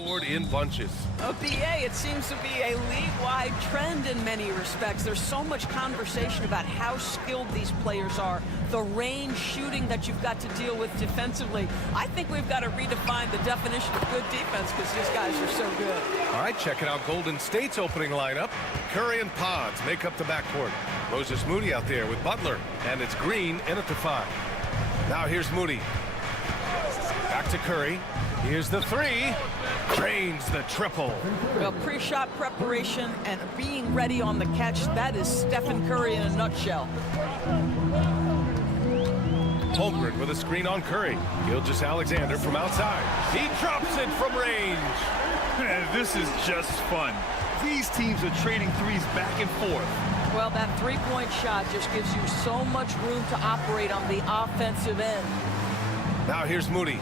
scored in bunches. BA, it seems to be a league-wide trend in many respects. There's so much conversation about how skilled these players are, the range shooting that you've got to deal with defensively. I think we've got to redefine the definition of good defense because these guys are so good. All right, checking out Golden State's opening lineup. Curry and Pods make up the backcourt. Moses Moody out there with Butler, and it's Green in at the 5. Now here's Moody. Back to Curry. Here's the 3. Drains the triple. Well, pre-shot preparation and being ready on the catch, that is Stephen Curry in a nutshell. Holmgren with a screen on Curry. Gilgeous-Alexander from outside. He drops it from range. Man, this is just fun. These teams are trading threes back and forth. Well, that three-point shot just gives you so much room to operate on the offensive end. Now here's Moody.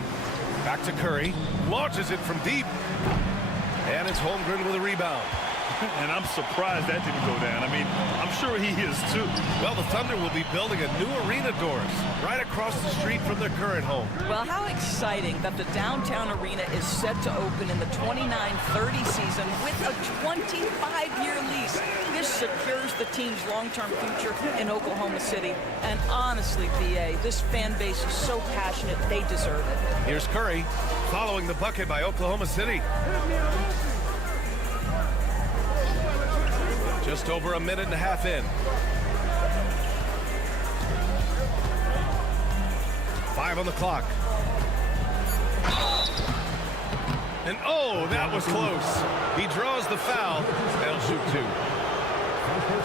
Back to Curry. Launches it from deep. And it's Holmgren with a rebound. And I'm surprised that didn't go down. I mean, I'm sure he is too. Well, the Thunder will be building a new arena, Doris, right across the street from their current home. Well, how exciting that the downtown arena is set to open in the 29-30 season with a 25-year lease. This secures the team's long-term future in Oklahoma City. And honestly, BA, this fan base is so passionate, they deserve it. Here's Curry, following the bucket by Oklahoma City. Just over a minute and a half in. 5 on the clock. And oh, that was close. He draws the foul. They'll shoot 2.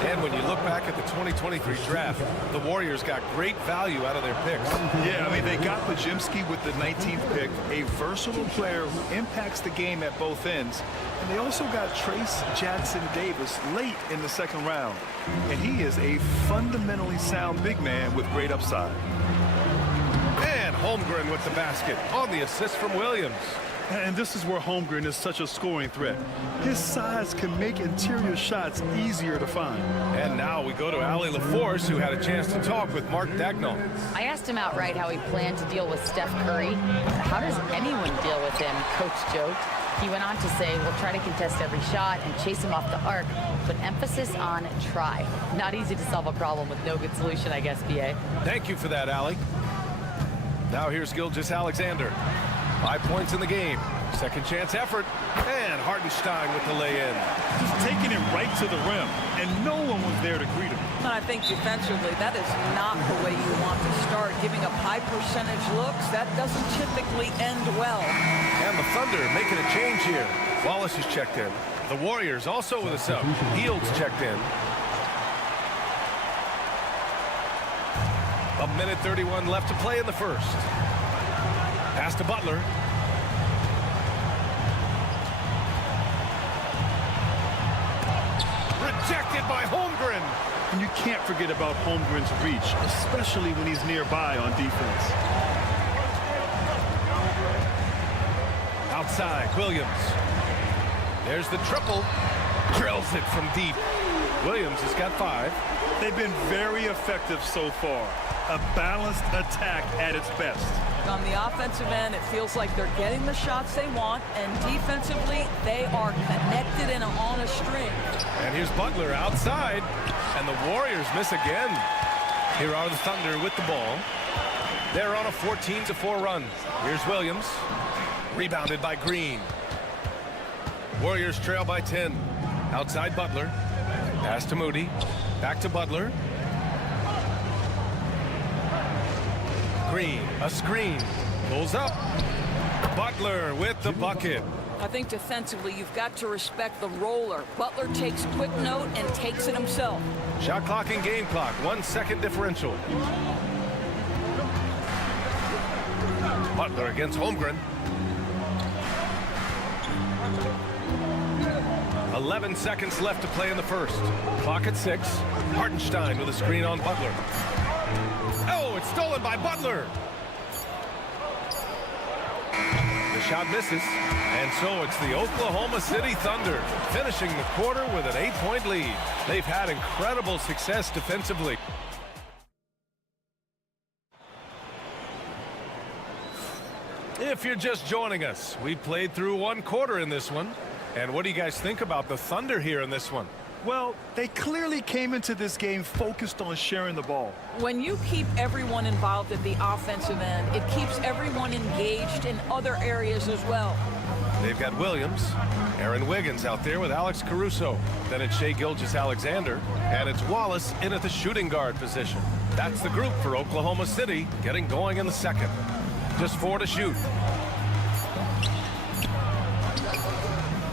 And when you look back at the 2023 draft, the Warriors got great value out of their picks. Yeah, I mean, they got Podziemski with the 19th pick, a versatile player who impacts the game at both ends. And they also got Trace Jackson-Davis late in the second round. And he is a fundamentally sound big man with great upside. And Holmgren with the basket on the assist from Williams. And this is where Holmgren is such a scoring threat. His size can make interior shots easier to find. And now we go to Allie LaForce, who had a chance to talk with Mark Dagnall. I asked him outright how he planned to deal with Steph Curry. How does anyone deal with him? Coach joked. He went on to say, we'll try to contest every shot and chase him off the arc, but emphasis on try. Not easy to solve a problem with no good solution, I guess, BA. Thank you for that, Allie. Now here's Gilgeous-Alexander. 5 points in the game. Second chance effort. And Hartenstein with the lay-in. Just taking it right to the rim, and no one was there to greet him. And I think defensively, that is not the way you want to start. Giving up high percentage looks, that doesn't typically end well. And the Thunder making a change here. Wallace is checked in. The Warriors also with a sub. Fields checked in. A minute 31 left to play in the first. Pass to Butler. Rejected by Holmgren. And you can't forget about Holmgren's reach, especially when he's nearby on defense. Outside, Williams. There's the triple. Drills it from deep. Williams has got 5. They've been very effective so far. A balanced attack at its best. On the offensive end, it feels like they're getting the shots they want, and defensively, they are connected and on a string. And here's Butler outside, and the Warriors miss again. Here are the Thunder with the ball. They're on a 14-4 run. Here's Williams, rebounded by Green. Warriors trail by 10. Outside Butler. Pass to Moody. Back to Butler. Green, a screen, pulls up. Butler with the bucket. I think defensively, you've got to respect the roller. Butler takes quick note and takes it himself. Shot clock and game clock, 1 second differential. Butler against Holmgren. 11 seconds left to play in the first. Clock at 6. Hartenstein with a screen on Butler. Oh, it's stolen by Butler. The shot misses, and so it's the Oklahoma City Thunder finishing the quarter with an 8-point lead. They've had incredible success defensively. if you're just joining us, we played through one quarter in this one. And what do you guys think about the Thunder here in this one? Well, they clearly came into this game focused on sharing the ball. When you keep everyone involved at the offensive end, it keeps everyone engaged in other areas as well. They've got Williams, Aaron Wiggins out there with Alex Caruso. Then it's Shai Gilgeous-Alexander, and it's Wallace in at the shooting guard position. That's the group for Oklahoma City, getting going in the second. Just 4 to shoot.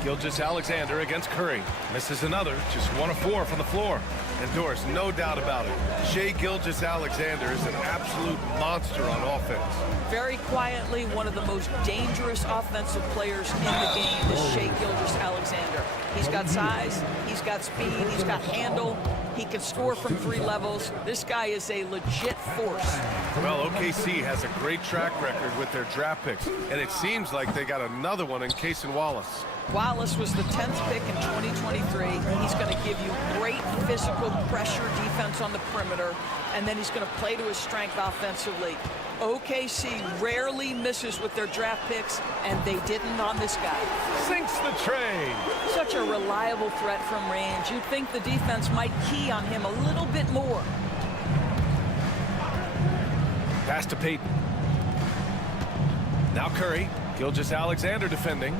Gilgeous-Alexander against Curry. Misses another, just 1 of 4 from the floor. And Doris, no doubt about it, Shai Gilgeous-Alexander is an absolute monster on offense. Very quietly, one of the most dangerous offensive players in the game is Shai Gilgeous-Alexander. He's got size, he's got speed, he's got handle. He can score from 3 levels. This guy is a legit force. Well, OKC has a great track record with their draft picks, and it seems like they got another one in Cason Wallace. Wallace was the 10th pick in 2023. He's going to give you great physical pressure defense on the perimeter, and then he's going to play to his strength offensively. OKC rarely misses with their draft picks, and they didn't on this guy. Sinks the train. Such a reliable threat from range. You'd think the defense might key on him a little bit more. Pass to Peyton. Now Curry. Gilgeous-Alexander defending.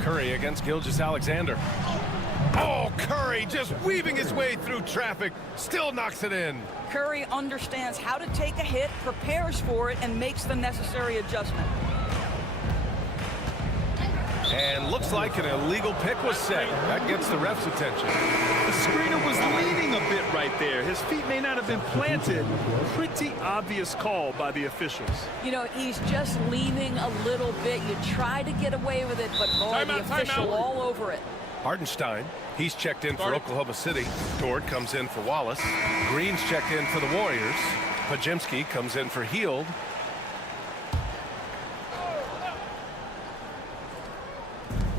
Curry against Gilgeous-Alexander. Oh, Curry just weaving his way through traffic. Still knocks it in. Curry understands how to take a hit, prepares for it, and makes the necessary adjustment. And looks like an illegal pick was set. That gets the ref's attention. The screener was leaning a bit right there. His feet may not have been planted. Pretty obvious call by the officials. You know, he's just leaning a little bit. You try to get away with it, but boy, the official all over it. Hartenstein, he's checked in for Oklahoma City. Dort comes in for Wallace. Green's checked in for the Warriors. Pajimski comes in for Hield.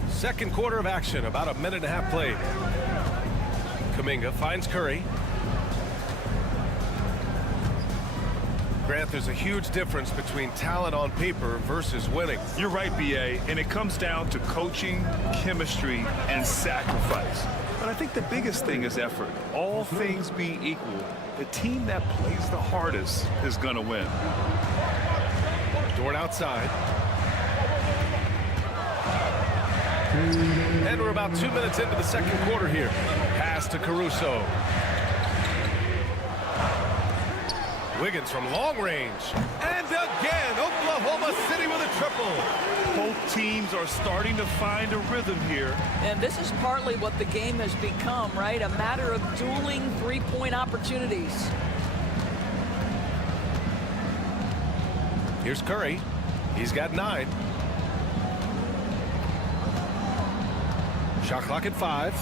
Second quarter of action, about a minute and a half played. Kuminga finds Curry. Grant, there's a huge difference between talent on paper versus winning. You're right, B.A., and it comes down to coaching, chemistry, and sacrifice. But I think the biggest thing is effort. All things being equal, the team that plays the hardest is going to win. Dort outside. And we're about 2 minutes into the second quarter here. Pass to Caruso. Wiggins from long range. And again, Oklahoma City with a triple. Both teams are starting to find a rhythm here. And this is partly what the game has become, right? A matter of dueling three-point opportunities. Here's Curry. He's got 9. Shot clock at 5.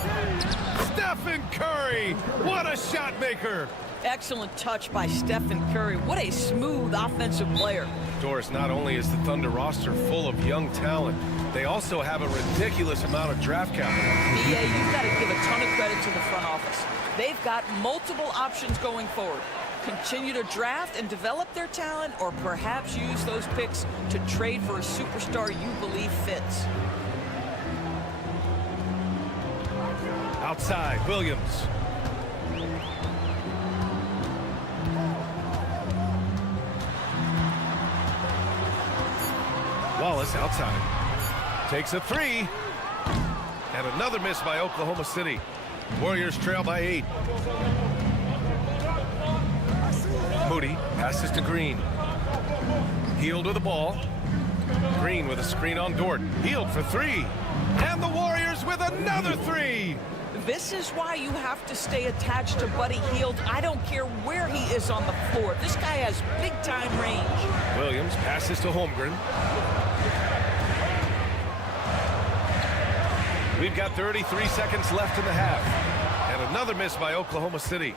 Stephen Curry, what a shot maker. Excellent touch by Stephen Curry. What a smooth offensive player. Doris, not only is the Thunder roster full of young talent, they also have a ridiculous amount of draft capital. BA, you've got to give a ton of credit to the front office. They've got multiple options going forward. Continue to draft and develop their talent, or perhaps use those picks to trade for a superstar you believe fits. Outside, Williams. Wallace outside. Takes a 3. And another miss by Oklahoma City. Warriors trail by 8. Moody passes to Green. Hield with the ball. Green with a screen on Dort. Hield for 3. And the Warriors with another 3. This is why you have to stay attached to Buddy Hield. I don't care where he is on the floor. This guy has big-time range. Williams passes to Holmgren. We've got 33 seconds left in the half. And another miss by Oklahoma City.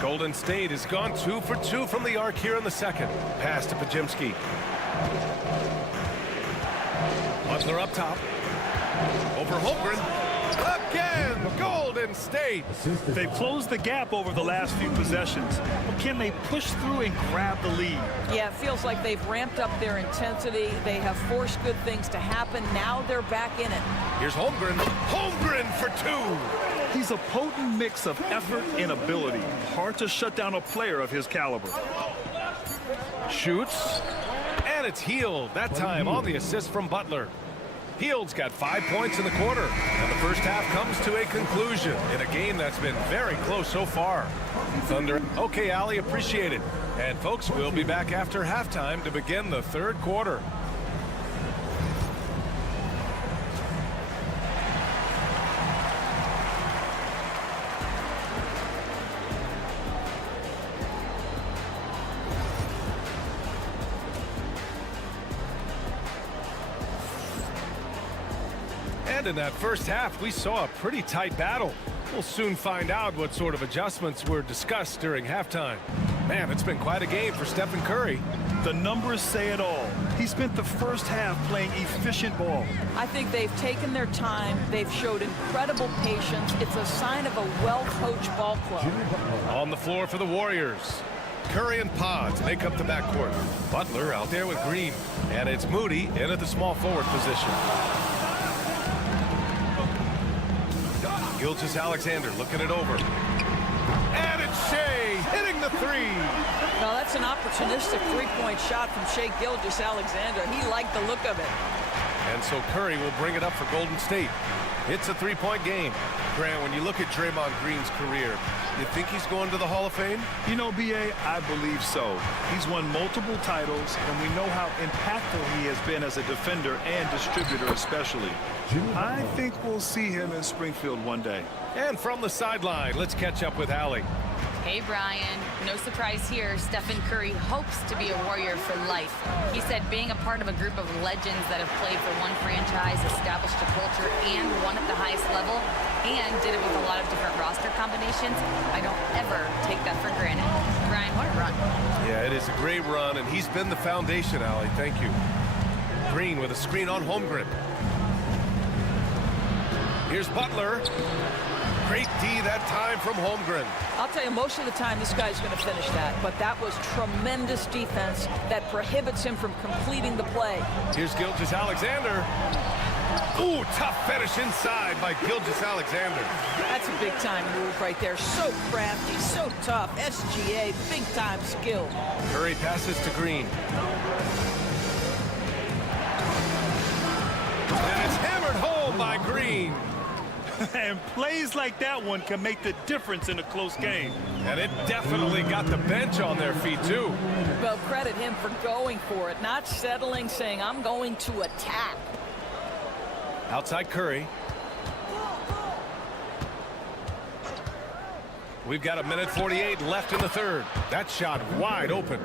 Golden State has gone 2 for 2 from the arc here in the second. Pass to Pajimski. Butler up top. Over Holmgren. Again, Golden State. They've closed the gap over the last few possessions. But can they push through and grab the lead? Yeah, it feels like they've ramped up their intensity. They have forced good things to happen. Now they're back in it. Here's Holmgren. Holmgren for two. He's a potent mix of effort and ability. Hard to shut down a player of his caliber. Shoots. And it's Heald. That time on the assist from Butler. Heald's got 5 points in the quarter. And the first half comes to a conclusion in a game that's been very close so far. Thunder. Okay, Allie, appreciate it. And folks, we'll be back after halftime to begin the third quarter. And in that first half, we saw a pretty tight battle. We'll soon find out what sort of adjustments were discussed during halftime. Man, it's been quite a game for Stephen Curry. The numbers say it all. He spent the first half playing efficient ball. I think they've taken their time. They've showed incredible patience. It's a sign of a well-coached ball club. On the floor for the Warriors. Curry and Pods make up the backcourt. Butler out there with Green. And it's Moody in at the small forward position. Gilgeous-Alexander looking it over. And it's Shea hitting the three. Well, that's an opportunistic three-point shot from Shea Gilgeous-Alexander. He liked the look of it. And so Curry will bring it up for Golden State. It's a three-point game. Grant, when you look at Draymond Green's career, you think he's going to the Hall of Fame? You know, B.A., I believe so. He's won multiple titles, and we know how impactful he has been as a defender and distributor especially. I think we'll see him in Springfield one day. And from the sideline, let's catch up with Allie. Hey, Brian. No surprise here. Stephen Curry hopes to be a Warrior for life. He said being a part of a group of legends that have played for one franchise, established a culture, and won at the highest level, and did it with a lot of different roster combinations, I don't ever take that for granted. Brian, what a run. Yeah, it is a great run, and he's been the foundation, Allie. Thank you. Green with a screen on Holmgren. Here's Butler. Great D that time from Holmgren. I'll tell you, most of the time this guy's going to finish that, but that was tremendous defense that prohibits him from completing the play. Here's Gilgeous-Alexander. Ooh, tough finish inside by Gilgeous-Alexander. That's a big-time move right there. So crafty, so tough. SGA, big-time skill. Curry passes to Green. And it's hammered home by Green. And plays like that one can make the difference in a close game. And it definitely got the bench on their feet, too. Well, credit him for going for it, not settling, saying, I'm going to attack. Outside Curry. We've got 1:48 left in the third. That shot wide open.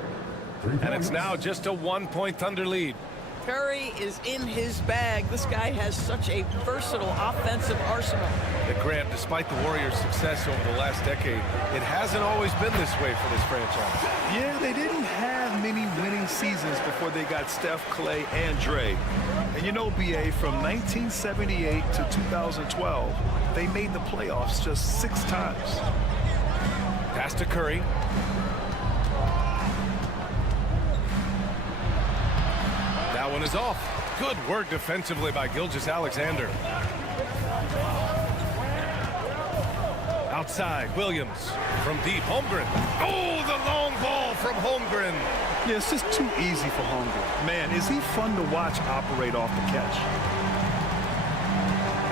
And it's now just a 1-point Thunder lead. Curry is in his bag. This guy has such a versatile offensive arsenal. Grant, despite the Warriors' success over the last decade, it hasn't always been this way for this franchise. Yeah, they didn't have many winning seasons before they got Steph, Clay, and Dre. And you know, B.A., from 1978 to 2012, they made the playoffs just 6 times. Pass to Curry. That one is off. Good work defensively by Gilgeous-Alexander. Outside, Williams from deep. Holmgren. Oh, the long ball from Holmgren. Yeah, it's just too easy for Holmgren. Man, is he fun to watch operate off the catch.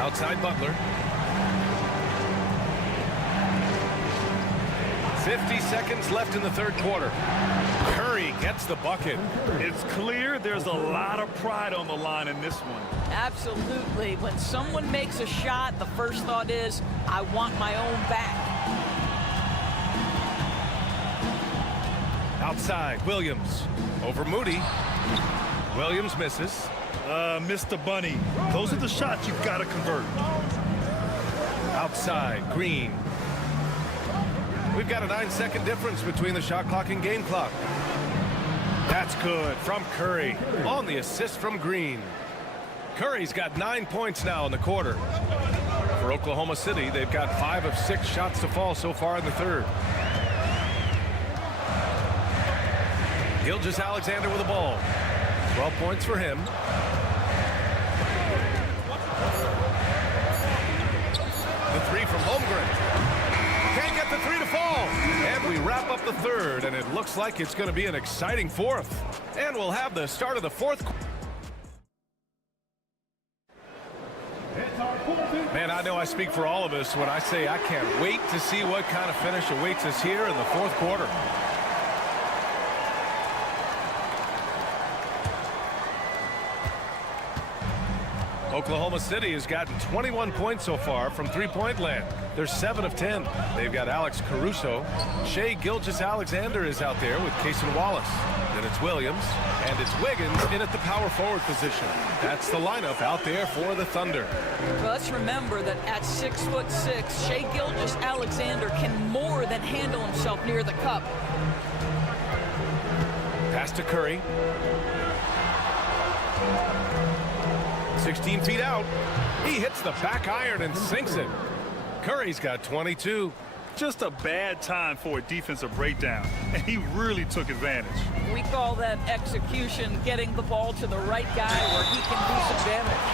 Outside Butler. 50 seconds left in the third quarter. Curry gets the bucket. It's clear there's a lot of pride on the line in this one. Absolutely. When someone makes a shot, the first thought is, I want my own back. Outside, Williams. Over Moody. Williams misses. Mr. Bunny, those are the shots you've got to convert. Outside, Green. We've got a 9-second difference between the shot clock and game clock. That's good from Curry on the assist from Green. Curry's got 9 points now in the quarter. for Oklahoma City. They've got 5 of 6 shots to fall so far in the third. Gilgeous-Alexander with the ball. 12 points for him. The 3 from Holmgren. Can't get the 3 to fall. And we wrap up the third, and it looks like it's going to be an exciting fourth. And we'll have the start of the fourth. Man, I know I speak for all of us when I say I can't wait to see what kind of finish awaits us here in the fourth quarter. Oklahoma City has gotten 21 points so far from three-point land. They're 7 of 10. They've got Alex Caruso. Shai Gilgeous-Alexander is out there with Cason Wallace. Then it's Williams, and it's Wiggins in at the power forward position. That's the lineup out there for the Thunder. Well, let's remember that at 6'6", Shai Gilgeous-Alexander can more than handle himself near the cup. Pass to Curry. 16 feet out. He hits the back iron and sinks it. Curry's got 22. Just a bad time for a defensive breakdown, and he really took advantage. We call that execution, getting the ball to the right guy where he can do some damage.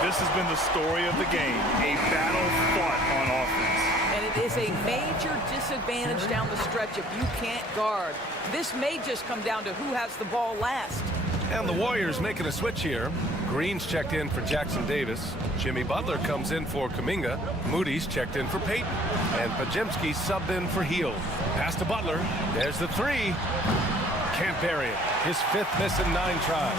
This has been the story of the game, a battle fought on offense. And it is a major disadvantage down the stretch if you can't guard. This may just come down to who has the ball last. And the Warriors making a switch here. Green's checked in for Jackson Davis. Jimmy Butler comes in for Kuminga. Moody's checked in for Payton. And Podziemski subbed in for Hield. Pass to Butler. There's the 3. Can't bury it. His 5th miss in 9 tries.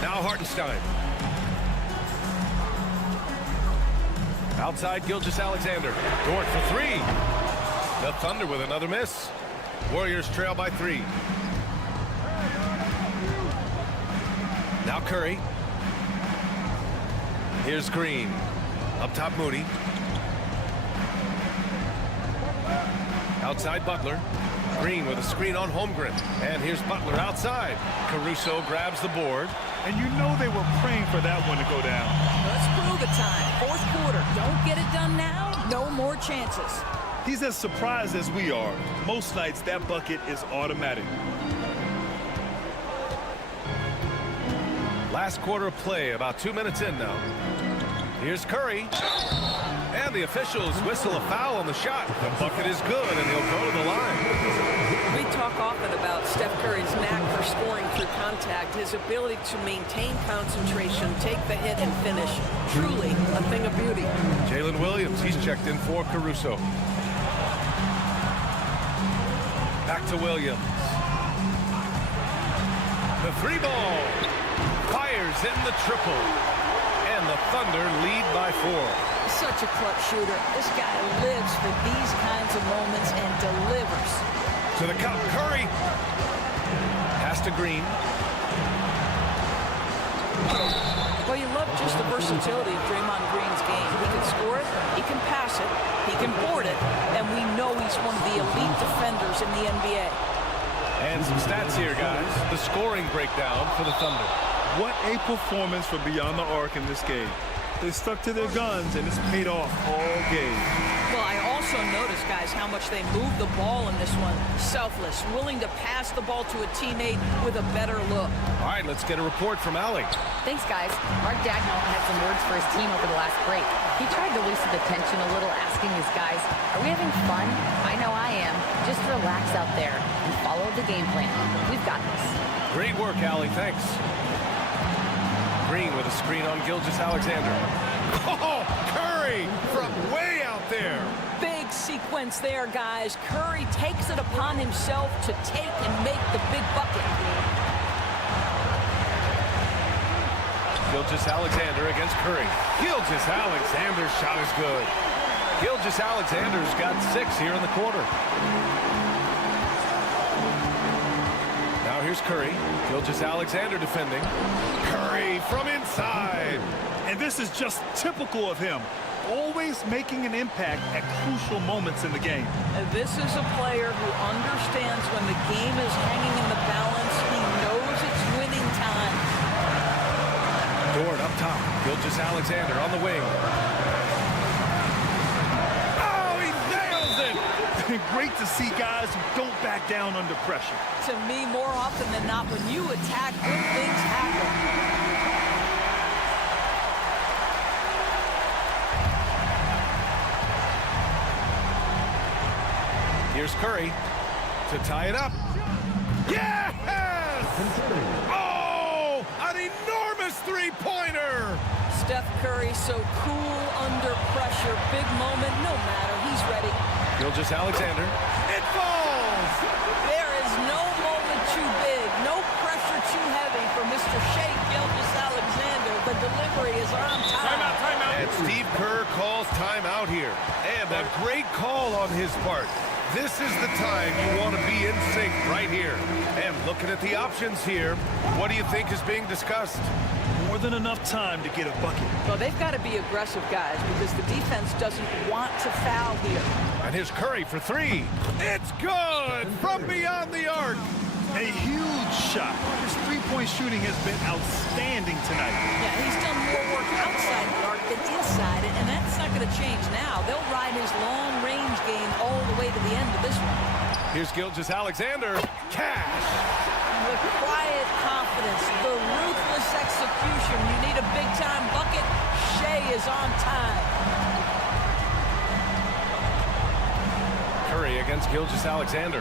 Now Hartenstein. Outside Gilgeous-Alexander. Dort for 3. The Thunder with another miss. Warriors trail by 3. Now Curry. Here's Green. Up top Moody. Outside Butler. Green with a screen on Holmgren. And here's Butler outside. Caruso grabs the board. And you know they were praying for that one to go down. Let's prove it time. Fourth quarter. Don't get it done now. No more chances. He's as surprised as we are. Most nights that bucket is automatic. Last quarter of play, about 2 minutes in now. Here's Curry. And the officials whistle a foul on the shot. The bucket is good, and he'll go to the line. We talk often about Steph Curry's knack for scoring through contact, his ability to maintain concentration, take the hit, and finish. Truly a thing of beauty. Jalen Williams, he's checked in for Caruso. Back to Williams. The 3 ball. Fires in the triple. And the Thunder lead by 4. Such a clutch shooter. This guy lives for these kinds of moments and delivers. To the cup, Curry. Pass to Green. Well, you love just the versatility of Draymond Green's game. He can score it, he can pass it, he can board it, and we know he's one of the elite defenders in the NBA. And some stats here, guys. The scoring breakdown for the Thunder. What a performance from beyond the arc in this game. They stuck to their guns, and it's paid off all game. Well, I also noticed, guys, how much they moved the ball in this one. Selfless, willing to pass the ball to a teammate with a better look. All right, let's get a report from Allie. Thanks, guys. Mark Dagnall had some words for his team over the last break. He tried to loosen the tension a little, asking his guys, are we having fun? I know I am. Just relax out there and follow the game plan. We've got this. Great work, Allie. Thanks. Green with a screen on Gilgeous-Alexander. Oh, Curry from way out there. Big sequence there, guys. Curry takes it upon himself to take and make the big bucket. Gilgeous-Alexander against Curry. Gilgeous-Alexander's shot is good. Gilgeous-Alexander's got 6 here in the quarter. Now here's Curry. Gilgeous-Alexander defending. Curry from inside. And this is just typical of him. Always making an impact at crucial moments in the game. This is a player who understands when the game is hanging in the balance. He knows it's winning time. Dort up top. Gilgeous-Alexander on the wing. Oh, he nails it! Great to see guys who don't back down under pressure. To me, more often than not, when you attack, good things happen. Here's Curry to tie it up. Yes! Oh, an enormous three-pointer! Steph Curry so cool under pressure. Big moment, no matter. He's ready. Gilgeous-Alexander. It falls! There is no moment too big, no pressure too heavy for Mr. Shea Gilgeous-Alexander. The delivery is on time. Timeout. And Steve Kerr calls timeout here. And a great call on his part. This is the time you want to be in sync right here. And looking at the options here, what do you think is being discussed? More than enough time to get a bucket. Well, they've got to be aggressive, guys, because the defense doesn't want to foul here. And here's Curry for three. It's good from beyond the arc. A huge shot. His three-point shooting has been outstanding tonight. Yeah, he's done more work outside the arc than inside it, and that's not going to change now. They'll ride his long-range game all the way to the end of this one. Here's Gilgeous-Alexander. Cash. The quiet confidence, the ruthless execution. You need a big-time bucket. Shea is on time. Curry against Gilgeous-Alexander.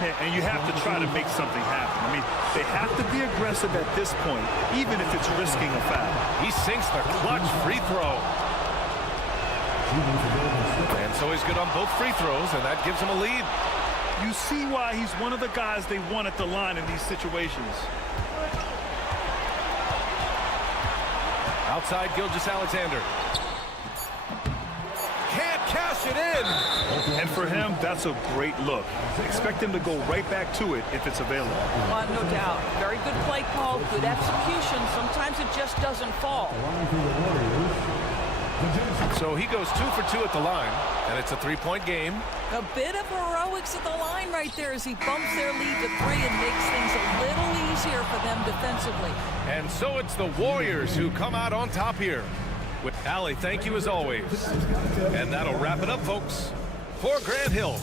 And you have to try to make something happen. I mean, they have to be aggressive at this point, even if it's risking a foul. He sinks the clutch free throw. And so he's good on both free throws, and that gives him a lead. You see why he's one of the guys they want at the line in these situations. Outside Gilgeous-Alexander. Can't cash it in. And for him, that's a great look. Expect him to go right back to it if it's available. No doubt. Very good play call, good execution. Sometimes it just doesn't fall. So he goes 2 for 2 at the line, and it's a three-point game. A bit of heroics at the line right there as he bumps their lead to 3 and makes things a little easier for them defensively. And so it's the Warriors who come out on top here. With Allie, thank you as always. And that'll wrap it up, folks. For Grant Hill,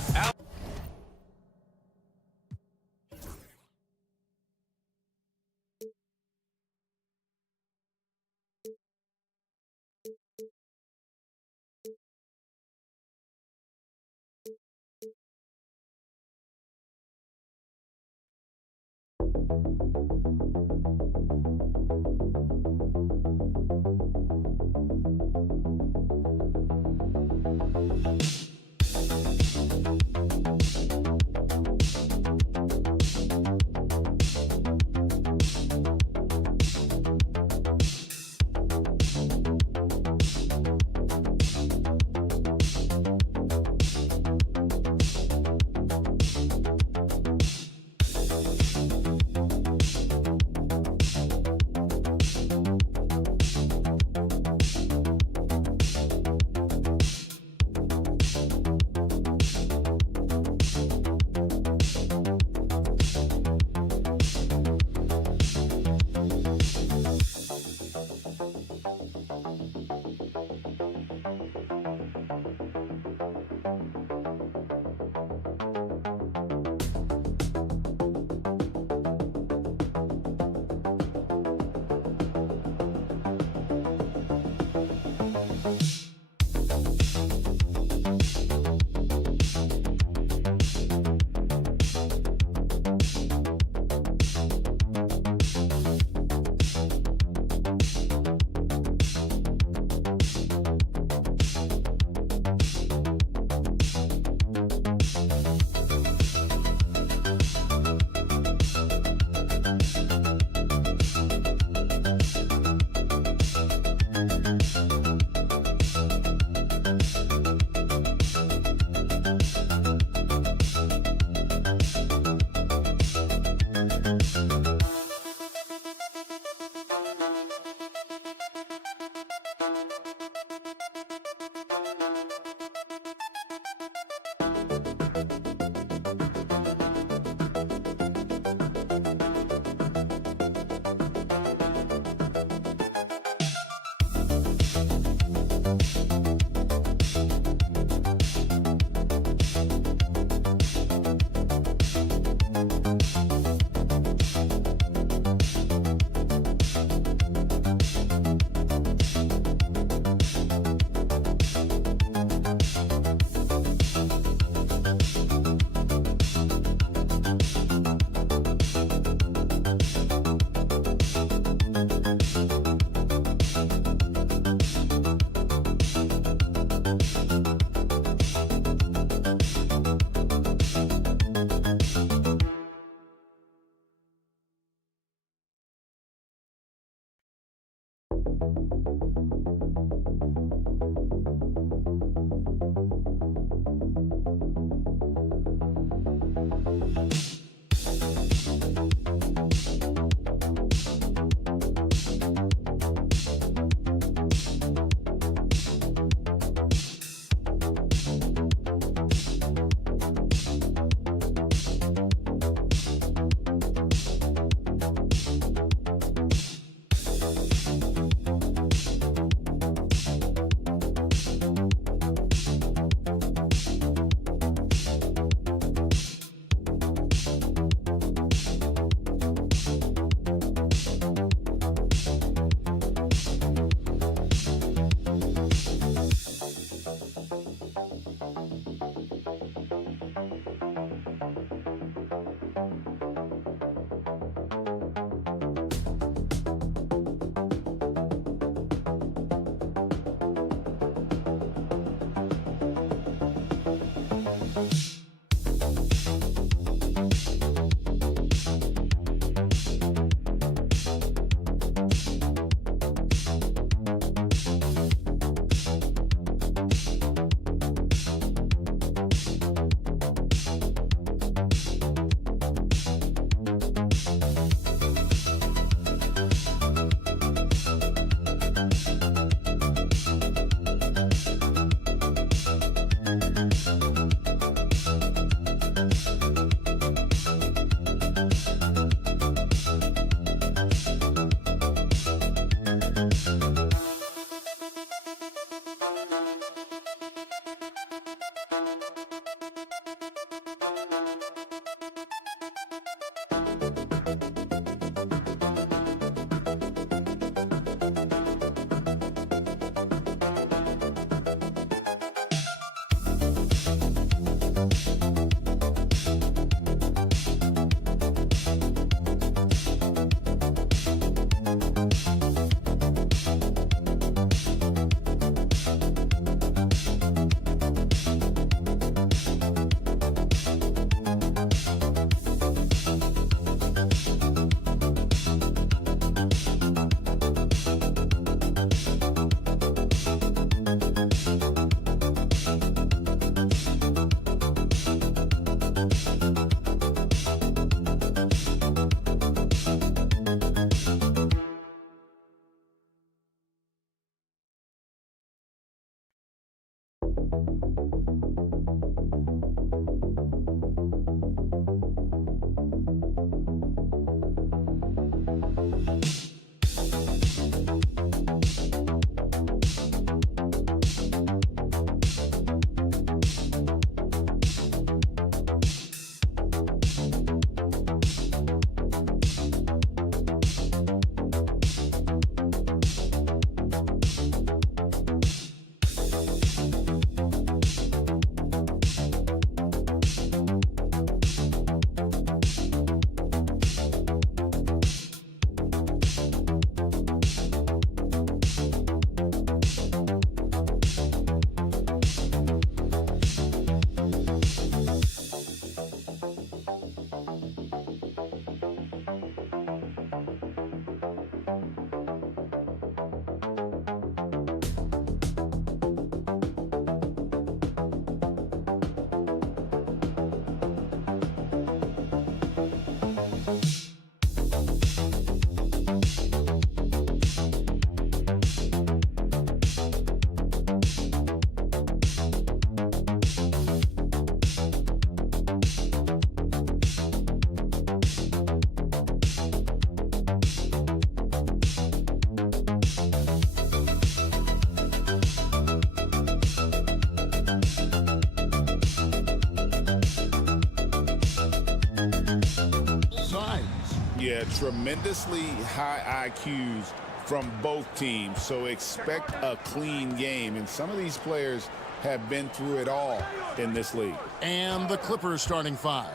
Yeah, tremendously high IQs from both teams, so expect a clean game. And some of these players have been through it all in this league. And the Clippers starting five.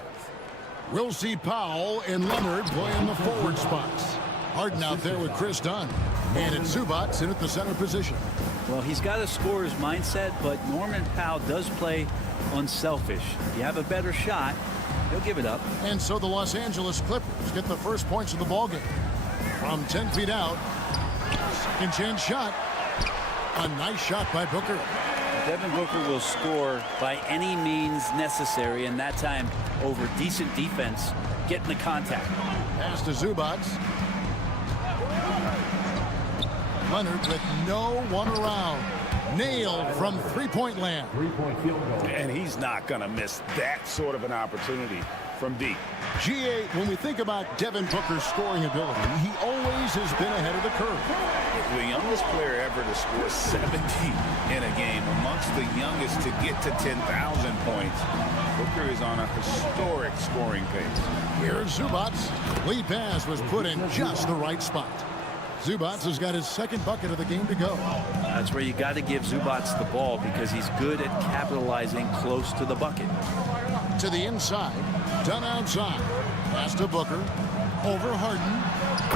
We'll see Powell and Leonard playing the forward spots. Harden out there with Chris Dunn. And it's Zubats in at the center position. Well, he's got a scorer's mindset, but Norman Powell does play unselfish. If you have a better shot, he'll give it up. And so the Los Angeles Clippers get the first points of the ballgame. From 10 feet out, second chance shot. A nice shot by Booker. Devin Booker will score by any means necessary, and that time over decent defense, getting the contact. Pass to Zubac. Leonard with no one around. Nailed from three-point land. And he's not going to miss that sort of an opportunity from deep. GA, when we think about Devin Booker's scoring ability, he always has been ahead of the curve. The youngest player ever to score 70 in a game, amongst the youngest to get to 10,000 points. Booker is on a historic scoring pace. Here's Zubac. Lead pass was put in just the right spot. Zubac has got his second bucket of the game to go. That's where you got to give Zubac the ball because he's good at capitalizing close to the bucket. To the inside. Dunn outside. Pass to Booker. Over Harden.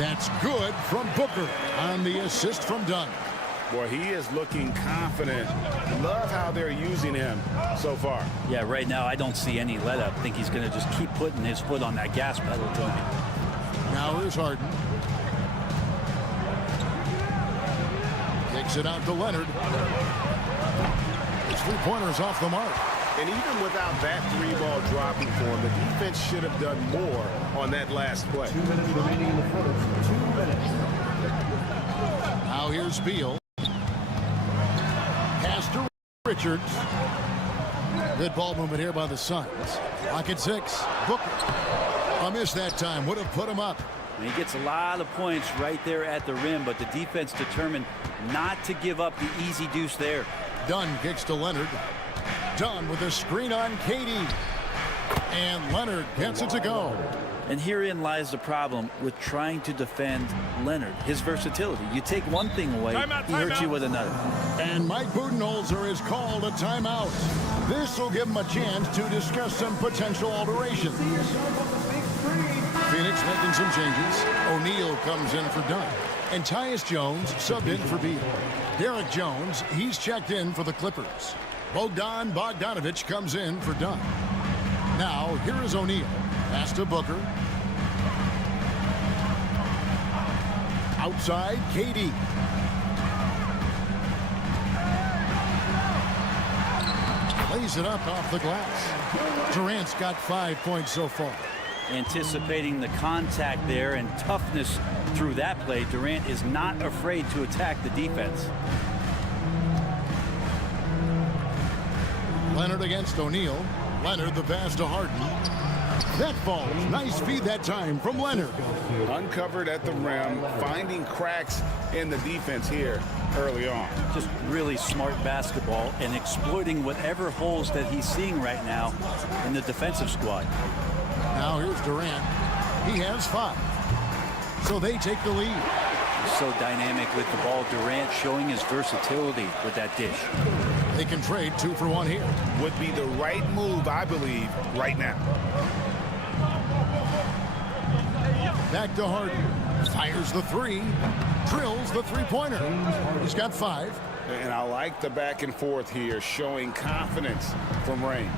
That's good from Booker on the assist from Dunn. Boy, he is looking confident. Love how they're using him so far. Yeah, right now I don't see any let up. I think he's going to just keep putting his foot on that gas pedal, Tony. Now here's Harden. Takes it out to Leonard. His three-pointer's off the mark. And even without that three-ball dropping for him, the defense should have done more on that last play. 2 minutes remaining in the quarter. 2 minutes. Now here's Beal. Pass to Richards. Good ball movement here by the Suns. Lock at 6. Booker. A miss that time. Would have put him up. And he gets a lot of points right there at the rim, but the defense determined not to give up the easy deuce there. Dunn kicks to Leonard. Dunn with a screen on Katie. And Leonard gets it to go. And herein lies the problem with trying to defend Leonard, his versatility. You take one thing away, he hurts you with another. And Mike Budenholzer is called a timeout. This will give him a chance to discuss some potential alterations. Phoenix making some changes. O'Neal comes in for Dunn. And Tyus Jones subbed in for Beal. Derek Jones, he's checked in for the Clippers. Bogdan Bogdanovic comes in for Dunn. Now, here is O'Neal. Pass to Booker. Outside, KD. Lays it up off the glass. Durant's got 5 points so far. Anticipating the contact there and toughness through that play, Durant is not afraid to attack the defense. Leonard against O'Neal. Leonard the pass to Harden. That falls. Nice feed that time from Leonard. Uncovered at the rim, finding cracks in the defense here early on. Just really smart basketball and exploiting whatever holes that he's seeing right now in the defensive squad. Now here's Durant. He has 5. So they take the lead. He's so dynamic with the ball. Durant showing his versatility with that dish. They can trade 2 for 1 here. Would be the right move, I believe, right now. Back to Harden. Fires the 3. Drills the three-pointer. He's got 5. And I like the back and forth here, showing confidence from range.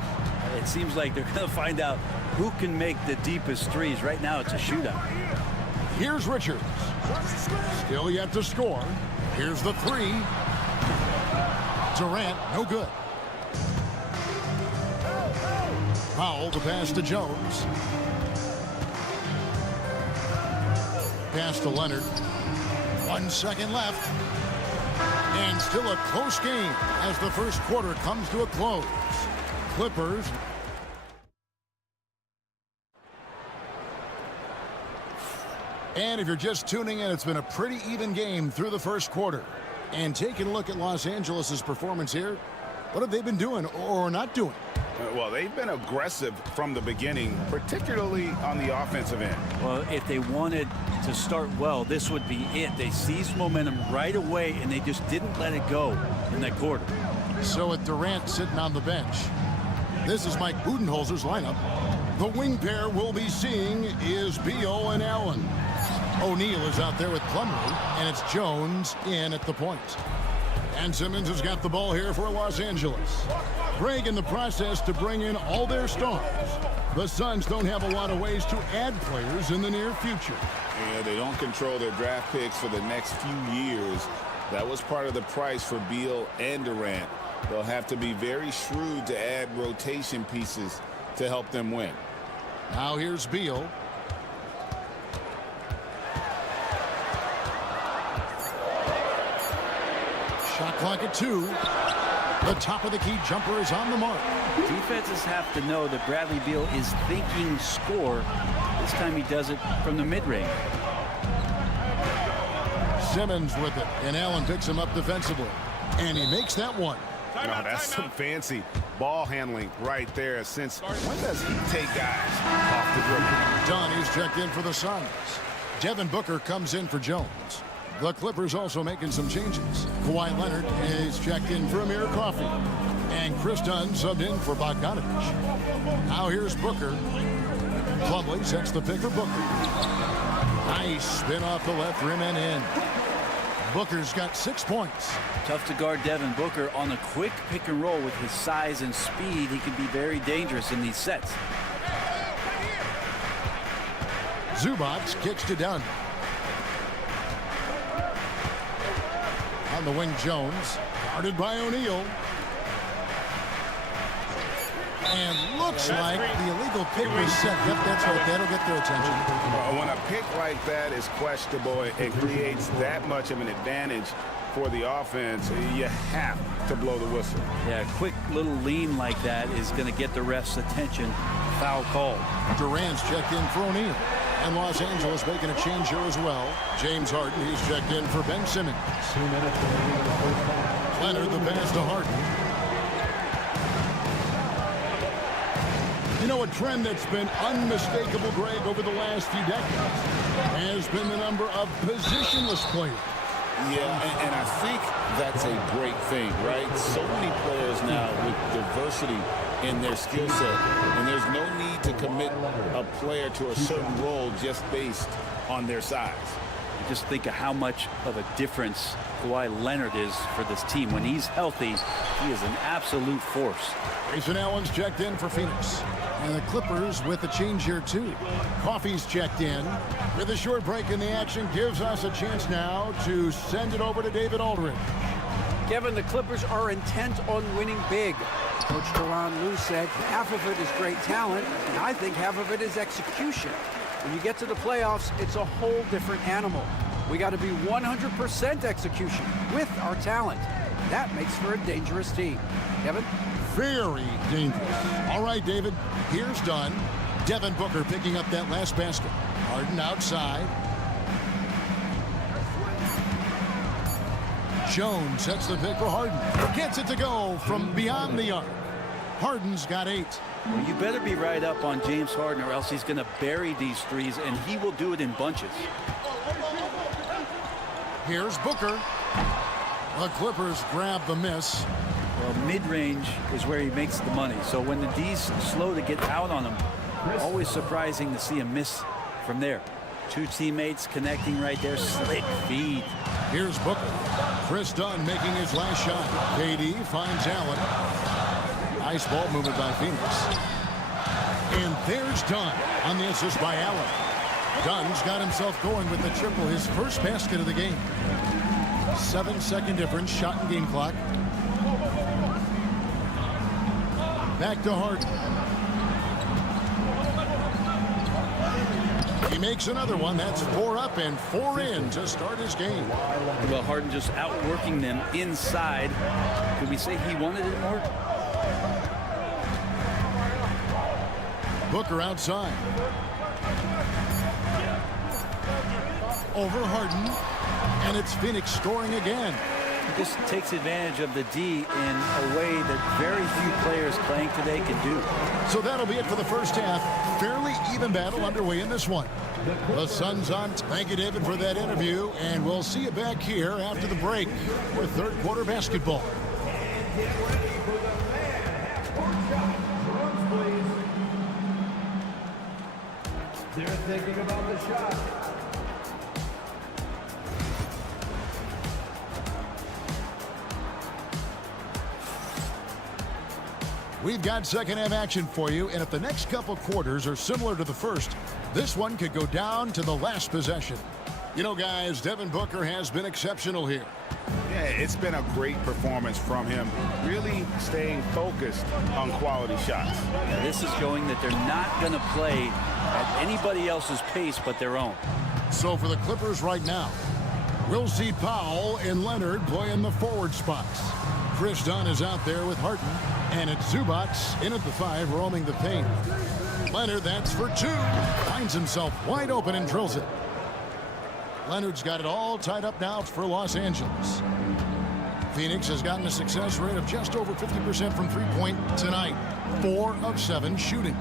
It seems like they're going to find out who can make the deepest threes. Right now, it's a shootout. Here's Richards. Still yet to score. Here's the 3. Durant, no good. Powell, the pass to Jones. Pass to Leonard. 1 second left. And still a close game as the first quarter comes to a close. Clippers. And if you're just tuning in, it's been a pretty even game through the first quarter. And taking a look at Los Angeles' performance here, what have they been doing or not doing? Well, they've been aggressive from the beginning, particularly on the offensive end. Well, if they wanted to start well, this would be it. They seized momentum right away, and they just didn't let it go in that quarter. So with Durant sitting on the bench, this is Mike Budenholzer's lineup. The wing pair we'll be seeing is Beal and Allen. O'Neal is out there with Plumlee, and it's Jones in at the point. And Simmons has got the ball here for Los Angeles. Greg in the process to bring in all their stars. The Suns don't have a lot of ways to add players in the near future. Yeah, they don't control their draft picks for the next few years. That was part of the price for Beal and Durant. They'll have to be very shrewd to add rotation pieces to help them win. Now here's Beal. Shot clock at 2. The top of the key jumper is on the mark. Defenses have to know that Bradley Beal is thinking score. This time he does it from the mid-range. Simmons with it, and Allen picks him up defensively. And he makes that one. No, that's some fancy ball handling right there. Since when does he take guys off the dribble? Donnie's checked in for the Suns. Devin Booker comes in for Jones. The Clippers also making some changes. Kawhi Leonard is checked in for Amir Coffey. And Chris Dunn subbed in for Bogdanovich. Now here's Booker. Plumlee sets the pick for Booker. Nice spin off the left rim and in. Booker's got 6 points. Tough to guard Devin Booker on a quick pick and roll. With his size and speed, he can be very dangerous in these sets. Zubats kicks to Dunn. On the wing, Jones. Guarded by O'Neal. And looks like the illegal pick was set. Yep, that's right. That'll get their attention. When a pick like that is questionable and creates that much of an advantage for the offense, you have to blow the whistle. Yeah, a quick little lean like that is going to get the ref's attention. Foul call. Durant's checked in for O'Neal. And Los Angeles making a change here as well. James Harden, he's checked in for Ben Simmons. 2 minutes remaining in the first half. Leonard, the pass to Harden. You know, a trend that's been unmistakable, Greg, over the last few decades has been the number of positionless players. Yeah, and I think that's a great thing, right? So many players now with diversity in their skill set, and there's no need to commit a player to a certain role just based on their size. Just think of how much of a difference Kawhi Leonard is for this team. When he's healthy, he is an absolute force. Grayson Allen's checked in for Phoenix. And the Clippers with a change here, too. Coffey's checked in. With a short break in the action, gives us a chance now to send it over to David Aldridge. Kevin, the Clippers are intent on winning big. Coach Tyronn Lue said half of it is great talent, and I think half of it is execution. When you get to the playoffs, it's a whole different animal. We got to be 100% execution with our talent. That makes for a dangerous team. Kevin? Very dangerous. All right, David, here's Dunn. Devin Booker picking up that last basket. Harden outside. Jones sets the pick for Harden. Gets it to go from beyond the arc. Harden's got 8. Well, you better be right up on James Harden, or else he's going to bury these threes, and he will do it in bunches. Here's Booker. The Clippers grab the miss. Well, mid-range is where he makes the money. So when the D's slow to get out on him, always surprising to see a miss from there. 2 teammates connecting right there. Slick feed. Here's Booker. Chris Dunn making his last shot. KD finds Allen. Nice ball movement by Phoenix. And there's Dunn on the assist by Allen. Dunn's got himself going with the triple, his first basket of the game. 7-second difference, shot and game clock. Back to Harden. He makes another one. That's 4 up and 4 in to start his game. Well, Harden just outworking them inside. Could we say he wanted it more? Booker outside. Over Harden. And it's Phoenix scoring again. He just takes advantage of the D in a way that very few players playing today can do. So that'll be it for the first half. Fairly even battle underway in this one. The Suns on. Thank you, David, for that interview. And we'll see you back here after the break for third quarter basketball. They're thinking about the shot. We've got second half action for you, and if the next couple quarters are similar to the first, this one could go down to the last possession. You know, guys, Devin Booker has been exceptional here. Yeah, it's been a great performance from him, really staying focused on quality shots. Yeah, this is showing that they're not going to play at anybody else's pace but their own. So for the Clippers right now, we'll see Powell and Leonard play in the forward spots. Chris Dunn is out there with Harden, and it's Zubac in at the 5, roaming the paint. Leonard, that's for 2. Finds himself wide open and drills it. Leonard's got it all tied up now for Los Angeles. Phoenix has gotten a success rate of just over 50% from three-point tonight. 4 of 7 shooting.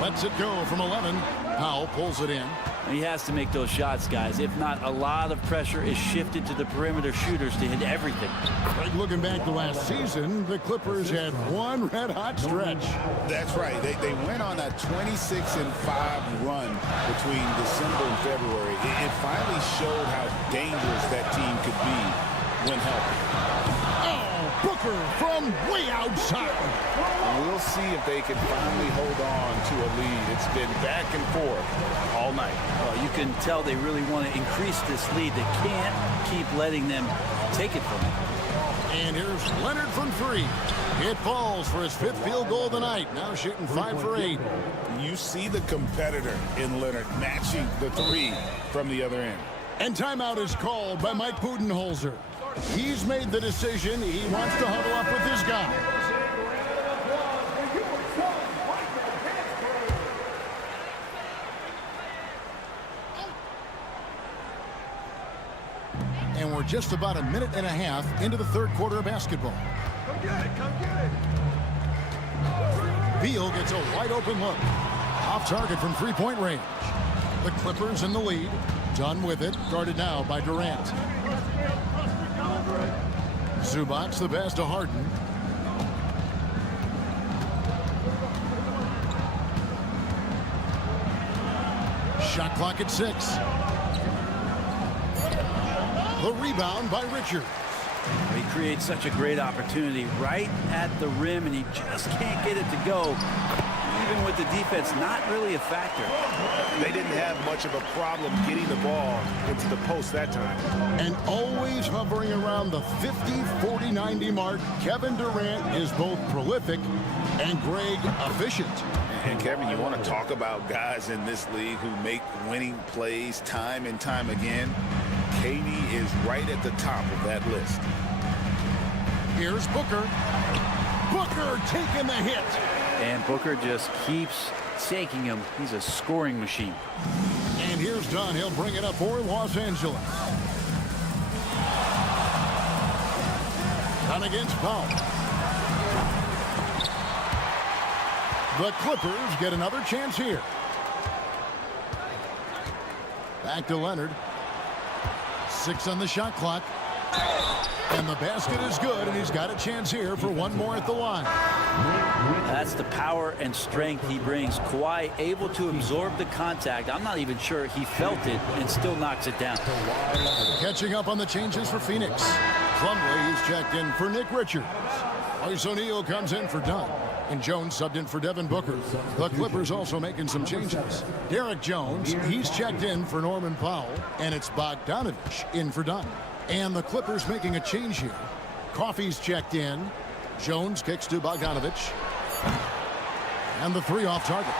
Lets it go from 11. Powell pulls it in. He has to make those shots, guys. If not, a lot of pressure is shifted to the perimeter shooters to hit everything. Like looking back to last season, the Clippers had one red-hot stretch. That's right. They went on a 26-5 run between December and February. It finally showed how dangerous that team could be when healthy. Booker from way outside. We'll see if they can finally hold on to a lead. It's been back and forth all night. Well, you can tell they really want to increase this lead. They can't keep letting them take it from them. And here's Leonard from 3. It falls for his 5th field goal of the night. Now shooting 5 for 8. You see the competitor in Leonard matching the 3 from the other end. And timeout is called by Mike Budenholzer. He's made the decision. He wants to huddle up with his guy. And we're just about a minute and a half into the third quarter of basketball. Come get it, come get it. Beal gets a wide open look. Off target from three-point range. The Clippers in the lead. Done with it. Guarded now by Durant. Zubac the pass to Harden. Shot clock at 6. The rebound by Richards. He creates such a great opportunity right at the rim, and he just can't get it to go. Even with the defense not really a factor. They didn't have much of a problem getting the ball into the post that time. And always hovering around the 50, 40, 90 mark, Kevin Durant is both prolific and Greg efficient. And Kevin, you want to talk about guys in this league who make winning plays time and time again? KD is right at the top of that list. Here's Booker. Booker taking the hit. And Booker just keeps taking him. He's a scoring machine. And here's Dunn. He'll bring it up for Los Angeles. Dunn against Powell. The Clippers get another chance here. Back to Leonard. 6 on the shot clock. And the basket is good, and he's got a chance here for one more at the line. That's the power and strength he brings. Kawhi able to absorb the contact. I'm not even sure he felt it and still knocks it down. Catching up on the changes for Phoenix. Plumlee is checked in for Nick Richards. Royce O'Neal comes in for Dunn. And Jones subbed in for Devin Booker. The Clippers also making some changes. Derek Jones, he's checked in for Norman Powell. And it's Bogdanovich in for Dunn. And the Clippers making a change here. Coffey's checked in. Jones kicks to Bogdanovich. And the 3 off target.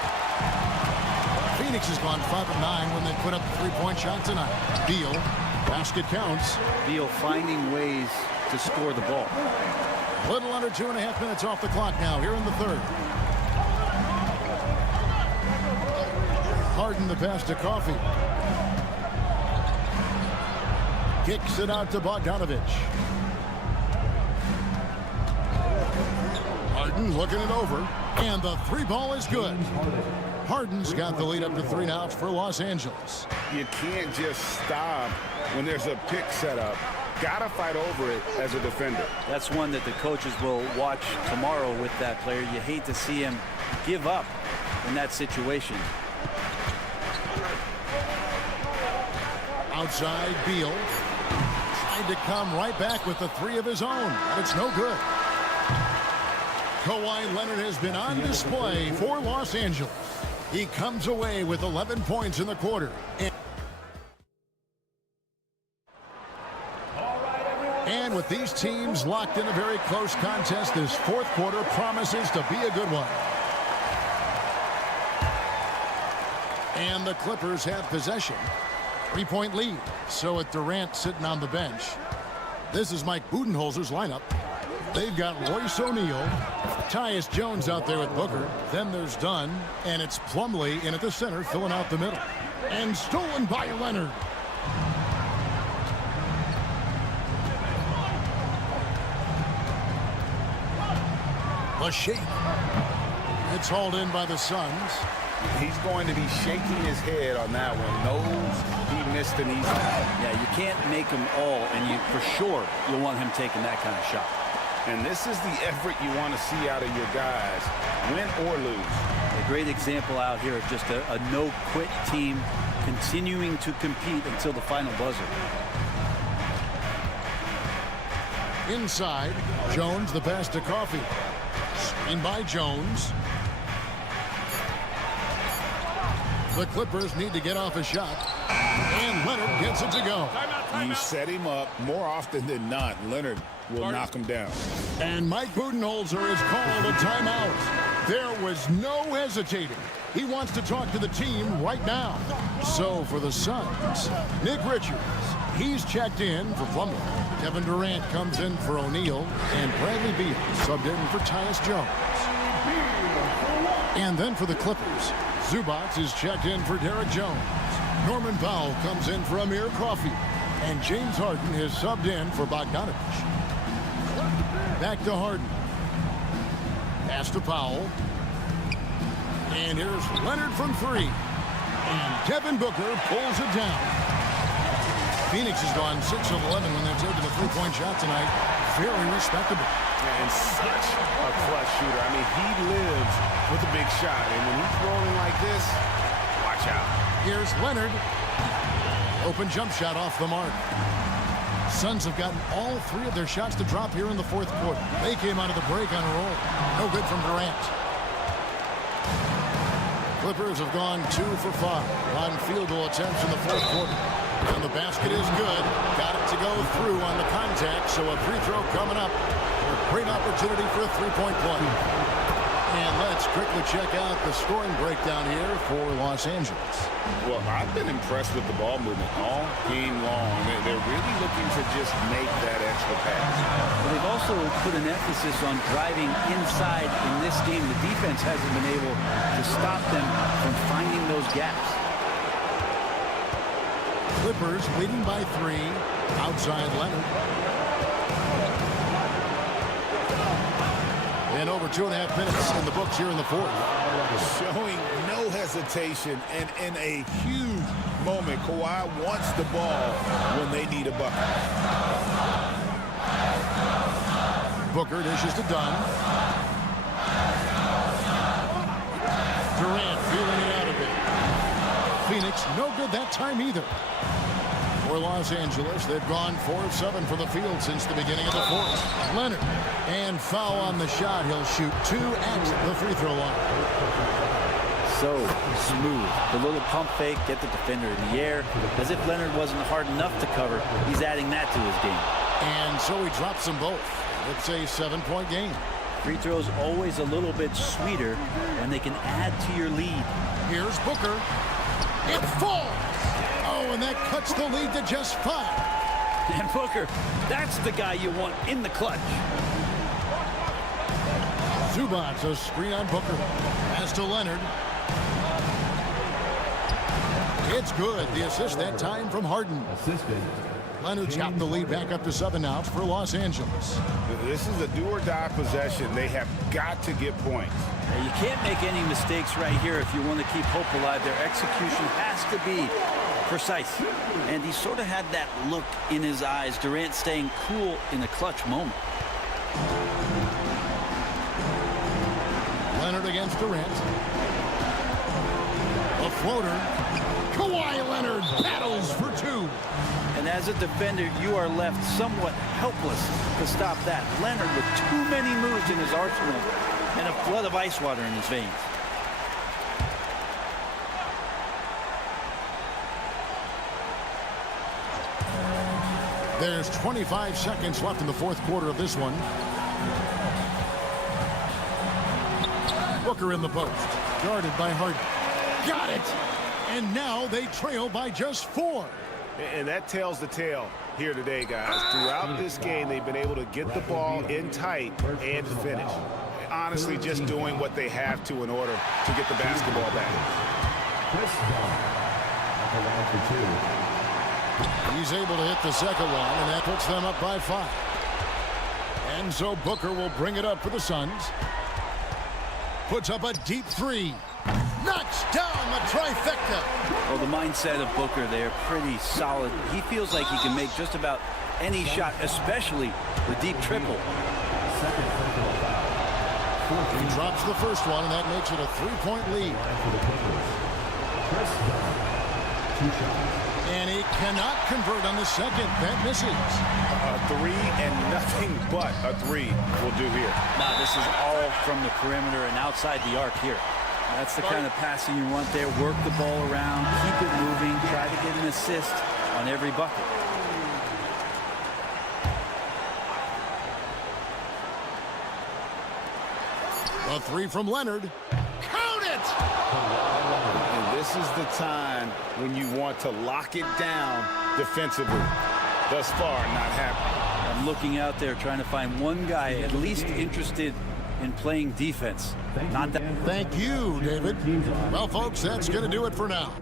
Phoenix has gone 5 of 9 when they put up the 3-point shot tonight. Beal, basket counts. Beal finding ways to score the ball. A little under 2.5 minutes off the clock now here in the third. Harden the pass to Coffey. Kicks it out to Bogdanovich. Harden looking it over. And the 3 ball is good. Harden's got the lead up to 3 now for Los Angeles. You can't just stop when there's a pick set up. Gotta fight over it as a defender. That's one that the coaches will watch tomorrow with that player. You hate to see him give up in that situation. Outside, Beal tried to come right back with the 3 of his own, but it's no good. Kawhi Leonard has been on display for Los Angeles. He comes away with 11 points in the quarter. And with these teams locked in a very close contest, this fourth quarter promises to be a good one. And the Clippers have possession. 3-point lead. So with Durant sitting on the bench. This is Mike Budenholzer's lineup. They've got Royce O'Neal, Tyus Jones out there with Booker. Then there's Dunn, and it's Plumlee in at the center, filling out the middle. And stolen by Leonard. A shake. It's hauled in by the Suns. He's going to be shaking his head on that one. Knows he missed an easy. Yeah, you can't make them all, and you for sure you'll want him taking that kind of shot. And this is the effort you want to see out of your guys, win or lose. A great example out here of just a no-quit team continuing to compete until the final buzzer. Inside, Jones, the pass to Coffey. Screen by Jones. The Clippers need to get off a shot. And Leonard gets it to go. You set him up more often than not. Leonard will knock him down. And Mike Budenholzer is called a timeout. There was no hesitating. He wants to talk to the team right now. So for the Suns, Nick Richards. He's checked in for Plumlee. Kevin Durant comes in for O'Neal. And Bradley Beal subbed in for Tyus Jones. And then for the Clippers, Zubac is checked in for Derek Jones. Norman Powell comes in for Amir Coffey. And James Harden is subbed in for Bogdanovich. Back to Harden. Pass to Powell. And here's Leonard from three. And Devin Booker pulls it down. Phoenix has gone 6 of 11 when they're taking a three-point shot tonight. Very respectable. And such a clutch shooter. I mean, he lives with a big shot. And when he's rolling like this, watch out. Here's Leonard. Open jump shot off the mark. Suns have gotten all three of their shots to drop here in the fourth quarter. They came out of the break on a roll. No good from Durant. Clippers have gone 2 for 5 on field goal attempts in the fourth quarter. And the basket is good. Got it to go through on the contact, so a free throw coming up. A great opportunity for a three-point play. And let's quickly check out the scoring breakdown here for Los Angeles. Well, I've been impressed with the ball movement all game long. They're really looking to just make that extra pass. But they've also put an emphasis on driving inside in this game. The defense hasn't been able to stop them from finding those gaps. Clippers leading by 3. Outside Leonard. And over 2.5 minutes in the books here in the fourth. Showing no hesitation, and in a huge moment, Kawhi wants the ball when they need a bucket. Booker dishes to Dunn. Durant feeling it out a bit. Phoenix no good that time either. For Los Angeles, they've gone 4 of 7 for the field since the beginning of the fourth. Leonard. And foul on the shot. He'll shoot 2 at the free throw line. So smooth. The little pump fake, get the defender in the air. As if Leonard wasn't hard enough to cover, he's adding that to his game. And so he drops them both. It's a 7-point game. Free throws always a little bit sweeter, and they can add to your lead. Here's Booker. It falls. Oh, and that cuts the lead to just 5. And Booker, that's the guy you want in the clutch. Zubac, a screen on Booker. Pass to Leonard. It's good. The assist that time from Harden. Leonard's got the lead back up to 7 now for Los Angeles. This is a do-or-die possession. They have got to get points. You can't make any mistakes right here if you want to keep hope alive. Their execution has to be precise. And he sort of had that look in his eyes. Durant staying cool in a clutch moment. Leonard against Durant. A floater. Kawhi Leonard battles for 2. And as a defender, you are left somewhat helpless to stop that. Leonard with too many moves in his arsenal and a flood of ice water in his veins. There's 25 seconds left in the fourth quarter of this one. Booker in the post. Guarded by Harden. Got it! And now they trail by just 4. And that tells the tale here today, guys. Throughout this game, they've been able to get the ball in tight and finish. Honestly, just doing what they have to in order to get the basketball back. He's able to hit the second one, and that puts them up by 5. And so Booker will bring it up for the Suns. Puts up a deep 3. Knocks down the trifecta. Well, the mindset of Booker there, pretty solid. He feels like he can make just about any shot, especially the deep triple. He drops the first one, and that makes it a 3-point lead. And he cannot convert on the second. That misses. A 3 and nothing but a 3 will do here. Now, this is all from the perimeter and outside the arc here. That's the kind of passing you want there. Work the ball around, keep it moving, try to get an assist on every bucket. A 3 from Leonard. Count it! And this is the time when you want to lock it down defensively. Thus far, not happening. I'm looking out there trying to find one guy at least interested in playing defense. Not that. Thank you, David. Well, folks, that's going to do it for now.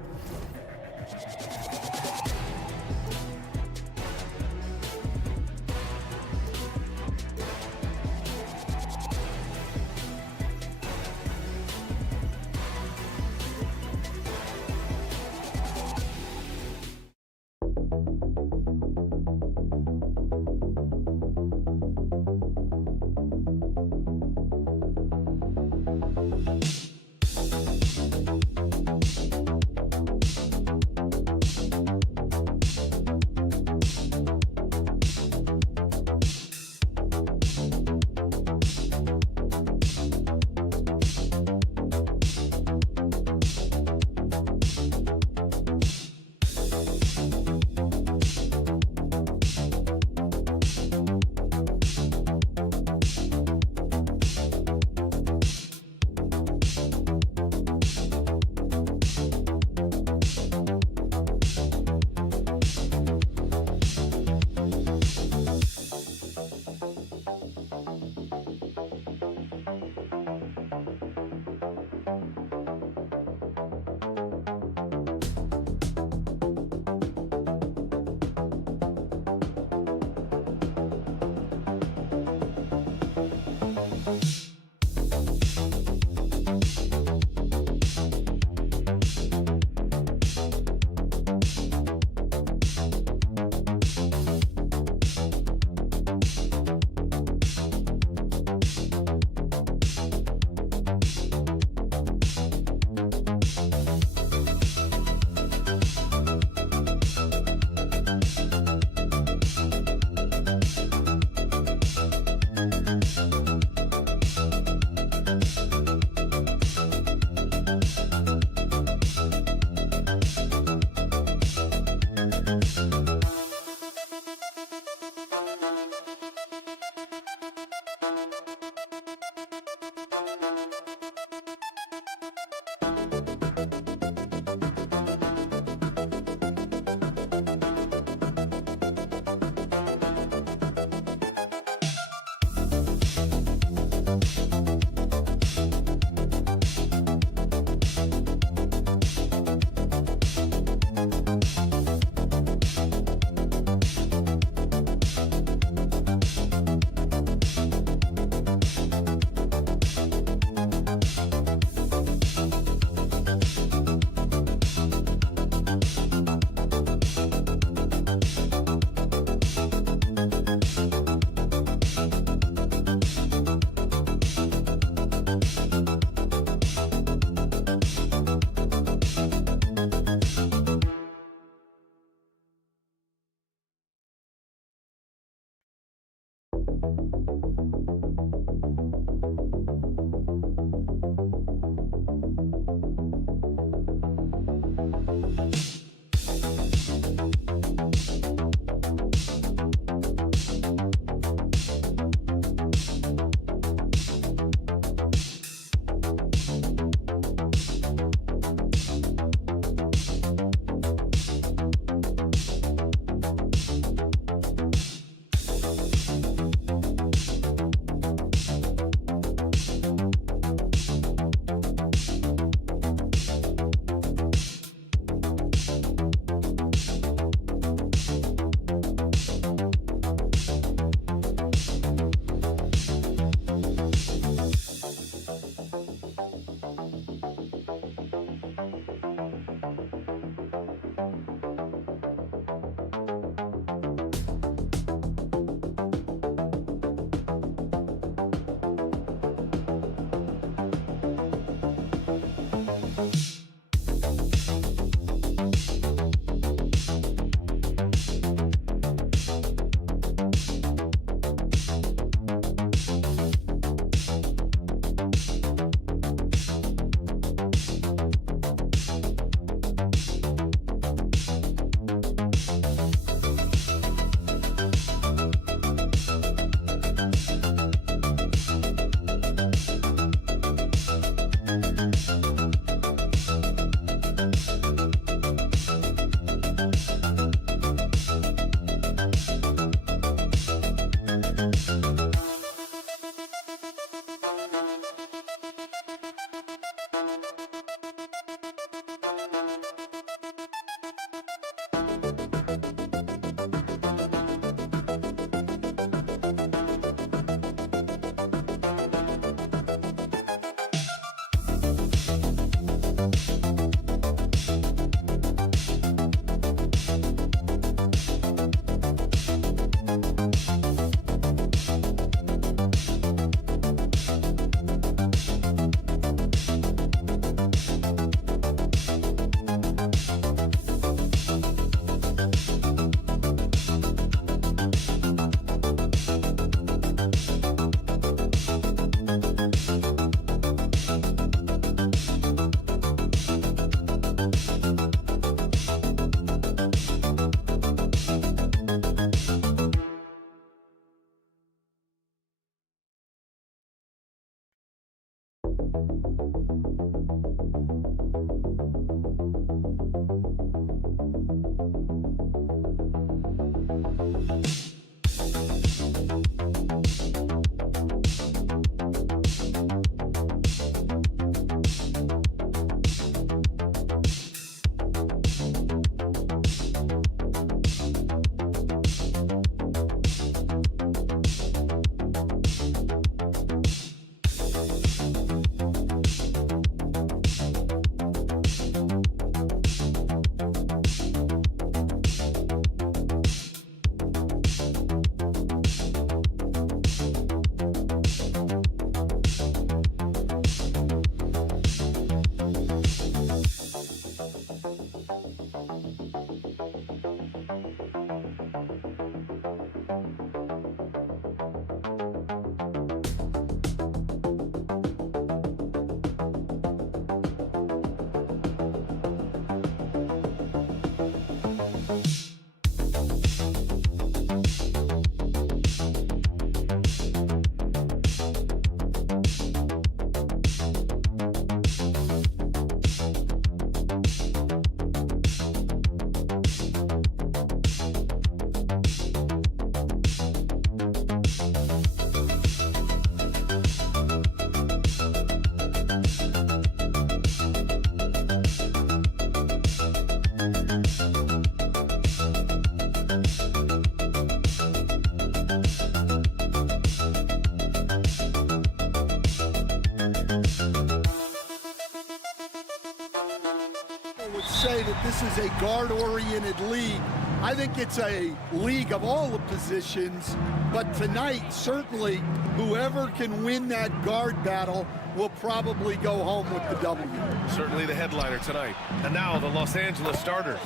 Say that this is a guard-oriented league. I think it's a league of all the positions, but tonight, certainly, whoever can win that guard battle will probably go home with the W. Certainly the headliner tonight. And now the Los Angeles starters.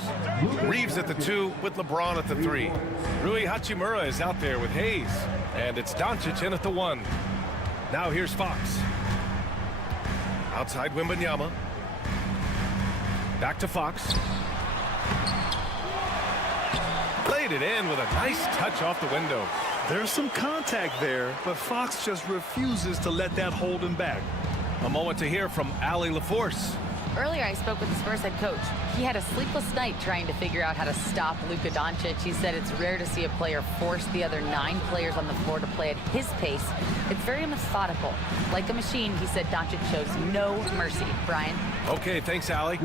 Reeves at the 2 with LeBron at the 3. Rui Hachimura is out there with Hayes. And it's Doncic in at the 1. Now here's Fox. Outside Wembanyama. Back to Fox. Played it in with a nice touch off the window. There's some contact there, but Fox just refuses to let that hold him back. A moment to hear from Allie LaForce. Earlier, I spoke with the Spurs head coach. He had a sleepless night trying to figure out how to stop Luka Doncic. He said it's rare to see a player force the other 9 players on the floor to play at his pace. It's very methodical. Like a machine, he said Doncic shows no mercy. Brian? Okay, thanks, Allie.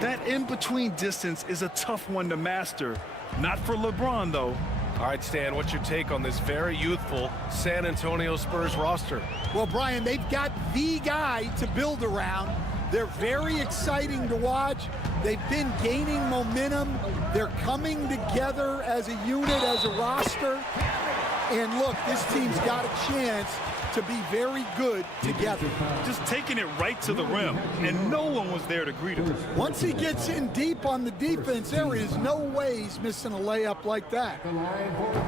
That in-between distance is a tough one to master. Not for LeBron, though. All right, Stan, what's your take on this very youthful San Antonio Spurs roster? Well, Brian, they've got the guy to build around. They're very exciting to watch. They've been gaining momentum. They're coming together as a unit, as a roster. And look, this team's got a chance to be very good together. Just taking it right to the rim, and no one was there to greet him. Once he gets in deep on the defense, there is no way he's missing a layup like that.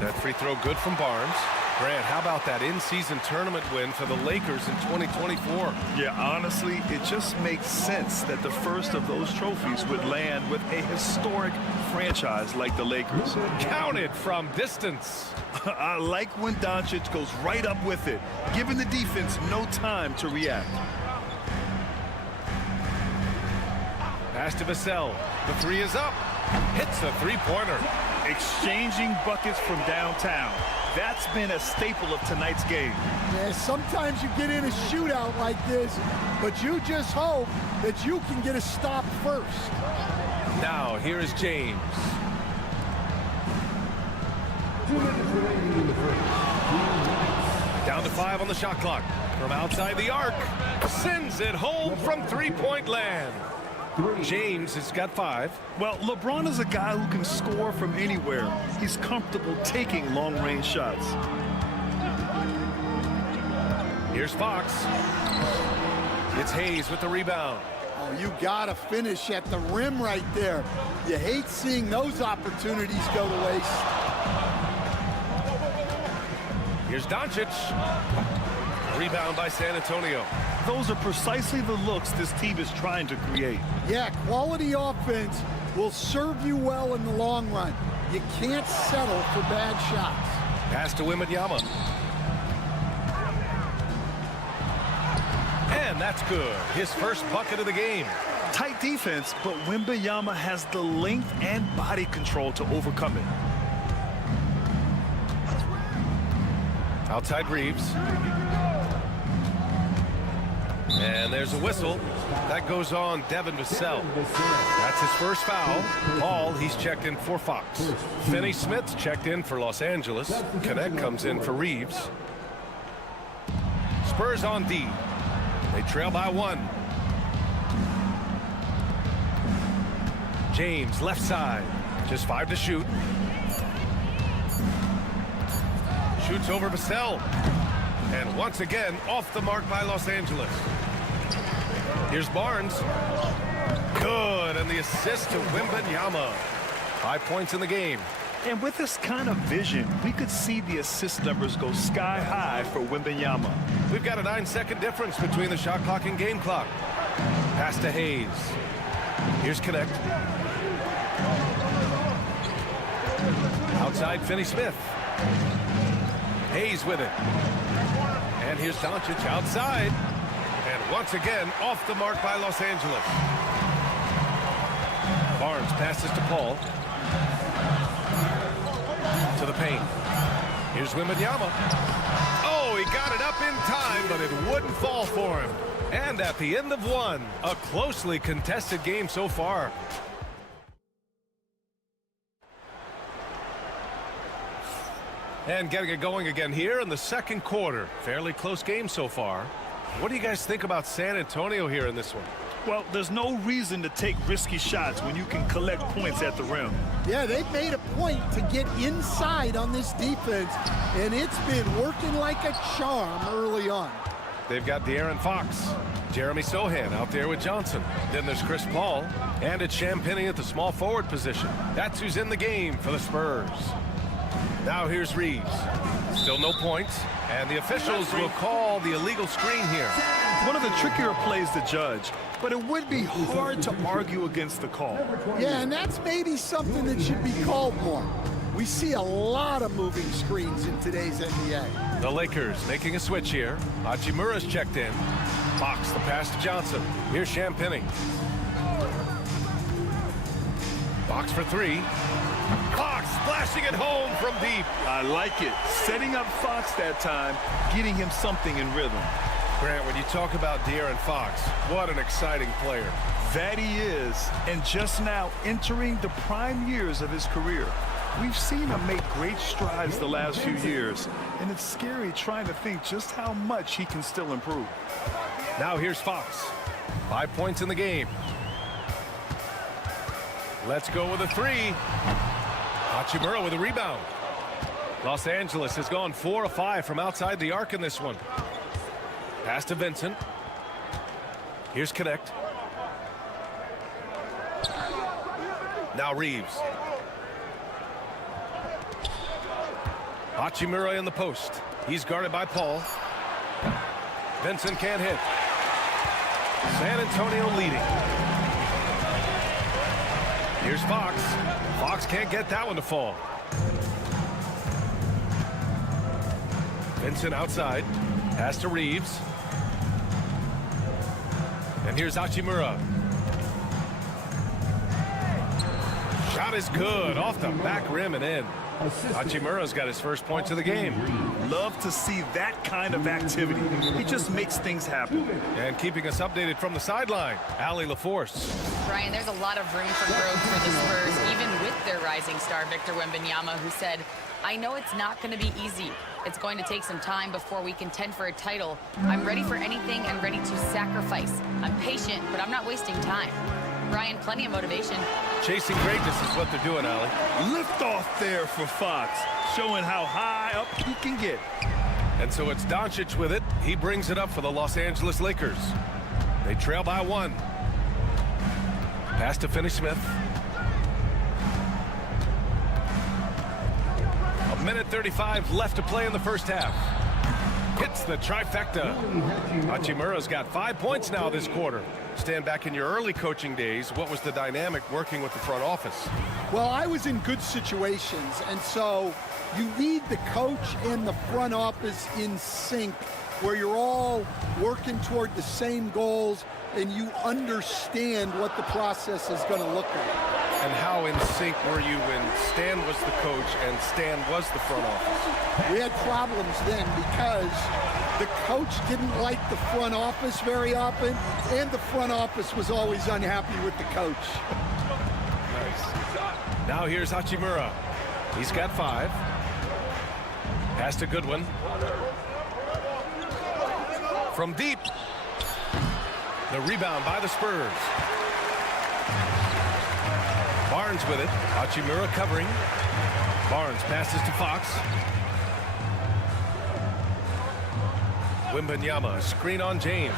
That free throw good from Barnes. Grant, how about that in-season tournament win for the Lakers in 2024? Yeah, honestly, it just makes sense that the first of those trophies would land with a historic franchise like the Lakers. Counted from distance. I like when Doncic goes right up with it, giving the defense no time to react. Pass to Vassell. The 3 is up. Hits the three-pointer. Exchanging buckets from downtown. That's been a staple of tonight's game. Yeah, sometimes you get in a shootout like this, but you just hope that you can get a stop first. Now, here is James. Down to 5 on the shot clock. From outside the arc. Sends it home from three-point land. James has got 5. Well, LeBron is a guy who can score from anywhere. He's comfortable taking long-range shots. Here's Fox. It's Hayes with the rebound. Oh, you gotta finish at the rim right there. You hate seeing those opportunities go to waste. Here's Doncic. Rebound by San Antonio. Those are precisely the looks this team is trying to create. Yeah, quality offense will serve you well in the long run. You can't settle for bad shots. Pass to Wembanyama. And that's good. His first bucket of the game. Tight defense, but Wembanyama has the length and body control to overcome it. Outside Reeves. And there's a whistle. That goes on Devin Vassell. That's his first foul. Paul, he's checked in for Fox. Finney-Smith checked in for Los Angeles. Connect comes in for Reeves. Spurs on D. They trail by 1. James, left side. Just 5 to shoot. Shoots over Vassell. And once again, off the mark by Los Angeles. Here's Barnes. Good, and the assist to Wembanyama. 5 points in the game. And with this kind of vision, we could see the assist numbers go sky high for Wembanyama. We've got a 9-second difference between the shot clock and game clock. Pass to Hayes. Here's Connect. Outside Finney-Smith. Hayes with it. And here's Doncic outside. And once again, off the mark by Los Angeles. Barnes passes to Paul. To the paint. Here's Wembanyama. Oh, he got it up in time, but it wouldn't fall for him. And at the end of 1, a closely contested game so far. And getting it going again here in the second quarter. Fairly close game so far. What do you guys think about San Antonio here in this one? Well, there's no reason to take risky shots when you can collect points at the rim. Yeah, they've made a point to get inside on this defense, and it's been working like a charm early on. They've got De'Aaron Fox, Jeremy Sohan out there with Johnson. Then there's Chris Paul, and it's Champagnie at the small forward position. That's who's in the game for the Spurs. Now here's Reeves. Still no points, and the officials will call the illegal screen here. One of the trickier plays to judge, but it would be hard to argue against the call. Yeah, and that's maybe something that should be called more. We see a lot of moving screens in today's NBA. The Lakers making a switch here. Hachimura's checked in. Fox, the pass to Johnson. Here's Champagnie. Fox for 3. Fox splashing it home from deep. I like it. Setting up Fox that time, getting him something in rhythm. Grant, when you talk about De'Aaron Fox, what an exciting player. That he is, and just now entering the prime years of his career. We've seen him make great strides the last few years, and it's scary trying to think just how much he can still improve. Now here's Fox. 5 points in the game. Let's go with a 3. Hachimura with a rebound. Los Angeles has gone 4 of 5 from outside the arc in this one. Pass to Vincent. Here's Connect. Now Reeves. Hachimura in the post. He's guarded by Paul. Vincent can't hit. San Antonio leading. Here's Fox. Fox can't get that one to fall. Vincent outside. Pass to Reeves. And here's Hachimura. Shot is good. Off the back rim and in. Hachimura's got his first points of the game. Love to see that kind of activity. He just makes things happen. And keeping us updated from the sideline, Allie LaForce. Brian, there's a lot of room for growth for the Spurs, even with their rising star, Victor Wembanyama, who said, I know it's not going to be easy. It's going to take some time before we contend for a title. I'm ready for anything and ready to sacrifice. I'm patient, but I'm not wasting time. Brian, plenty of motivation. Chasing greatness is what they're doing, Allie. Lift off there for Fox, showing how high up he can get. And so it's Doncic with it. He brings it up for the Los Angeles Lakers. They trail by 1. Pass to Finney-Smith. 1:35 left to play in the first half. Hits the trifecta. Hachimura's got 5 points now this quarter. Stand back in your early coaching days. What was the dynamic working with the front office? Well, I was in good situations, and so you need the coach and the front office in sync where you're all working toward the same goals and you understand what the process is going to look like. And how in sync were you when Stan was the coach and Stan was the front office? We had problems then because the coach didn't like the front office very often, and the front office was always unhappy with the coach. Nice. Now here's Hachimura. He's got 5. Pass to Goodwin. From deep. The rebound by the Spurs. Barnes with it. Hachimura covering. Barnes passes to Fox. Wembanyama, screen on James.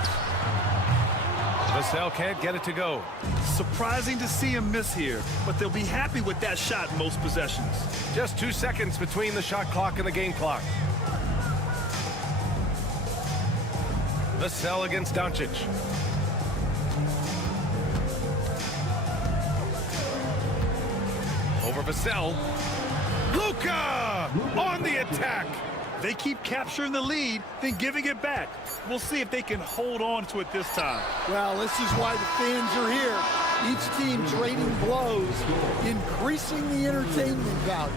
Vassell can't get it to go. Surprising to see him miss here, but they'll be happy with that shot most possessions. Just 2 seconds between the shot clock and the game clock. Vassell against Doncic. Over Vassell. Luka on the attack. They keep capturing the lead, then giving it back. We'll see if they can hold on to it this time. Well, this is why the fans are here. Each team trading blows, increasing the entertainment value.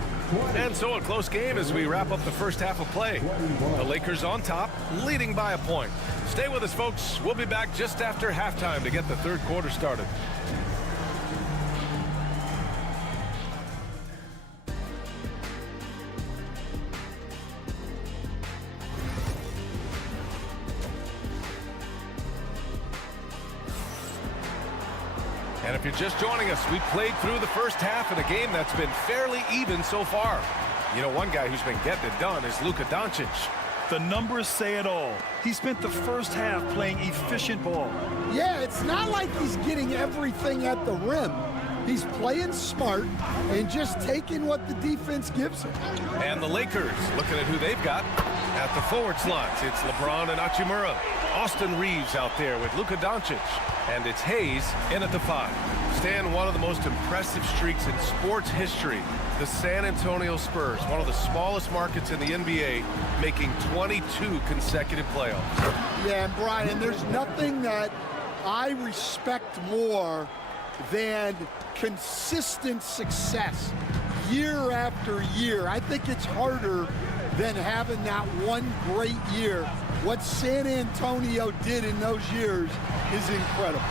And so a close game as we wrap up the first half of play. The Lakers on top, leading by a point. Stay with us, folks. We'll be back just after halftime to get the third quarter started. And if you're just joining us, we played through the first half in a game that's been fairly even so far. You know, one guy who's been getting it done is Luka Doncic. The numbers say it all. He spent the first half playing efficient ball. Yeah, it's not like he's getting everything at the rim. He's playing smart and just taking what the defense gives him. And the Lakers, looking at who they've got at the forward slots. It's LeBron and Hachimura. Austin Reeves out there with Luka Doncic. And it's Hayes in at the 5. Stan, one of the most impressive streaks in sports history. The San Antonio Spurs, one of the smallest markets in the NBA, making 22 consecutive playoffs. Yeah, and Brian, there's nothing that I respect more than consistent success year after year. I think it's harder than having that one great year. What San Antonio did in those years is incredible.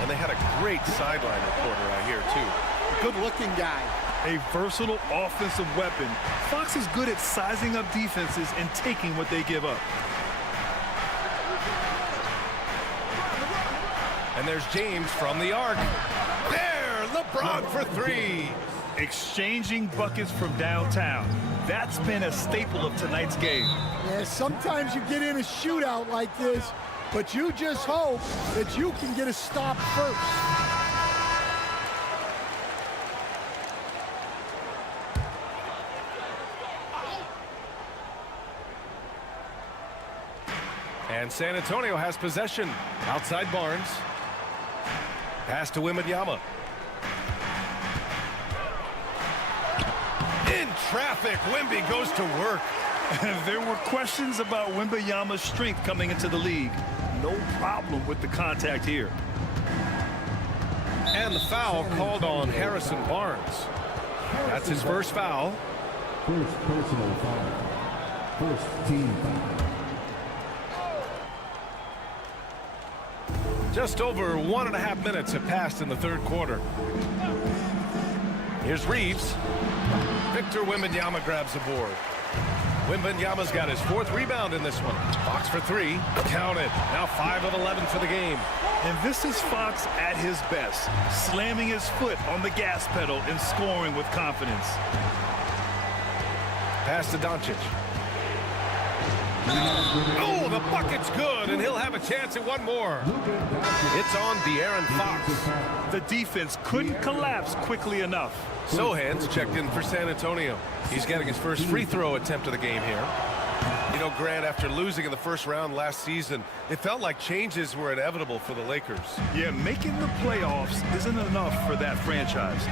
And they had a great sideline reporter out here, too. Good-looking guy. A versatile offensive weapon. Fox is good at sizing up defenses and taking what they give up. And there's James from the arc. There, LeBron for 3. Exchanging buckets from downtown. That's been a staple of tonight's game. Yeah, sometimes you get in a shootout like this, but you just hope that you can get a stop first. And San Antonio has possession. Outside Barnes. Pass to Wembanyama. In traffic, Wemby goes to work. There were questions about Wembanyama's strength coming into the league. No problem with the contact here. And the foul called on Harrison Barnes. That's his first foul. First personal foul. First team foul. Just over 1.5 minutes have passed in the third quarter. Here's Reeves. Victor Wembanyama grabs the board. Wembanyama's got his 4th rebound in this one. Fox for 3. Count it. Now 5 of 11 for the game. And this is Fox at his best, slamming his foot on the gas pedal and scoring with confidence. Pass to Doncic. Oh, the bucket's good, and he'll have a chance at one more. It's on De'Aaron Fox. The defense couldn't collapse quickly enough. Sohan's checked in for San Antonio. He's getting his first free throw attempt of the game here. You know, Grant, after losing in the first round last season, it felt like changes were inevitable for the Lakers. Yeah, making the playoffs isn't enough for that franchise.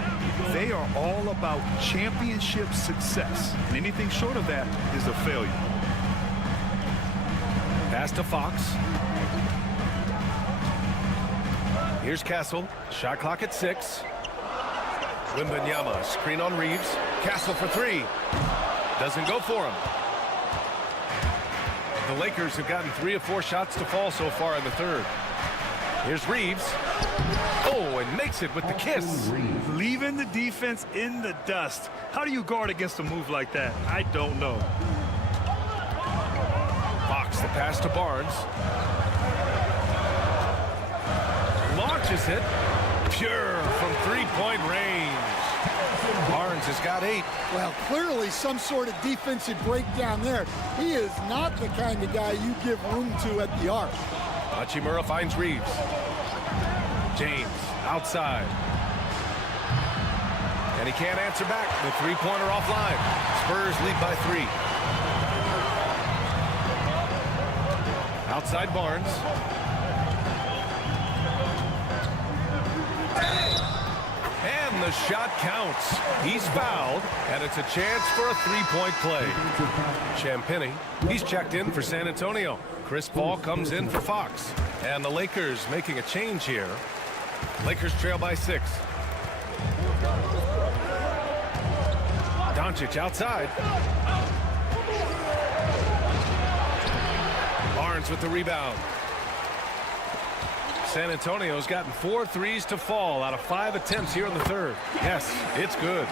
They are all about championship success, and anything short of that is a failure. Pass to Fox. Here's Castle. Shot clock at 6. Wembanyama, screen on Reeves. Castle for 3. Doesn't go for him. The Lakers have gotten 3 of 4 shots to fall so far in the third. Here's Reeves. Oh, and makes it with the kiss. Leaving the defense in the dust. How do you guard against a move like that? I don't know. Fox, the pass to Barnes. Launches it. Pure from 3-point range. Barnes has got 8. Well, clearly some sort of defensive breakdown there. He is not the kind of guy you give room to at the arc. Hachimura finds Reeves. James outside. And he can't answer back. The three-pointer offline. Spurs lead by 3. Outside Barnes. And the shot counts. He's fouled, and it's a chance for a 3-point play. Champagnie, he's checked in for San Antonio. Chris Paul comes in for Fox. And the Lakers making a change here. Lakers trail by 6. Doncic outside. Barnes with the rebound. San Antonio's gotten 4 threes to fall out of 5 attempts here in the third. Yes, it's good.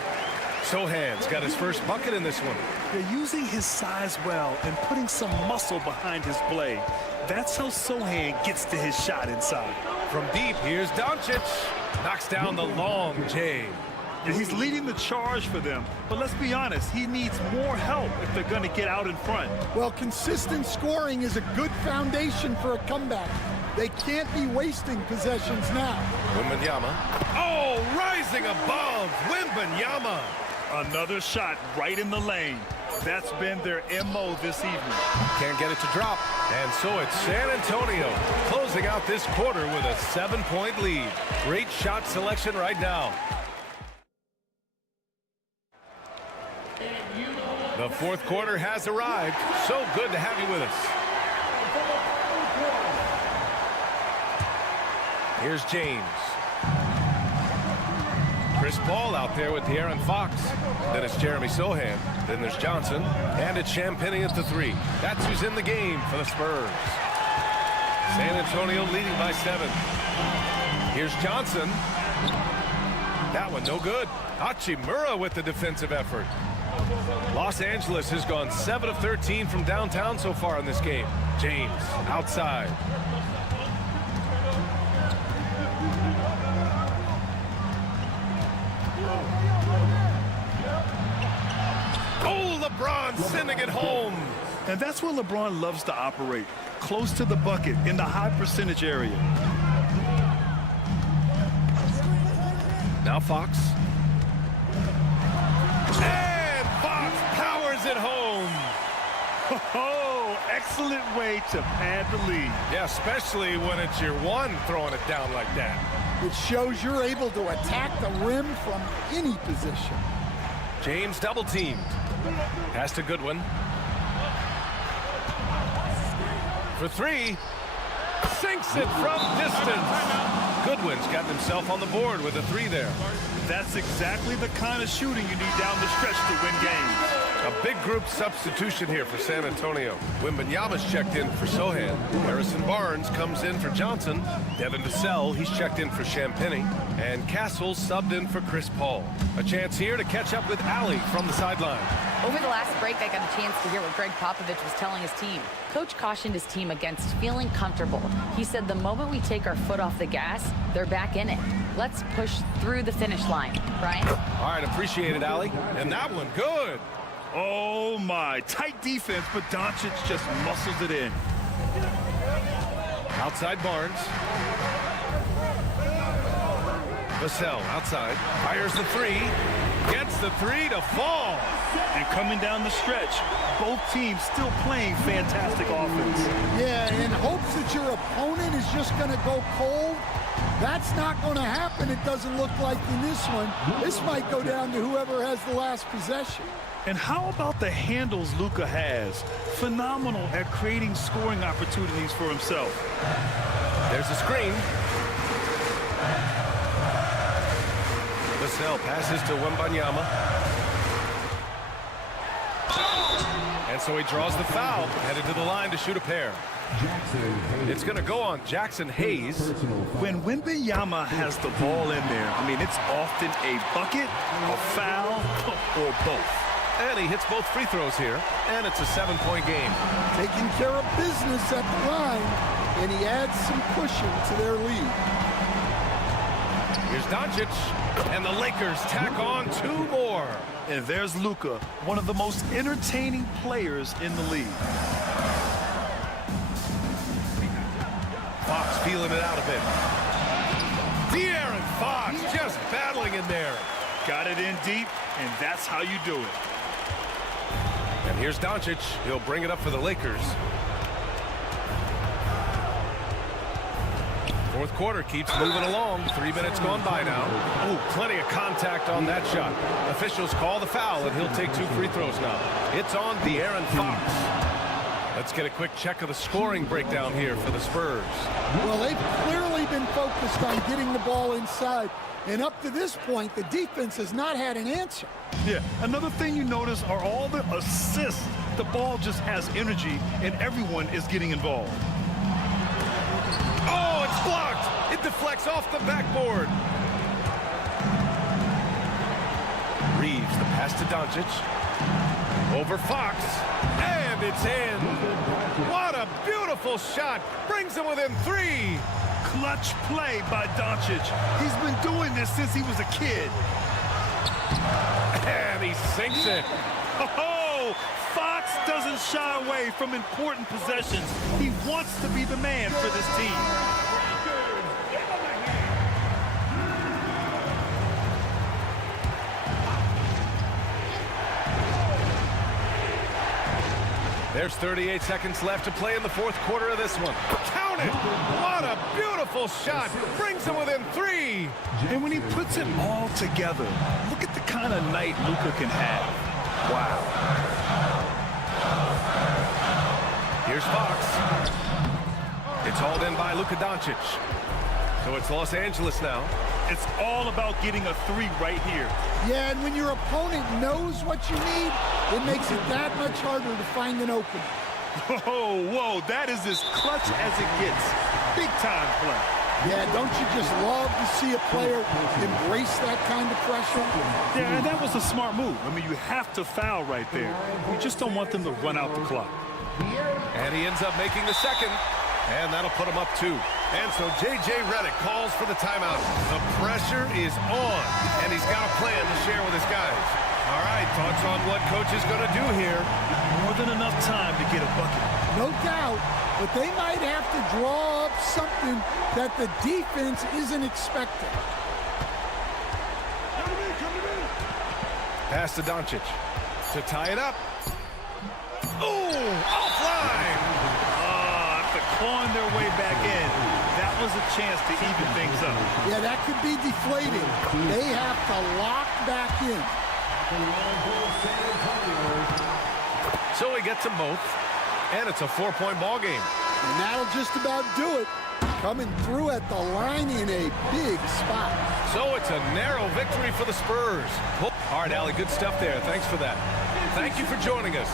Sohan's got his first bucket in this one. They're using his size well and putting some muscle behind his play. That's how Sohan gets to his shot inside. From deep, here's Doncic. Knocks down the long J. And he's leading the charge for them. But let's be honest, he needs more help if they're going to get out in front. Well, consistent scoring is a good foundation for a comeback. They can't be wasting possessions now. Wembanyama. Oh, rising above. Wembanyama. Another shot right in the lane. That's been their MO this evening. Can't get it to drop. And so it's San Antonio closing out this quarter with a 7-point lead. Great shot selection right now. The fourth quarter has arrived. So good to have you with us. Here's James. Chris Paul out there with De'Aaron Fox. Then it's Jeremy Sohan. Then there's Johnson. And it's Champagnie at the 3. That's who's in the game for the Spurs. San Antonio leading by 7. Here's Johnson. That one no good. Hachimura with the defensive effort. Los Angeles has gone 7 of 13 from downtown so far in this game. James outside. Oh, LeBron sending it home. And that's where LeBron loves to operate. Close to the bucket in the high percentage area. Now Fox. And Fox powers it home. Oh, excellent way to pad the lead. Yeah, especially when it's your one throwing it down like that. It shows you're able to attack the rim from any position. James double teamed. Pass to Goodwin. For 3. Sinks it from distance. Goodwin's gotten himself on the board with a 3 there. That's exactly the kind of shooting you need down the stretch to win games. A big group substitution here for San Antonio. Wembanyama's checked in for Sohan. Harrison Barnes comes in for Johnson. Devin Vassell, he's checked in for Champagnie. And Castle subbed in for Chris Paul. A chance here to catch up with Allie from the sideline. Over the last break, I got a chance to hear what Greg Popovich was telling his team. Coach cautioned his team against feeling comfortable. He said the moment we take our foot off the gas, they're back in it. Let's push through the finish line. Brian? All right, appreciate it, Allie. And that one, good. Oh, my. Tight defense, but Doncic just muscles it in. Outside Barnes. Vassell outside. Fires the 3. Gets the 3 to fall. And coming down the stretch, both teams still playing fantastic offense. Yeah, in hopes that your opponent is just going to go cold. That's not going to happen, it doesn't look like in this one. This might go down to whoever has the last possession. And how about the handles Luka has? Phenomenal at creating scoring opportunities for himself. There's a screen. Vassell passes to Wembanyama. And so he draws the foul, headed to the line to shoot a pair. It's going to go on Jackson Hayes. When Wembanyama has the ball in there, I mean, it's often a bucket, a foul, or both. And he hits both free throws here, and it's a 7-point game. Taking care of business at the line, and he adds some cushion to their lead. Here's Doncic, and the Lakers tack on 2 more. And there's Luka, one of the most entertaining players in the league. Fox feeling it out a bit. De'Aaron Fox just battling in there. Got it in deep, and that's how you do it. And here's Doncic. He'll bring it up for the Lakers. Fourth quarter keeps moving along. 3 minutes gone by now. Ooh, plenty of contact on that shot. Officials call the foul, and he'll take 2 free throws now. It's on De'Aaron Fox. Let's get a quick check of the scoring breakdown here for the Spurs. Well, they've clearly been focused on getting the ball inside. And up to this point, the defense has not had an answer. Yeah, another thing you notice are all the assists. The ball just has energy, and everyone is getting involved. Oh, it's blocked. It deflects off the backboard. Reeves, the pass to Doncic. Over Fox. And it's in. What a beautiful shot. Brings him within 3. Clutch play by Doncic. He's been doing this since he was a kid. And he sinks it. Oh, Fox doesn't shy away from important possessions. He wants to be the man for this team. There's 38 seconds left to play in the fourth quarter of this one. Count it! What a beautiful shot! Brings him within 3. And when he puts it all together, look at the kind of night Luka can have. Wow. Here's Fox. It's hauled in by Luka Doncic. So it's Los Angeles now. It's all about getting a 3 right here. Yeah, and when your opponent knows what you need, it makes it that much harder to find an opening. Whoa, that is as clutch as it gets. Big time play. Yeah, don't you just love to see a player embrace that kind of pressure? Yeah, and that was a smart move. I mean, you have to foul right there. You just don't want them to run out the clock. And he ends up making the second. And that'll put him up 2. And so J.J. Redick calls for the timeout. The pressure is on, and he's got a plan to share with his guys. All right, thoughts on what coach is going to do here? More than enough time to get a bucket. No doubt, but they might have to draw up something that the defense isn't expecting. Pass to Doncic to tie it up. Ooh, offline. Clawing their way back in. That was a chance to even things up. Yeah, that could be deflating. They have to lock back in. So he gets them both, and it's a 4-point ball game. And that'll just about do it. Coming through at the line in a big spot. So it's a narrow victory for the Spurs. All right, Allie, good stuff there. Thanks for that. Thank you for joining us.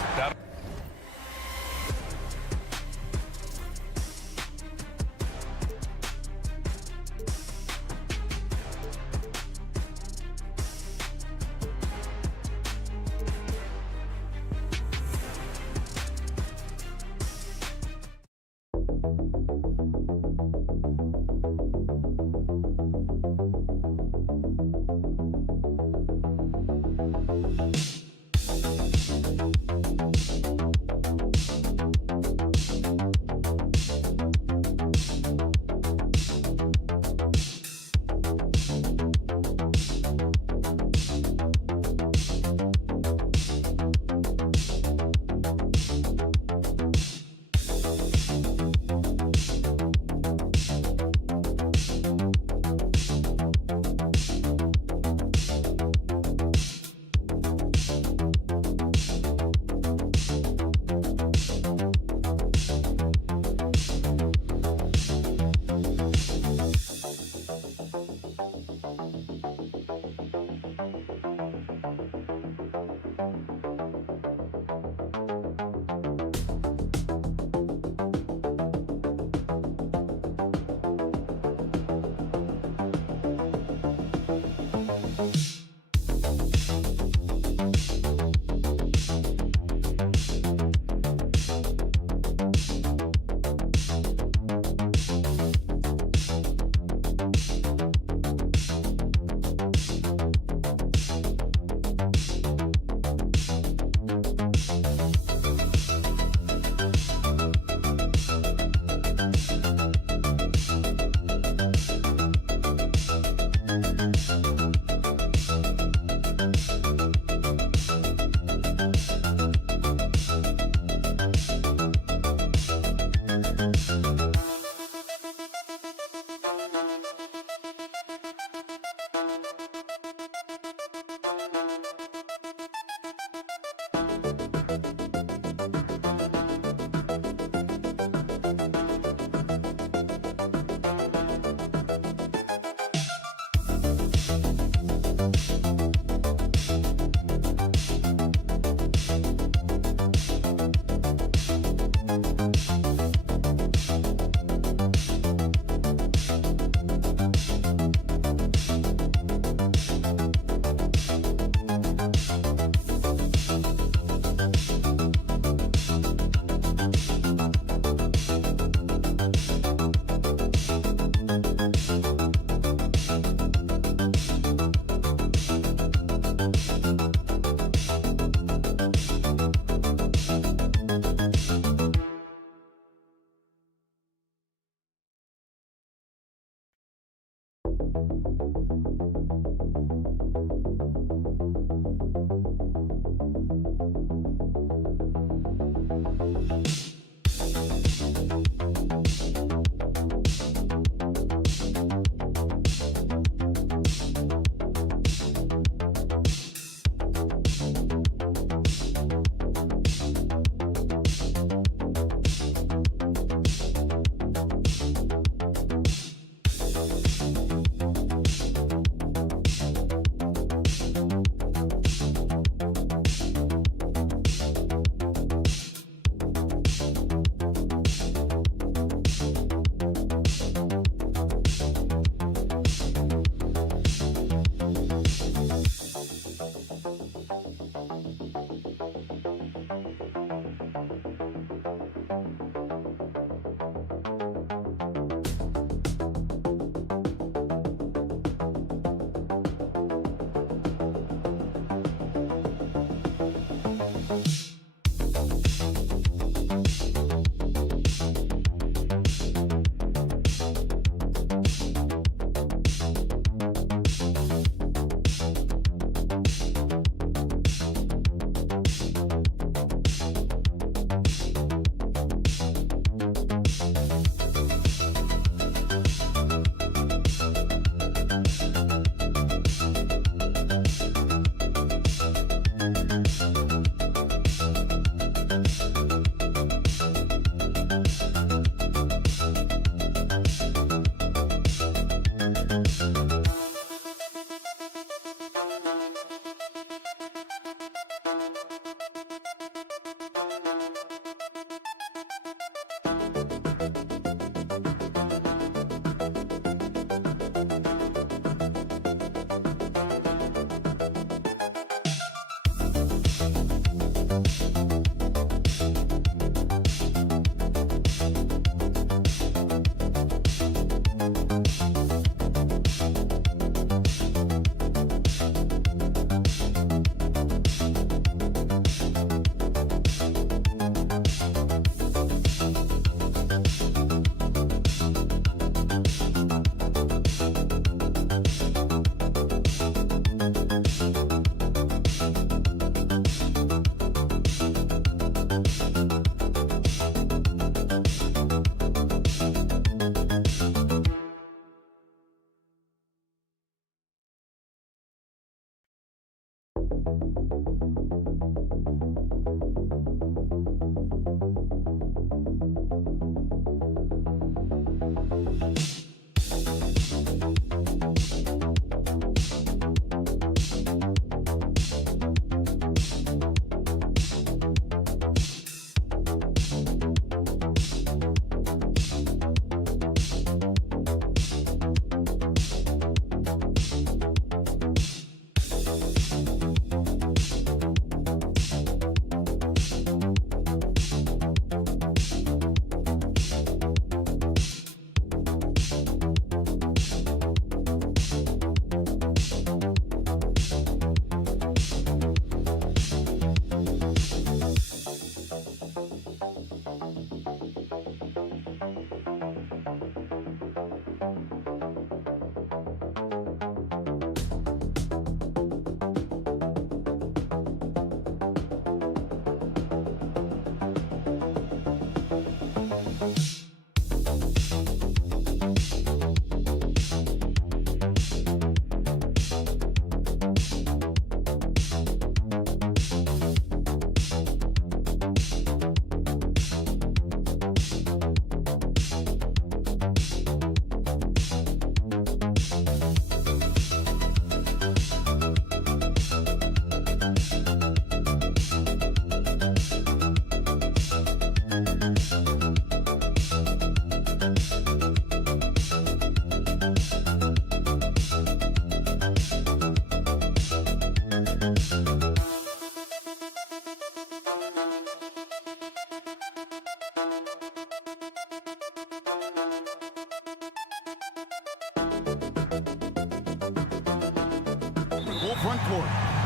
front court.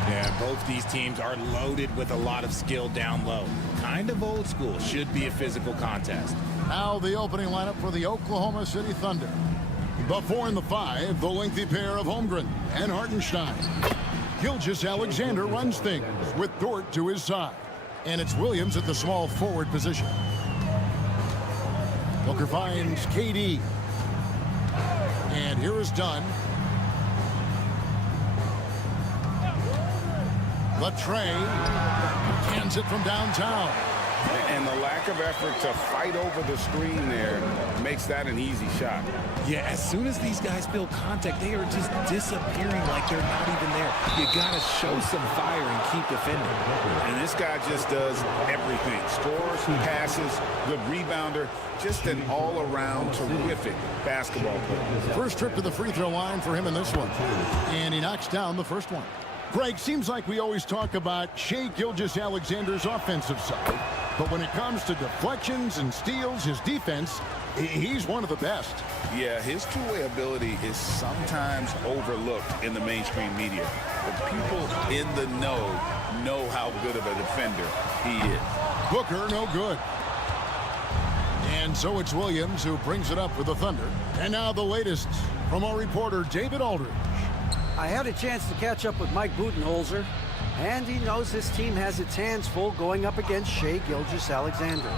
Yeah, both these teams are loaded with a lot of skill down low. Kind of old school. Should be a physical contest. Now the opening lineup for the Oklahoma City Thunder. The 4 and the 5, the lengthy pair of Holmgren and Hartenstein. Gilgeous-Alexander runs things with Dort to his side. And it's Williams at the small forward position. Booker finds KD. And here is Dunn. Latrey cans it from downtown. And the lack of effort to fight over the screen there makes that an easy shot. Yeah, as soon as these guys feel contact, they are just disappearing like they're not even there. You got to show some fire and keep defending. And this guy just does everything. Scores, passes, good rebounder, just an all-around terrific basketball player. First trip to the free throw line for him in this one. And he knocks down the first one. Greg, seems like we always talk about Shai Gilgeous-Alexander's offensive side. But when it comes to deflections and steals, his defense, he's one of the best. Yeah, his two-way ability is sometimes overlooked in the mainstream media. But people in the know how good of a defender he is. Booker, no good. And so it's Williams who brings it up for the Thunder. And now the latest from our reporter, David Aldridge. I had a chance to catch up with Mike Budenholzer, and he knows his team has its hands full going up against Shai Gilgeous-Alexander.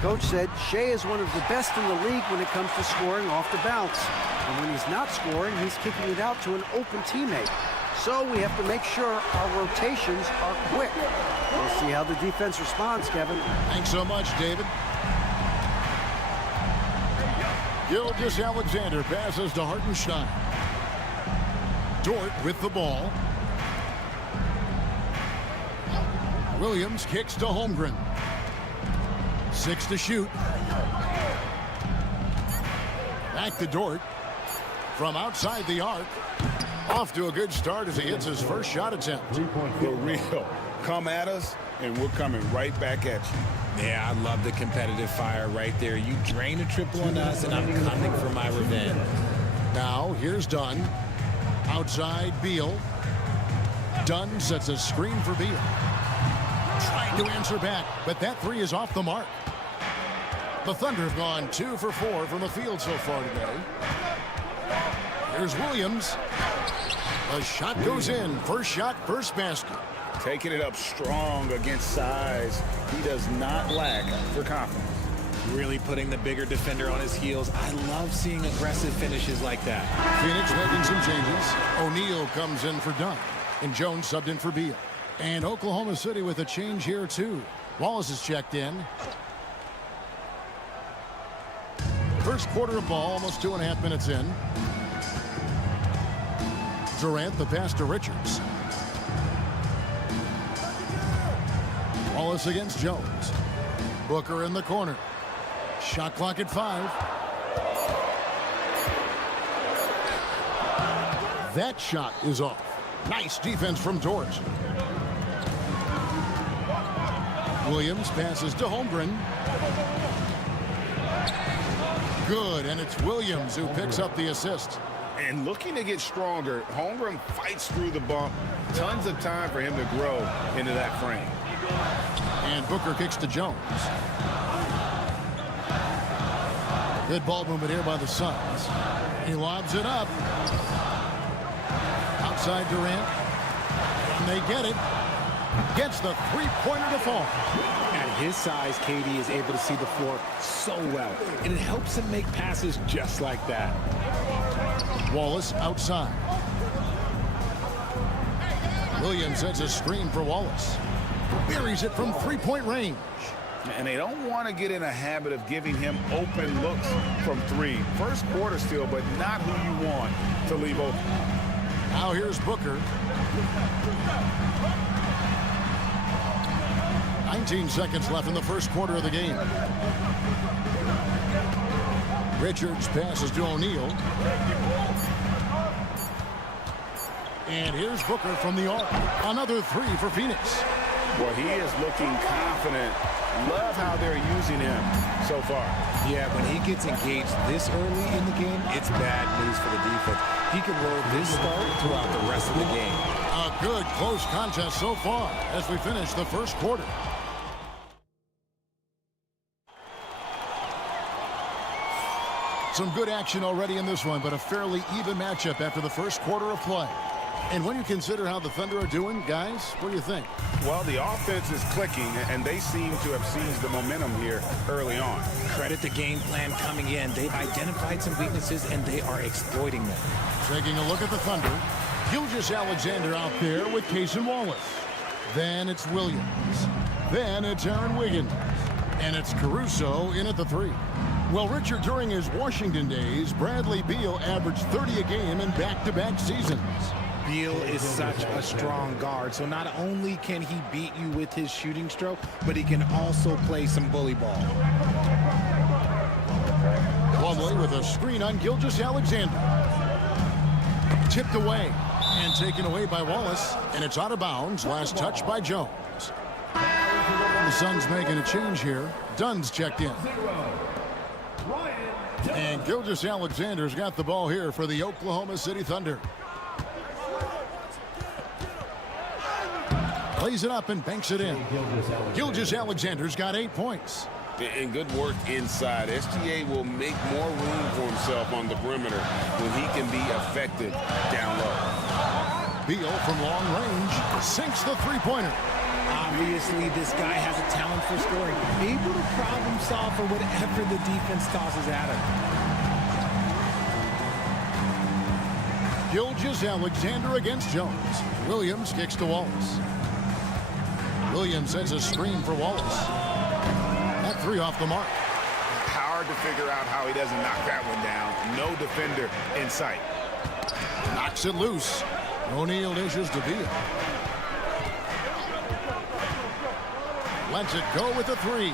Coach said Shai is one of the best in the league when it comes to scoring off the bounce. And when he's not scoring, he's kicking it out to an open teammate. So we have to make sure our rotations are quick. We'll see how the defense responds, Kevin. Thanks so much, David. Gilgeous-Alexander passes to Hartenstein. Dort with the ball. Williams kicks to Holmgren. 6 to shoot. Back to Dort. From outside the arc. Off to a good start as he hits his first shot attempt. For real. Come at us, and we're coming right back at you. Yeah, I love the competitive fire right there. You drain a triple on us, and I'm coming for my revenge. Now, here's Dunn. Outside, Beal. Dunn sets a screen for Beal. Trying to answer back, but that three is off the mark. The Thunder have gone 2 for 4 from the field so far today. Here's Williams. The shot goes in. First shot, first basket. Taking it up strong against size. He does not lack for confidence. Really putting the bigger defender on his heels. I love seeing aggressive finishes like that. Phoenix making some changes. O'Neal comes in for Dunn. And Jones subbed in for Beal. And Oklahoma City with a change here, too. Wallace is checked in. First quarter of ball, almost 2.5 minutes in. Durant, the pass to Richards. Wallace against Jones. Booker in the corner. Shot clock at 5. That shot is off. Nice defense from Dort. Williams passes to Holmgren. Good, and it's Williams who picks up the assist. And looking to get stronger, Holmgren fights through the bump. Tons of time for him to grow into that frame. And Booker kicks to Jones. Good ball movement here by the Suns. He lobs it up. Outside Durant. And they get it. Gets the three-pointer to fall. At his size, KD is able to see the floor so well. And it helps him make passes just like that. Wallace outside. Williams sets a screen for Wallace. Buries it from three-point range. And they don't want to get in a habit of giving him open looks from 3. First quarter still, but not who you want to leave open. Now here's Booker. 19 seconds left in the first quarter of the game. Richards passes to O'Neal. And here's Booker from the arc. Another 3 for Phoenix. Well, he is looking confident. Love how they're using him so far. Yeah, when he gets engaged this early in the game, it's bad news for the defense. He can roll this start throughout the rest of the game. A Good close contest so far as we finish the first quarter. Some good action already in this one, but a fairly even matchup after the first quarter of play. And when you consider how the Thunder are doing, guys, what do you think? Well, the offense is clicking, and they seem to have seized the momentum here early on. Credit the game plan coming in. They've identified some weaknesses, and they are exploiting them. Taking a look at the Thunder, Gilgeous-Alexander out there with Cason Wallace. Then it's Williams. Then it's Aaron Wiggins. And it's Caruso in at the 3. Well, Richard, during his Washington days, Bradley Beal averaged 30 a game in back-to-back seasons. Beal is such a strong guard, so not only can he beat you with his shooting stroke, but he can also play some bully ball. Plumlee with a screen on Gilgeous-Alexander. Tipped away and taken away by Wallace, and it's out of bounds. Last touch by Jones. The Suns making a change here. Dunn's checked in. And Gilgeous-Alexander's got the ball here for the Oklahoma City Thunder. Plays it up and banks it in. Gilgeous-Alexander's got 8 points. And good work inside. SGA will make more room for himself on the perimeter when he can be effective down low. Beal from long range sinks the three-pointer. Obviously, this guy has a talent for scoring. Able to problem solve for whatever the defense tosses at him. Gilgeous-Alexander against Jones. Williams kicks to Wallace. Williams sends a screen for Wallace. That 3 off the mark. Hard to figure out how he doesn't knock that one down. No defender in sight. Knocks it loose. O'Neal dishes to Beal. Lets it go with a 3.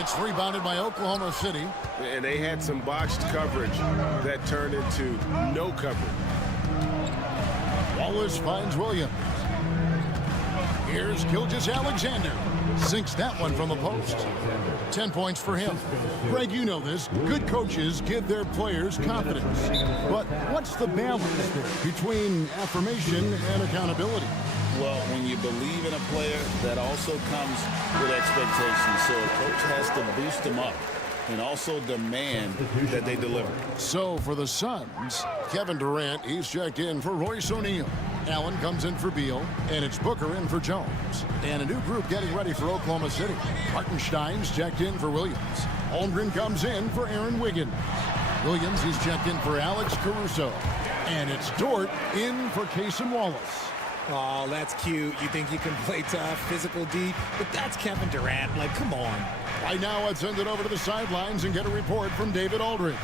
It's rebounded by Oklahoma City. And they had some botched coverage that turned into no coverage. Wallace finds Williams. Here's Gilgeous-Alexander. Sinks that one from the post. 10 points for him. Greg, you know this. Good coaches give their players confidence. But what's the balance between affirmation and accountability? Well, when you believe in a player, that also comes with expectations. So a coach has to boost them up and also demand that they deliver. So for the Suns, Kevin Durant, he's checked in for Royce O'Neal. Allen comes in for Beal, and it's Booker in for Jones. And a new group getting ready for Oklahoma City. Hartenstein's checked in for Williams. Holmgren comes in for Aaron Wiggins. Williams, he's checked in for Alex Caruso. And it's Dort in for Cason Wallace. Oh, that's cute. You think you can play tough, physical D, but that's Kevin Durant. Like, come on. Right now, let's send it over to the sidelines and get a report from David Aldridge.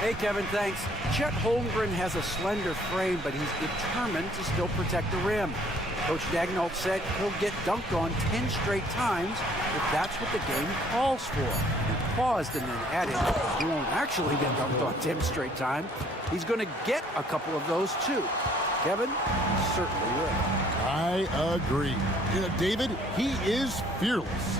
Hey, Kevin, thanks. Chet Holmgren has a slender frame, but he's determined to still protect the rim. Coach Daigneault said he'll get dunked on 10 straight times if that's what the game calls for. He paused and then added, he won't actually get dunked on 10 straight times. He's going to get a couple of those, too. Kevin certainly will. I agree. David, he is fearless.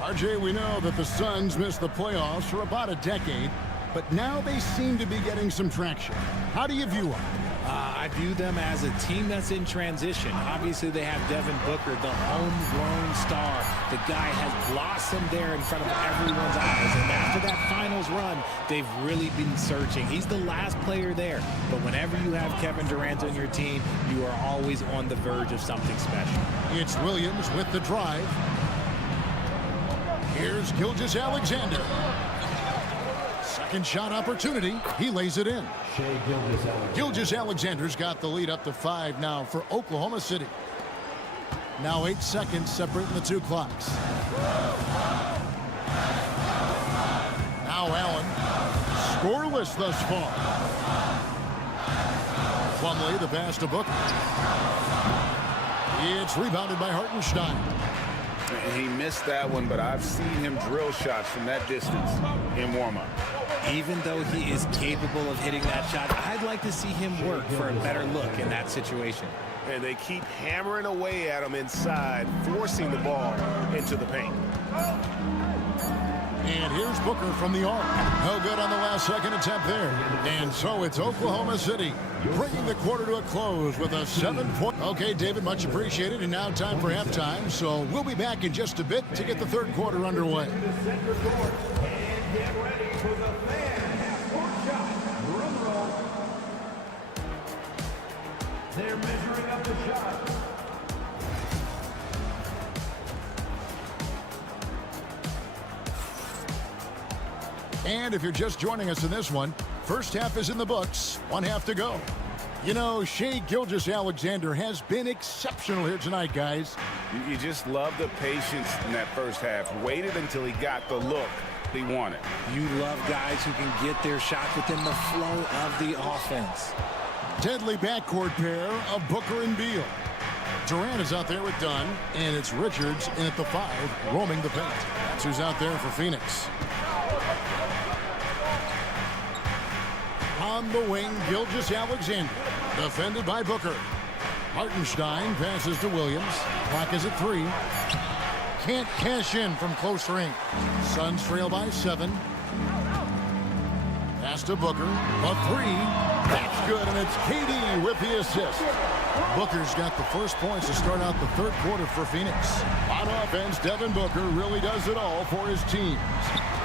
RJ, we know that the Suns missed the playoffs for about a decade, but now they seem to be getting some traction. How do you view them? I view them as a team that's in transition. Obviously, they have Devin Booker, the homegrown star. The guy has blossomed there in front of everyone's eyes. And after that finals run, they've really been searching. He's the last player there. But whenever you have Kevin Durant on your team, you are always on the verge of something special. It's Williams with the drive. Here's Gilgeous-Alexander. Second shot opportunity. He lays it in. Gilgeous-Alexander's got the lead up to 5 now for Oklahoma City. Now 8 seconds separating the two clocks. Now Allen. Scoreless thus far. Plumlee, the pass to Booker. It's rebounded by Hartenstein. He missed that one, but I've seen him drill shots from that distance in warm-up. Even though he is capable of hitting that shot, I'd like to see him work for a better look in that situation. And they keep hammering away at him inside, forcing the ball into the paint. And here's Booker from the arc. No good on the last second attempt there. And so it's Oklahoma City bringing the quarter to a close with a 7-point. Okay, David, much appreciated. And now time for halftime. So we'll be back in just a bit to get the third quarter underway. They're measuring up the shot. And if you're just joining us in this one, first half is in the books. 1 half to go. You know, Shai Gilgeous-Alexander has been exceptional here tonight, guys. You just love the patience in that first half. Waited until he got the look he wanted. You love guys who can get their shot within the flow of the offense. Deadly backcourt pair of Booker and Beal. Durant is out there with Dunn, and it's Richards in at the 5, roaming the paint. That's who's out there for Phoenix. On the wing, Gilgeous-Alexander, defended by Booker. Hartenstein passes to Williams. Clock is at 3. Can't cash in from close range. Suns trail by 7. Pass to Booker. A 3. That's good, and it's KD with the assist. Booker's got the first points to start out the third quarter for Phoenix. On offense, Devin Booker really does it all for his teams.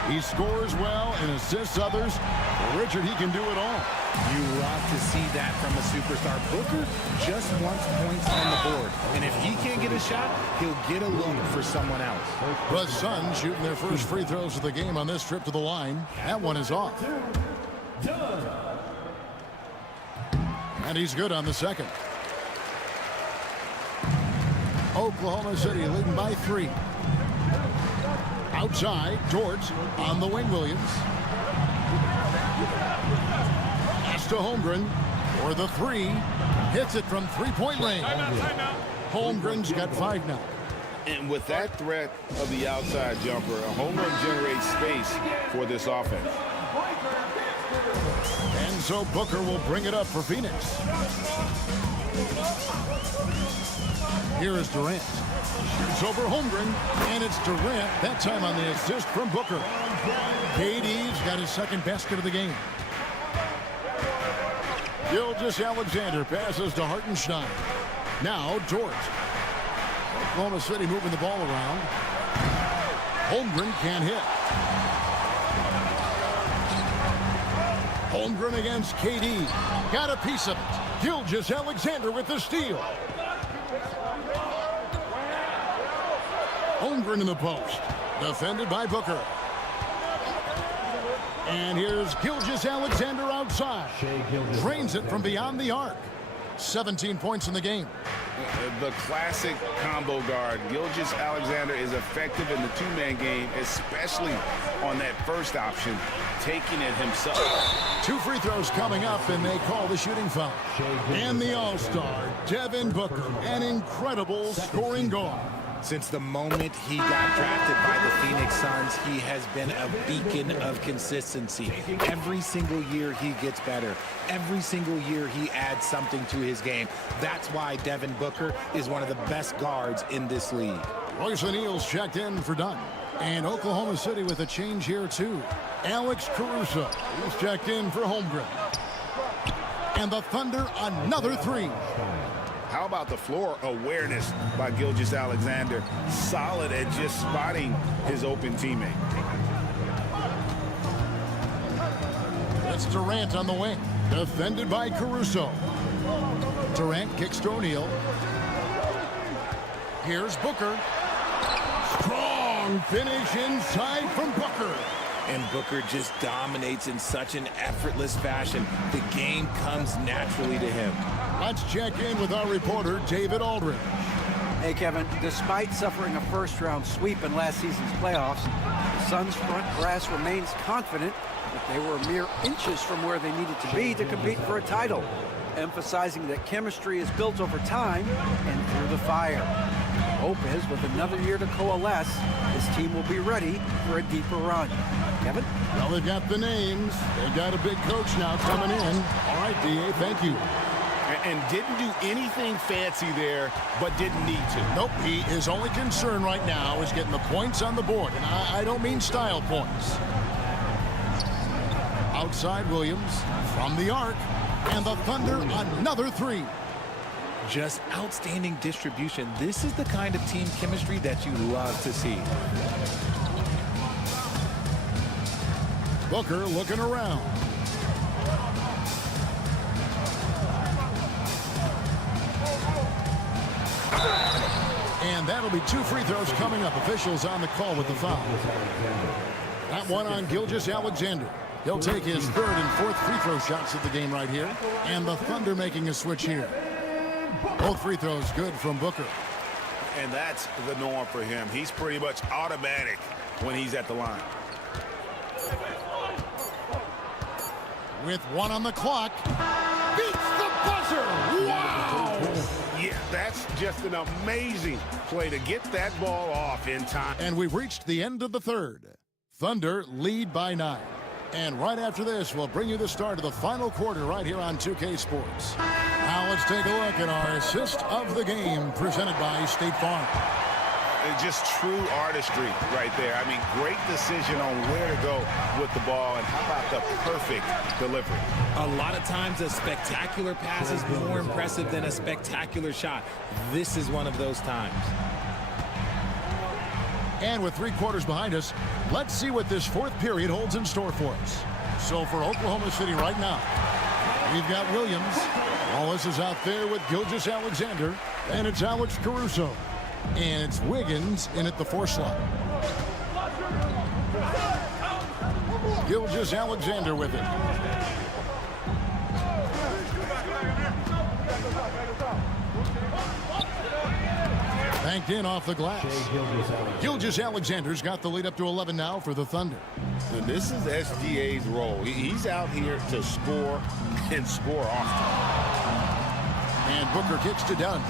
He scores well and assists others. Richard, he can do it all. You love to see that from a superstar. Booker just wants points on the board. And if he can't get a shot, he'll get a look for someone else. The Suns shooting their first free throws of the game on this trip to the line. That one is off. And he's good on the second. Oklahoma City leading by 3. Outside, Dort on the wing, Williams. Pass to Holmgren for the 3. Hits it from three-point range. Holmgren's got 5 now. And with that threat of the outside jumper, a home run generates space for this offense. And so Booker will bring it up for Phoenix. Here is Durant. Shoots over Holmgren, and it's Durant, that time on the assist from Booker. KD's got his second basket of the game. Gilgeous-Alexander passes to Hartenstein. Now Dort. Oklahoma City moving the ball around. Holmgren can't hit. Holmgren against KD. Got a piece of it. Gilgeous-Alexander with the steal. Holmgren in the post. Defended by Booker. And here's Gilgeous-Alexander outside. Drains it from beyond the arc. 17 points in the game. The classic combo guard. Gilgeous-Alexander is effective in the two-man game, especially on that first option, taking it himself. 2 free throws coming up, and they call the shooting foul. And the all-star, Devin Booker, an incredible scoring guard. Since the moment he got drafted by the Phoenix Suns, he has been a beacon of consistency. Every single year he gets better. Every single year he adds something to his game. That's why Devin Booker is one of the best guards in this league. Royce O'Neal's checked in for Dunn. And Oklahoma City with a change here too. Alex Caruso is checked in for Holmgren. And the Thunder another 3. How about the floor awareness by Gilgeous-Alexander? Solid at just spotting his open teammate. That's Durant on the wing. Defended by Caruso. Durant kicks to O'Neal. Here's Booker. Strong finish inside from Booker. And Booker just dominates in such an effortless fashion. The game comes naturally to him. Let's check in with our reporter, David Aldridge. Hey, Kevin, despite suffering a first-round sweep in last season's playoffs, the Suns' front brass remains confident that they were mere inches from where they needed to be to compete for a title, emphasizing that chemistry is built over time and through the fire. Hope is, with another year to coalesce, this team will be ready for a deeper run. Kevin? Well, they've got the names. They've got a big coach now coming in. All right, D.A., thank you. And didn't do anything fancy there, but didn't need to. Nope, his only concern right now is getting the points on the board. And I don't mean style points. Outside Williams from the arc. And the Thunder, another three. Just outstanding distribution. This is the kind of team chemistry that you love to see. Booker looking around. And that'll be 2 free throws coming up. Officials on the call with the foul. That one on Gilgeous-Alexander. He'll take his 3rd and 4th free throw shots of the game right here. And the Thunder making a switch here. Both free throws good from Booker. And that's the norm for him. He's pretty much automatic when he's at the line. With 1 on the clock. Beats the buzzer. Wow! Yeah, that's just an amazing play to get that ball off in time. And we've reached the end of the 3rd. Thunder lead by 9. And right after this, we'll bring you the start of the final quarter right here on 2K Sports. Now let's take a look at our assist of the game presented by State Farm. Just true artistry right there. I mean, great decision on where to go with the ball, and how about the perfect delivery? A lot of times a spectacular pass is more impressive than a spectacular shot. This is one of those times. And with 3 quarters behind us, let's see what this 4th period holds in store for us. So for Oklahoma City right now, we've got Williams. Wallace is out there with Gilgeous-Alexander, and it's Alex Caruso. And it's Wiggins in at the 4 slot. Gilgeous-Alexander with it. Banked in off the glass. Gilgeous-Alexander's got the lead up to 11 now for the Thunder. And this is SGA's role. He's out here to score and score often. And Booker kicks to Dunn.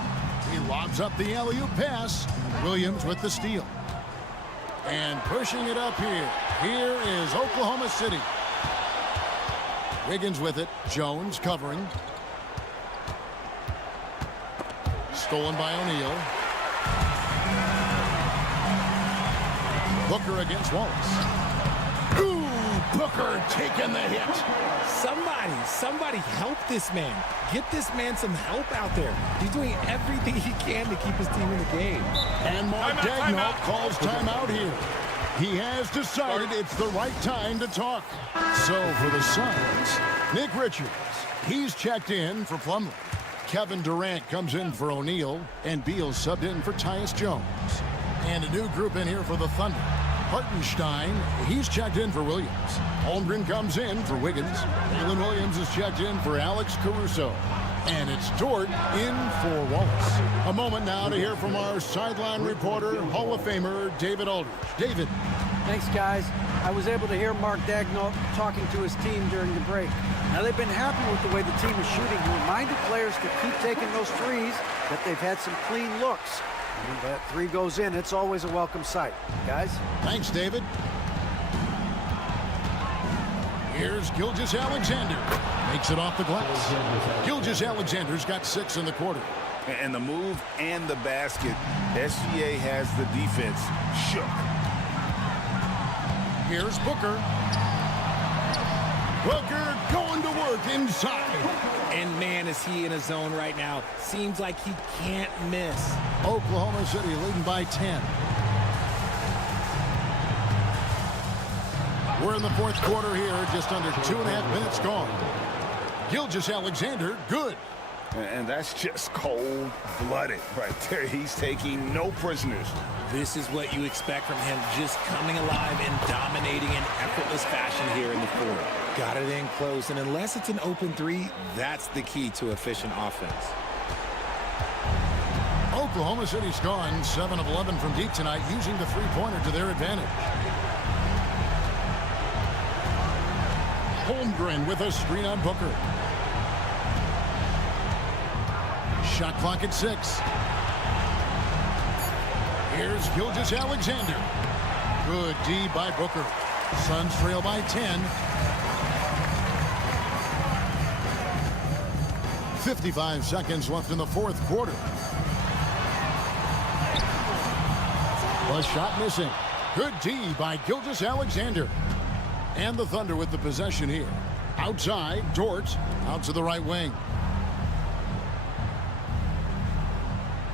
He lobs up the alley-oop pass. Williams with the steal. And pushing it up here. Here is Oklahoma City. Wiggins with it. Jones covering. Stolen by O'Neal. Booker against Wallace. Ooh, Booker taking the hit. Somebody help this man. Get this man some help out there. He's doing everything he can to keep his team in the game. And Mark Daigneault calls timeout here. He has decided it's the right time to talk. So for the Suns, Nick Richards. He's checked in for Plumlee. Kevin Durant comes in for O'Neal, and Beal subbed in for Tyus Jones. And a new group in here for the Thunder. Hartenstein, he's checked in for Williams. Holmgren comes in for Wiggins. Jalen Williams is checked in for Alex Caruso. And it's Dort in for Wallace. A moment now to hear from our sideline reporter, Hall of Famer David Aldridge. David. Thanks, guys. I was able to hear Mark Daigneault talking to his team during the break. Now, they've been happy with the way the team is shooting. He reminded players to keep taking those threes, that they've had some clean looks. When that 3 goes in, it's always a welcome sight. Guys? Thanks, David. Here's Gilgeous-Alexander. Makes it off the glass. Gilgeous-Alexander's got 6 in the quarter. And the move and the basket, SGA has the defense shook. Here's Booker. Booker going to work inside. And man, is he in a zone right now. Seems like he can't miss. Oklahoma City leading by 10. We're in the 4th quarter here, just under 2.5 minutes gone. Gilgeous-Alexander, good. And that's just cold-blooded right there. He's taking no prisoners. This is what you expect from him, just coming alive and dominating in effortless fashion here in the 4th. Got it in close, and unless it's an open 3, that's the key to efficient offense. Oklahoma City's gone 7 of 11 from deep tonight, using the 3-pointer to their advantage. Holmgren with a screen on Booker. Shot clock at 6. Here's Gilgeous-Alexander. Good D by Booker. Suns trail by 10. 55 seconds left in the fourth quarter. The shot missing. Good D by Gilgeous-Alexander. And the Thunder with the possession here. Outside, Dort out to the right wing.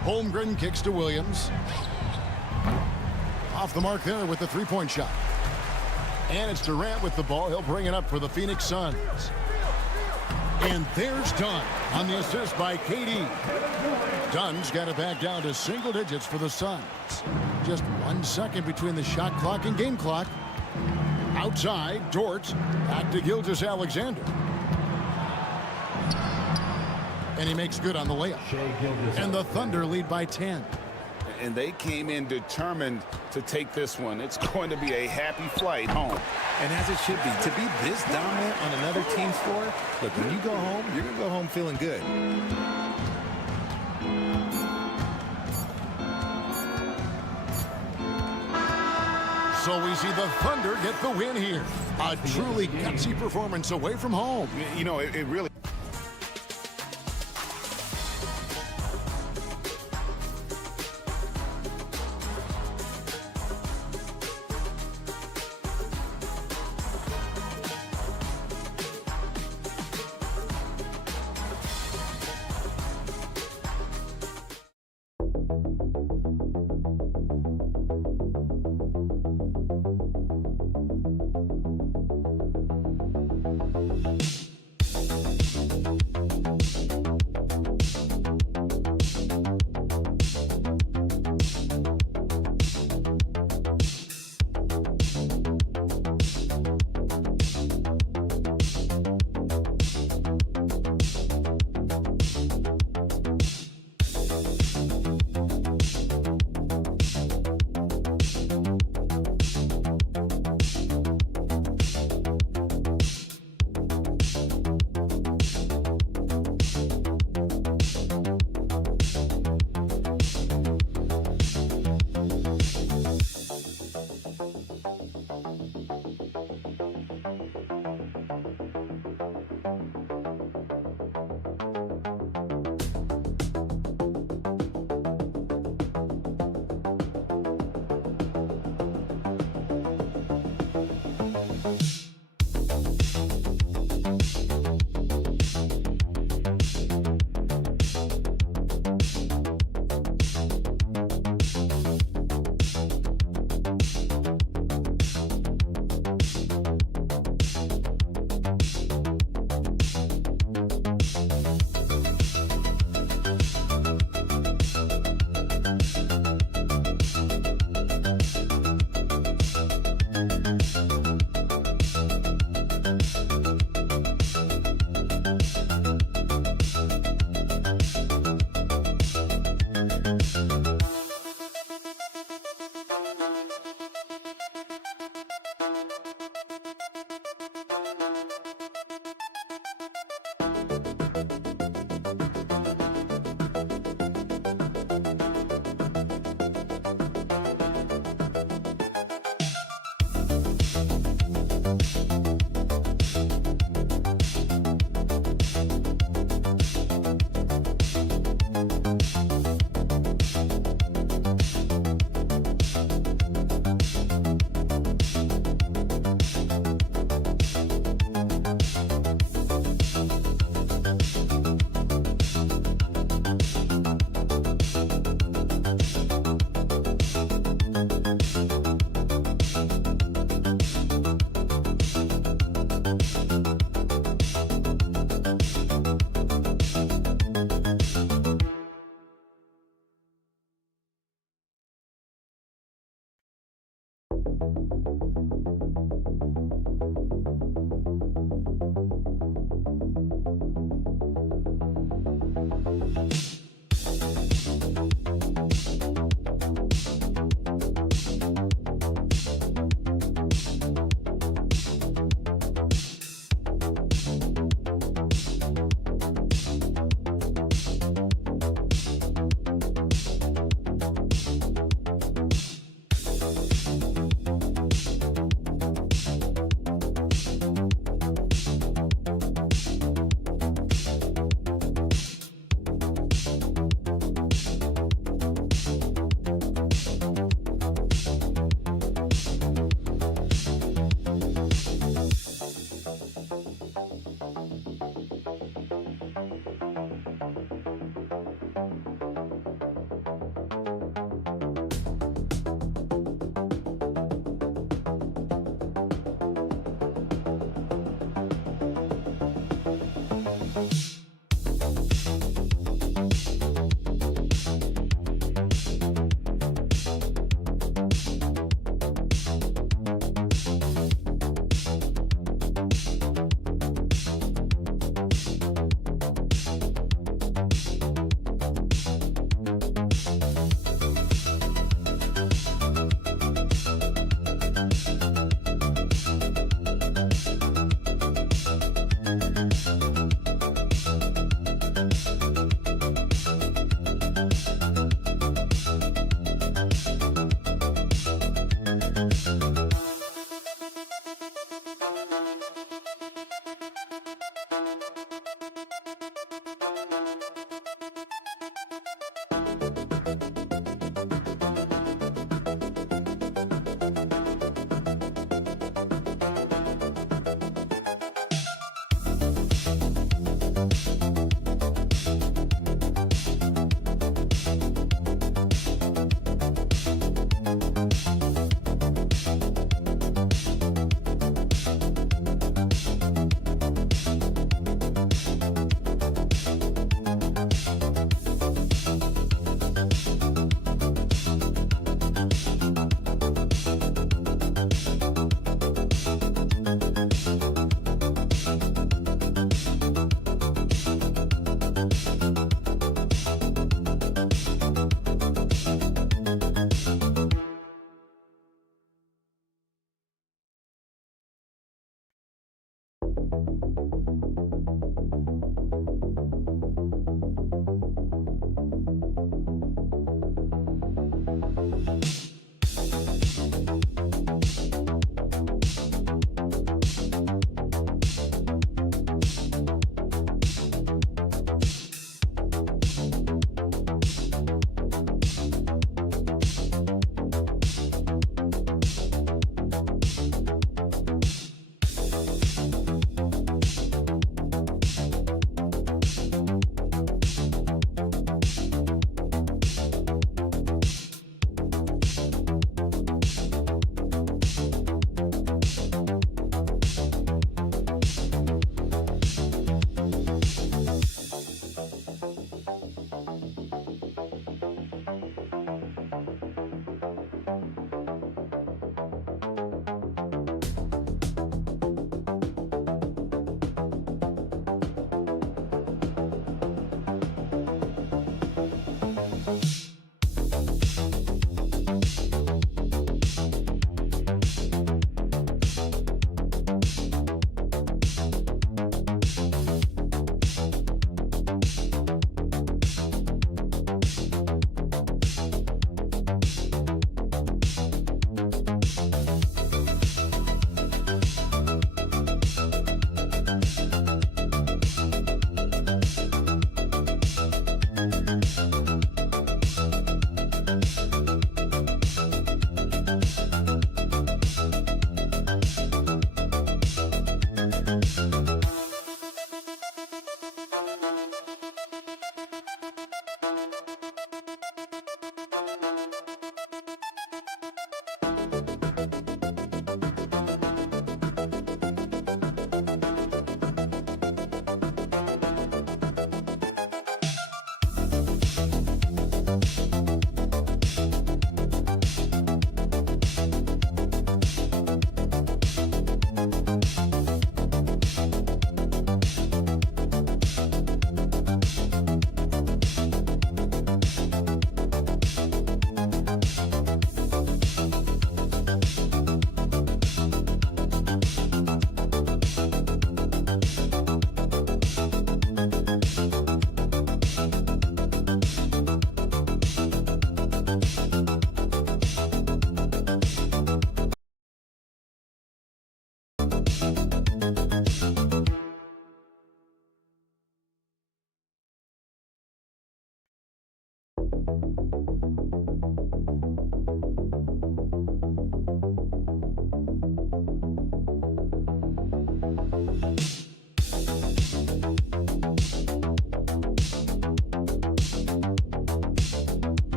Holmgren kicks to Williams. Off the mark there with the three-point shot. And it's Durant with the ball. He'll bring it up for the Phoenix Suns. And there's Dunn on the assist by KD. Dunn's got it back down to single digits for the Suns. Just 1 second between the shot clock and game clock. Outside, Dort back to Gilgeous-Alexander. And he makes good on the layup. And the Thunder lead by 10. And they came in determined to take this one. It's going to be a happy flight home. And as it should be, to be this dominant on another team's floor, look, when you go home, you're going to go home feeling good. So we see the Thunder get the win here. A truly gutsy performance away from home. You know, it really...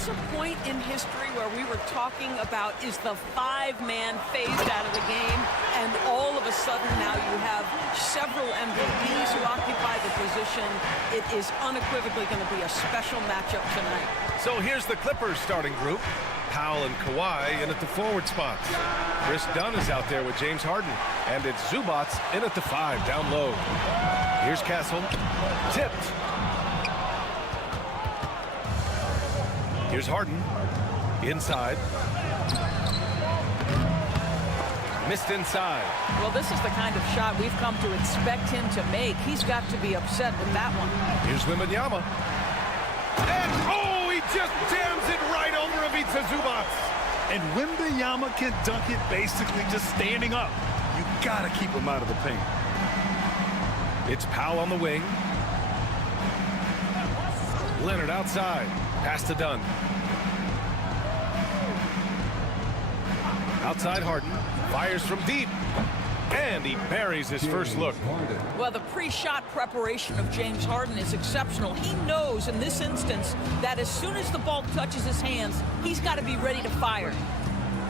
once a point in history where we were talking about is the five-man phased out of the game, and all of a sudden now you have several MVPs who occupy the position. It is unequivocally going to be a special matchup tonight. So here's the Clippers starting group. Powell and Kawhi in at the forward spots. Chris Dunn is out there with James Harden. And it's Zubats in at the 5, down low. Here's Castle. Tipped. Here's Harden. Inside. Missed inside. Well, this is the kind of shot we've come to expect him to make. He's got to be upset with that one. Here's Wembanyama. And, oh, he just jams it right over Ivica Zubats. And Wembanyama can dunk it basically just standing up. You got to keep him out of the paint. It's Powell on the wing. Leonard outside. Pass to Dunn. Outside Harden. Fires from deep. And he buries his first look. Well, the pre-shot preparation of James Harden is exceptional. He knows in this instance that as soon as the ball touches his hands, he's got to be ready to fire.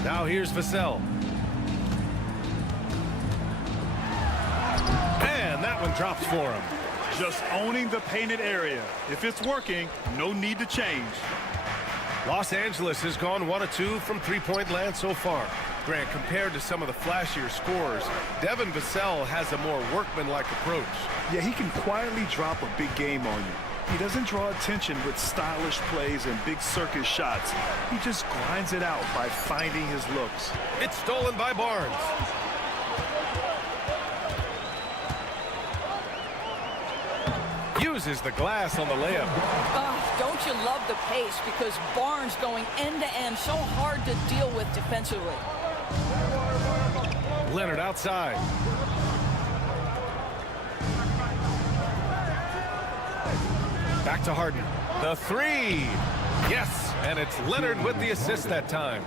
Now here's Vassell. And that one drops for him. Just owning the painted area. If it's working, no need to change. Los Angeles has gone 1 of 2 from three-point land so far. Grant, compared to some of the flashier scores, Devin Vassell has a more workmanlike approach. Yeah, he can quietly drop a big game on you. He doesn't draw attention with stylish plays and big circus shots. He just grinds it out by finding his looks. It's stolen by Barnes. Uses the glass on the layup. Don't you love the pace? Because Barnes going end-to-end, so hard to deal with defensively. Leonard outside. Back to Harden. The three. Yes, and it's Leonard with the assist that time.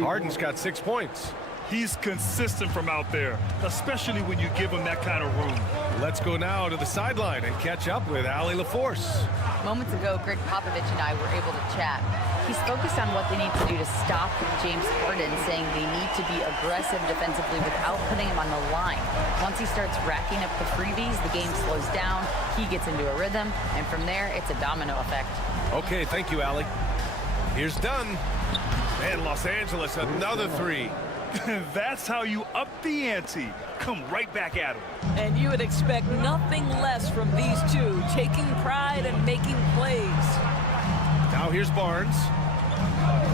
Harden's got 6 points. He's consistent from out there, especially when you give him that kind of room. Let's go now to the sideline and catch up with Allie LaForce. Moments ago, Greg Popovich and I were able to chat. He's focused on what they need to do to stop James Harden, saying they need to be aggressive defensively without putting him on the line. Once he starts racking up the freebies, the game slows down, he gets into a rhythm, and from there, it's a domino effect. Okay, thank you, Allie. Here's Dunn. And Los Angeles, another three. That's how you up the ante. Come right back at him. And you would expect nothing less from these two, taking pride and making plays. Now here's Barnes.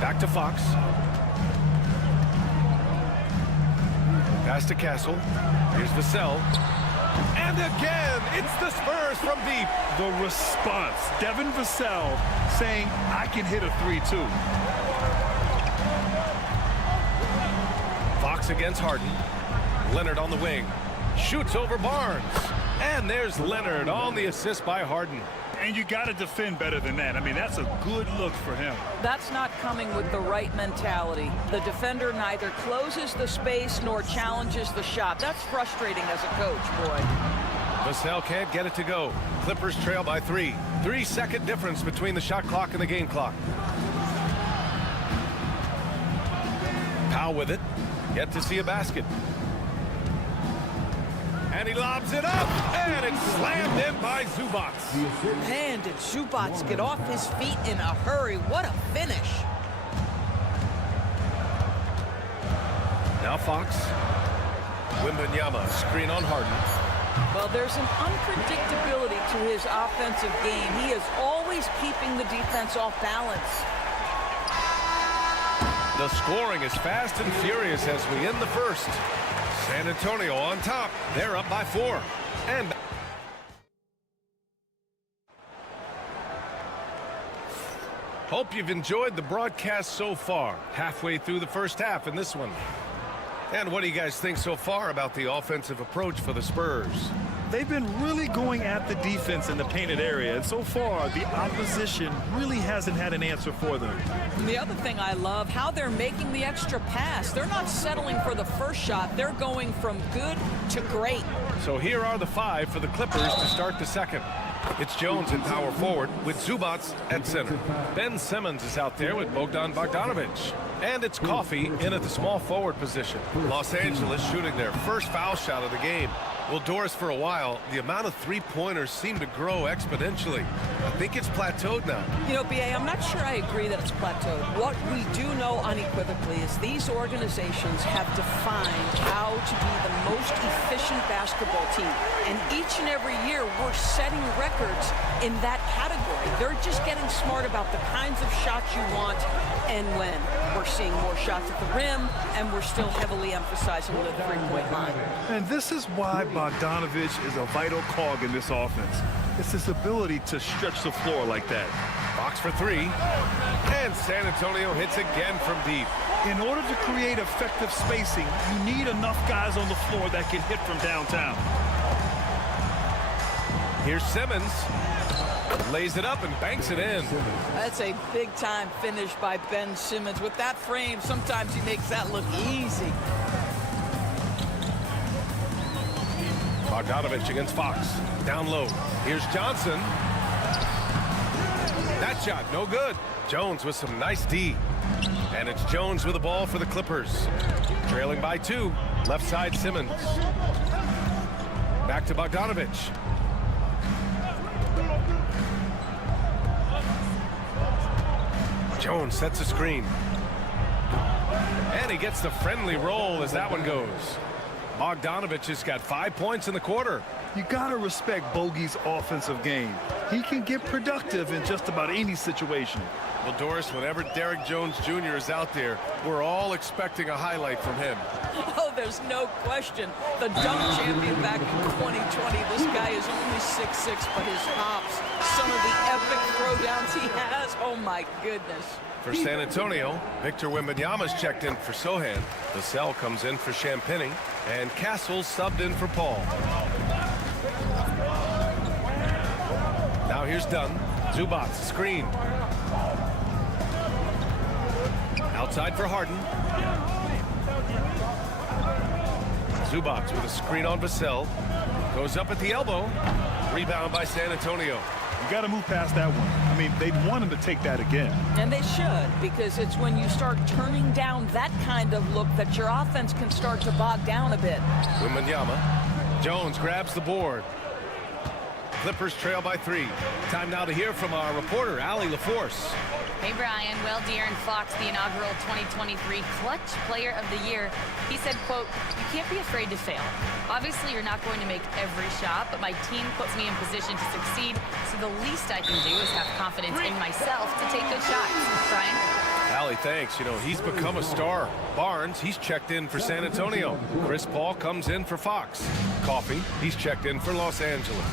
Back to Fox. Pass to Castle. Here's Vassell. And again, it's the Spurs from deep. The response. Devin Vassell saying, I can hit a 3-2. Fox against Harden. Leonard on the wing. Shoots over Barnes. And there's Leonard on the assist by Harden. And you got to defend better than that. I mean, that's a good look for him. That's not coming with the right mentality. The defender neither closes the space nor challenges the shot. That's frustrating as a coach, boy. Vassell can't get it to go. Clippers trail by 3. 3-second difference between the shot clock and the game clock. Powell with it. Yet to see a basket. And he lobs it up, and it's slammed in by Zubac. Man, did Zubac get off his feet in a hurry. What a finish. Now Fox. Wembanyama, screen on Harden. Well, there's an unpredictability to his offensive game. He is always keeping the defense off balance. The scoring is fast and furious as we end the first. San Antonio on top. They're up by 4. And hope you've enjoyed the broadcast so far. Halfway through the first half in this one. And what do you guys think so far about the offensive approach for the Spurs? They've been really going at the defense in the painted area, and so far the opposition really hasn't had an answer for them. And the other thing I love, how they're making the extra pass. They're not settling for the first shot. They're going from good to great. So here are the 5 for the Clippers to start the second. It's Jones in power forward with Zubac at center. Ben Simmons is out there with Bogdan Bogdanovic. And it's Coffey in at the small forward position. Los Angeles shooting their first foul shot of the game. Well, Doris, for a while, the amount of three-pointers seemed to grow exponentially. I think it's plateaued now. You know, B.A., I'm not sure I agree that it's plateaued. What we do know unequivocally is these organizations have defined how to be the most efficient basketball team. And each and every year, we're setting records in that category. They're just getting smart about the kinds of shots you want and when. We're seeing more shots at the rim, and we're still heavily emphasizing the three-point line. And this is why Bogdanovic is a vital cog in this offense. It's his ability to stretch the floor like that. Fox for 3. And San Antonio hits again from deep. In order to create effective spacing, you need enough guys on the floor that can hit from downtown. Here's Simmons. Lays it up and banks it in. That's a big-time finish by Ben Simmons. With that frame, sometimes he makes that look easy. Bogdanovich against Fox. Down low. Here's Johnson. That shot, no good. Jones with some nice D. And it's Jones with the ball for the Clippers. Trailing by 2. Left side, Simmons. Back to Bogdanovich. Jones sets a screen. And he gets the friendly roll as that one goes. Bogdanovich has got 5 points in the quarter. You got to respect Bogey's offensive game. He can get productive in just about any situation. Well, Doris, whenever Derrick Jones Jr. is out there, we're all expecting a highlight from him. Oh, there's no question. The dunk champion back in 2020. This guy is only 6'6", but his hops, some of the epic throwdowns he has, oh my goodness. For San Antonio, Victor Wembanyama's checked in for Sohan. Vassell comes in for Champagny, and Castle subbed in for Paul. Now here's Dunn. Zubac, screen. Outside for Harden. Zubac with a screen on Vassell. Goes up at the elbow. Rebound by San Antonio. You got to move past that one. I mean, they'd want him to take that again. And they should, because it's when you start turning down that kind of look that your offense can start to bog down a bit. Wembanyama. Jones grabs the board. Clippers trail by 3. Time now to hear from our reporter, Allie LaForce. Hey, Brian. Well, De'Aaron Fox, the inaugural 2023 Clutch Player of the Year, he said, quote, "You can't be afraid to fail. Obviously, you're not going to make every shot, but my team puts me in position to succeed, so the least I can do is have confidence in myself to take good shots." Brian? Allie, thanks. You know, he's become a star. Barnes, he's checked in for San Antonio. Chris Paul comes in for Fox. Coffey, he's checked in for Los Angeles.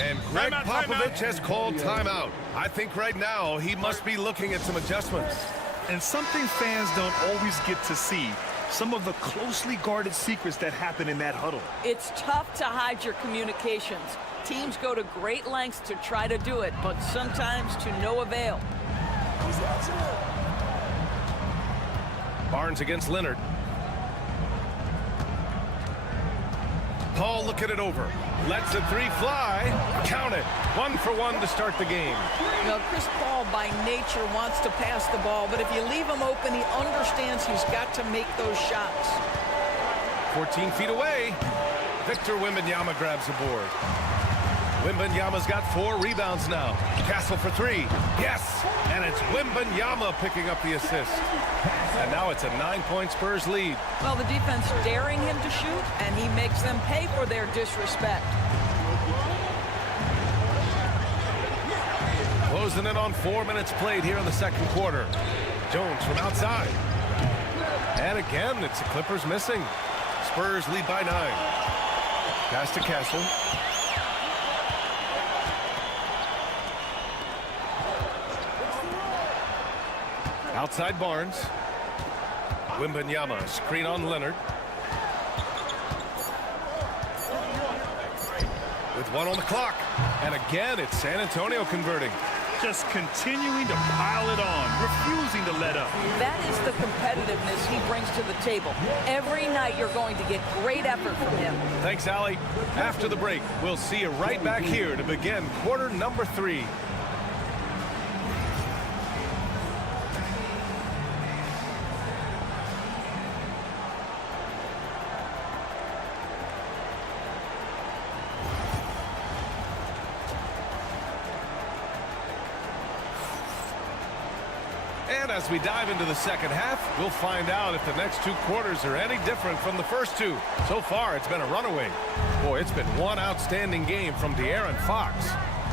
And Greg Popovich has called timeout. I think right now he must be looking at some adjustments. And something fans don't always get to see, some of the closely guarded secrets that happen in that huddle. It's tough to hide your communications. Teams go to great lengths to try to do it, but sometimes to no avail. Barnes against Leonard. Paul looking it over. Lets the 3 fly. Count it. 1 for 1 to start the game. Now, Chris Paul by nature wants to pass the ball, but if you leave him open, he understands he's got to make those shots. 14 feet away. Victor Wembanyama grabs the board. Wembanyama's got 4 rebounds now. Castle for 3. Yes! And it's Wembanyama picking up the assist. And now it's a 9-point Spurs lead. Well, the defense daring him to shoot, and he makes them pay for their disrespect. Closing in on 4 minutes played here in the second quarter. Jones from outside. And again, it's the Clippers missing. Spurs lead by 9. Pass to Castle. Outside Barnes. Wembanyama, screen on Leonard. With 1 on the clock. And again, it's San Antonio converting. Just continuing to pile it on, refusing to let up. That is the competitiveness he brings to the table. Every night you're going to get great effort from him. Thanks, Allie. After the break, we'll see you right back here to begin quarter number 3. And as we dive into the second half, we'll find out if the next 2 quarters are any different from the first 2. So far, it's been a runaway. Boy, it's been one outstanding game from De'Aaron Fox.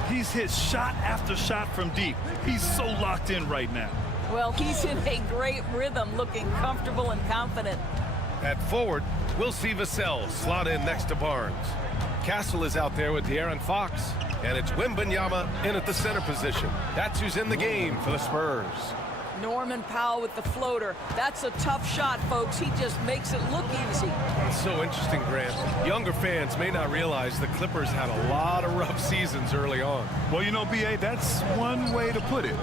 He's hit shot after shot from deep. He's so locked in right now. Well, he's in a great rhythm, looking comfortable and confident. At forward, we'll see Vassell slot in next to Barnes. Castle is out there with De'Aaron Fox, and it's Wembanyama in at the center position. That's who's in the game for the Spurs. Norman Powell with the floater. That's a tough shot, folks. He just makes it look easy. It's so interesting, Grant. Younger fans may not realize the Clippers had a lot of rough seasons early on. Well, you know, B.A., that's one way to put it.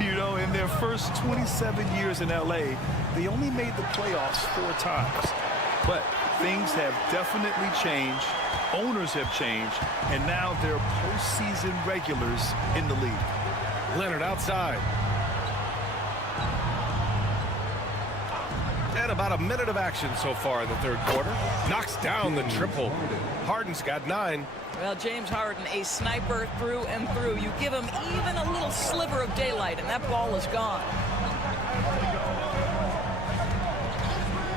You know, in their first 27 years in L.A., they only made the playoffs 4 times. But things have definitely changed. Owners have changed. And now they're postseason regulars in the league. Leonard outside. And about a minute of action so far in the third quarter. Knocks down the triple. Harden's got 9. Well, James Harden, a sniper through and through. You give him even a little sliver of daylight, and that ball is gone.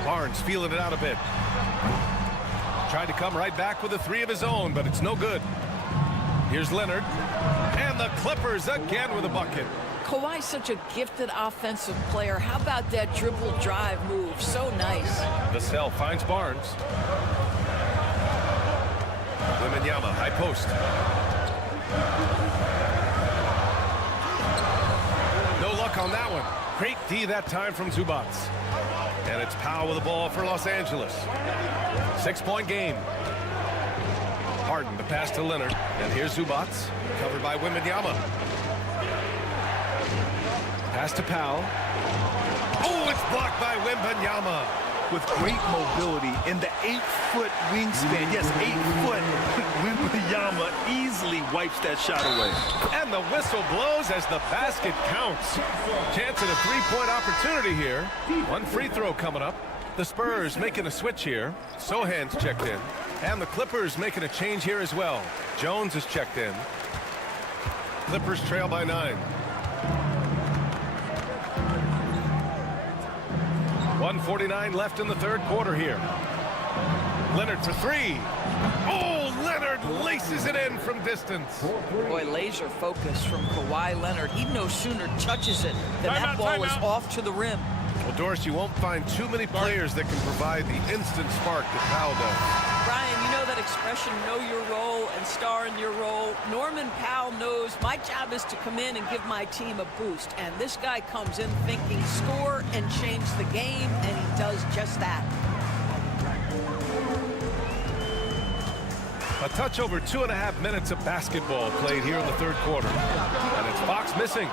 Barnes feeling it out a bit. Tried to come right back with a 3 of his own, but it's no good. Here's Leonard. And the Clippers again with a bucket. Kawhi's such a gifted offensive player. How about that dribble drive move? So nice. Vassell finds Barnes. Wembanyama, high post. No luck on that one. Great D that time from Zubac. And it's Powell with the ball for Los Angeles. 6-point game. Harden to pass to Leonard. And here's Zubac, covered by Wembanyama. Pass to Powell. Oh, it's blocked by Wembanyama. With great mobility in the 8-foot wingspan. Yes, 8-foot. Wembanyama easily wipes that shot away. And the whistle blows as the basket counts. Chance at a 3-point opportunity here. 1 free throw coming up. The Spurs making a switch here. Sohan's checked in. And the Clippers making a change here as well. Jones is checked in. Clippers trail by 9. 1:49 left in the third quarter here. Leonard for 3. Oh, Leonard laces it in from distance. Boy, laser focus from Kawhi Leonard. He no sooner touches it than that ball is off to the rim. Well, Doris, you won't find too many players that can provide the instant spark that Powell does. Brian, you know that expression, know your role and star in your role. Norman Powell knows my job is to come in and give my team a boost. And this guy comes in thinking score and change the game, and he does just that. A touch over 2.5 minutes of basketball played here in the third quarter. And it's Fox missing.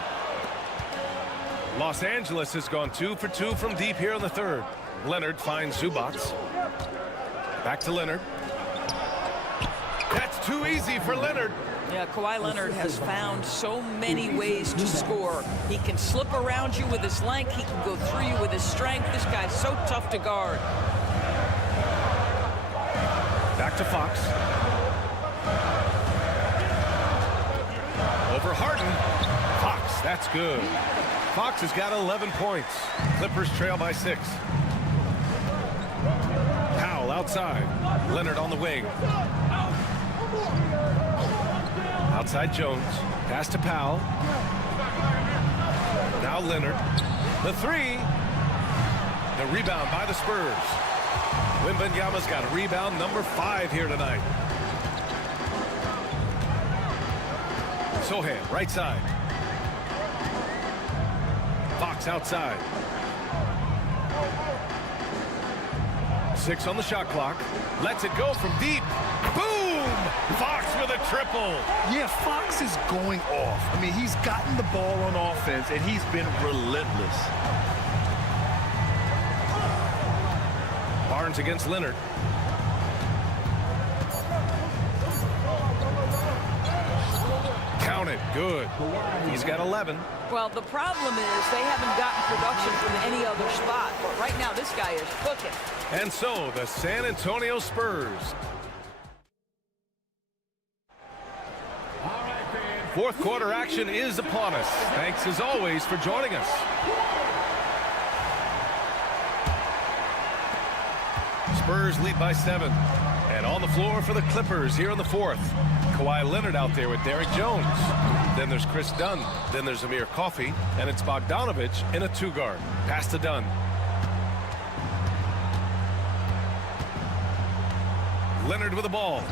Los Angeles has gone 2 for 2 from deep here in the third. Leonard finds Zubac. Back to Leonard. That's too easy for Leonard. Yeah, Kawhi Leonard has found so many ways to score. He can slip around you with his length. He can go through you with his strength. This guy's so tough to guard. Back to Fox. Over Harden. Fox, that's good. Fox has got 11 points. Clippers trail by 6. Powell outside. Leonard on the wing. Outside Jones. Pass to Powell. Now Leonard. The 3. The rebound by the Spurs. Wembanyama's got a rebound number 5 here tonight. Sohan, right side. Fox outside. 6 on the shot clock. Lets it go from deep. Boom! Fox with a triple. Yeah, Fox is going off. I mean, he's gotten the ball on offense, and he's been relentless. Barnes against Leonard. Count it. Good. He's got 11. Well, the problem is they haven't gotten production from any other spot. But right now, this guy is cooking. And so, the San Antonio Spurs. Fourth quarter action is upon us. Thanks, as always, for joining us. Spurs lead by 7. And on the floor for the Clippers here in the fourth. Kawhi Leonard out there with Derrick Jones. Then there's Chris Dunn. Then there's Amir Coffey. And it's Bogdanovich in a 2-guard. Pass to Dunn. Leonard with the ball.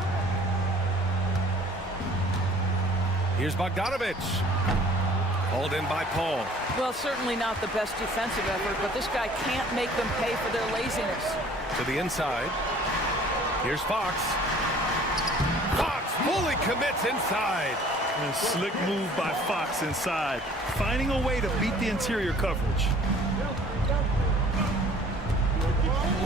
Here's Bogdanovich. Hauled in by Paul. Well, certainly not the best defensive effort, but this guy can't make them pay for their laziness. To the inside. Here's Fox. Fox fully commits inside. A slick move by Fox inside, finding a way to beat the interior coverage.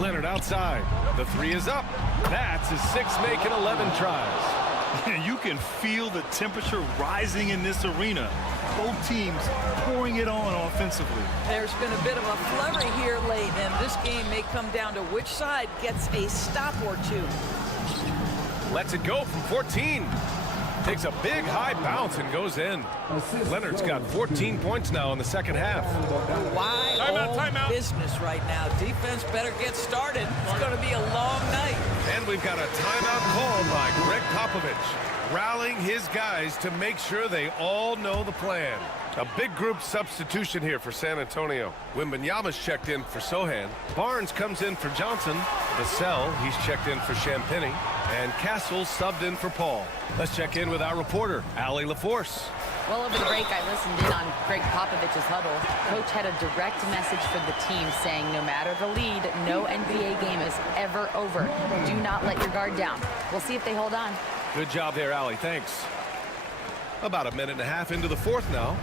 Leonard outside. The three is up. That's his sixth make in 11 tries. You can feel the temperature rising in this arena. Both teams pouring it on offensively. There's been a bit of a flurry here late, and this game may come down to which side gets a stop or two. Lets it go from 14. Takes a big high bounce and goes in. Leonard's got 14 points now in the second half. Wide Timeout. business right now. Defense better get started. It's going to be a long night. And we've got a timeout called by Greg Popovich, rallying his guys to make sure they all know the plan. A big group substitution here for San Antonio. Wembanyama's checked in for Sohan. Barnes comes in for Johnson. Vassell, he's checked in for Champagny. And Castle subbed in for Paul. Let's check in with our reporter, Allie LaForce. Well, over the break, I listened in on Greg Popovich's huddle. Coach had a direct message for the team saying no matter the lead, no NBA game is ever over. Do not let your guard down. We'll see if they hold on. Good job there, Allie. Thanks. About a minute and a half into the fourth now.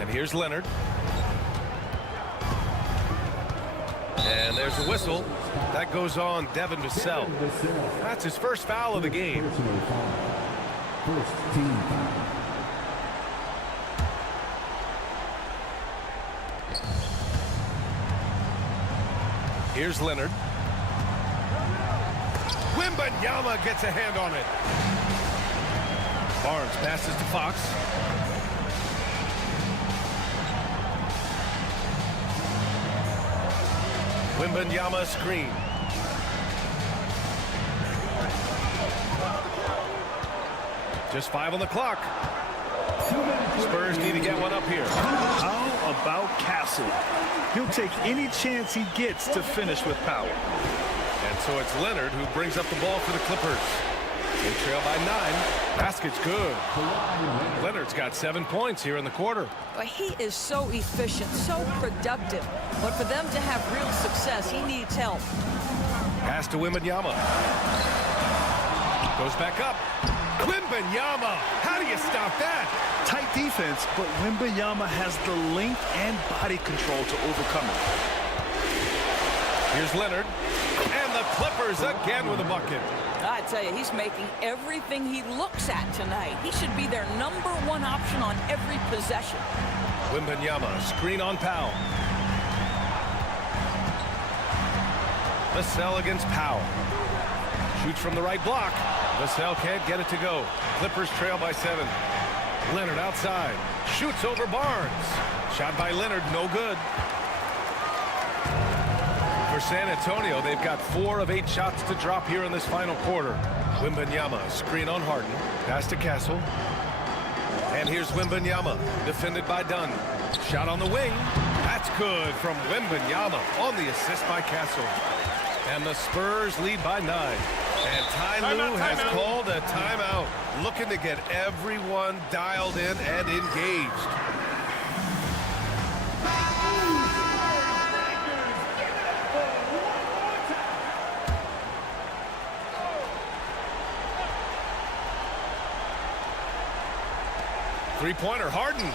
And here's Leonard. And there's a whistle. That goes on Devin Vassell. That's his first foul of the game. First team foul. Here's Leonard. Wembanyama gets a hand on it. Barnes passes to Fox. Wembanyama screen. Just 5 on the clock. Spurs need to get one up here. How about Castle? He'll take any chance he gets to finish with power. And so it's Leonard who brings up the ball for the Clippers. They trail by 9. Basket's good. Leonard's got 7 points here in the quarter. But he is so efficient, so productive. But for them to have real success, he needs help. Pass to Wembanyama. Goes back up. Wembanyama! How do you stop that? Tight defense, but Wembanyama has the length and body control to overcome it. Here's Leonard. And the Clippers again with a bucket. I tell you, he's making everything he looks at tonight. He should be their #1 option on every possession. Wembanyama, screen on Powell. Vassell against Powell. Shoots from the right block. Vassell can't get it to go. Clippers trail by 7. Leonard outside. Shoots over Barnes. Shot by Leonard, no good. For San Antonio, they've got 4 of 8 shots to drop here in this final quarter. Wembanyama, screen on Harden. Pass to Castle. And here's Wembanyama, defended by Dunn. Shot on the wing. That's good from Wembanyama on the assist by Castle. And the Spurs lead by 9. And Ty Lue has called a timeout, looking to get everyone dialed in and engaged. Three-pointer, Harden.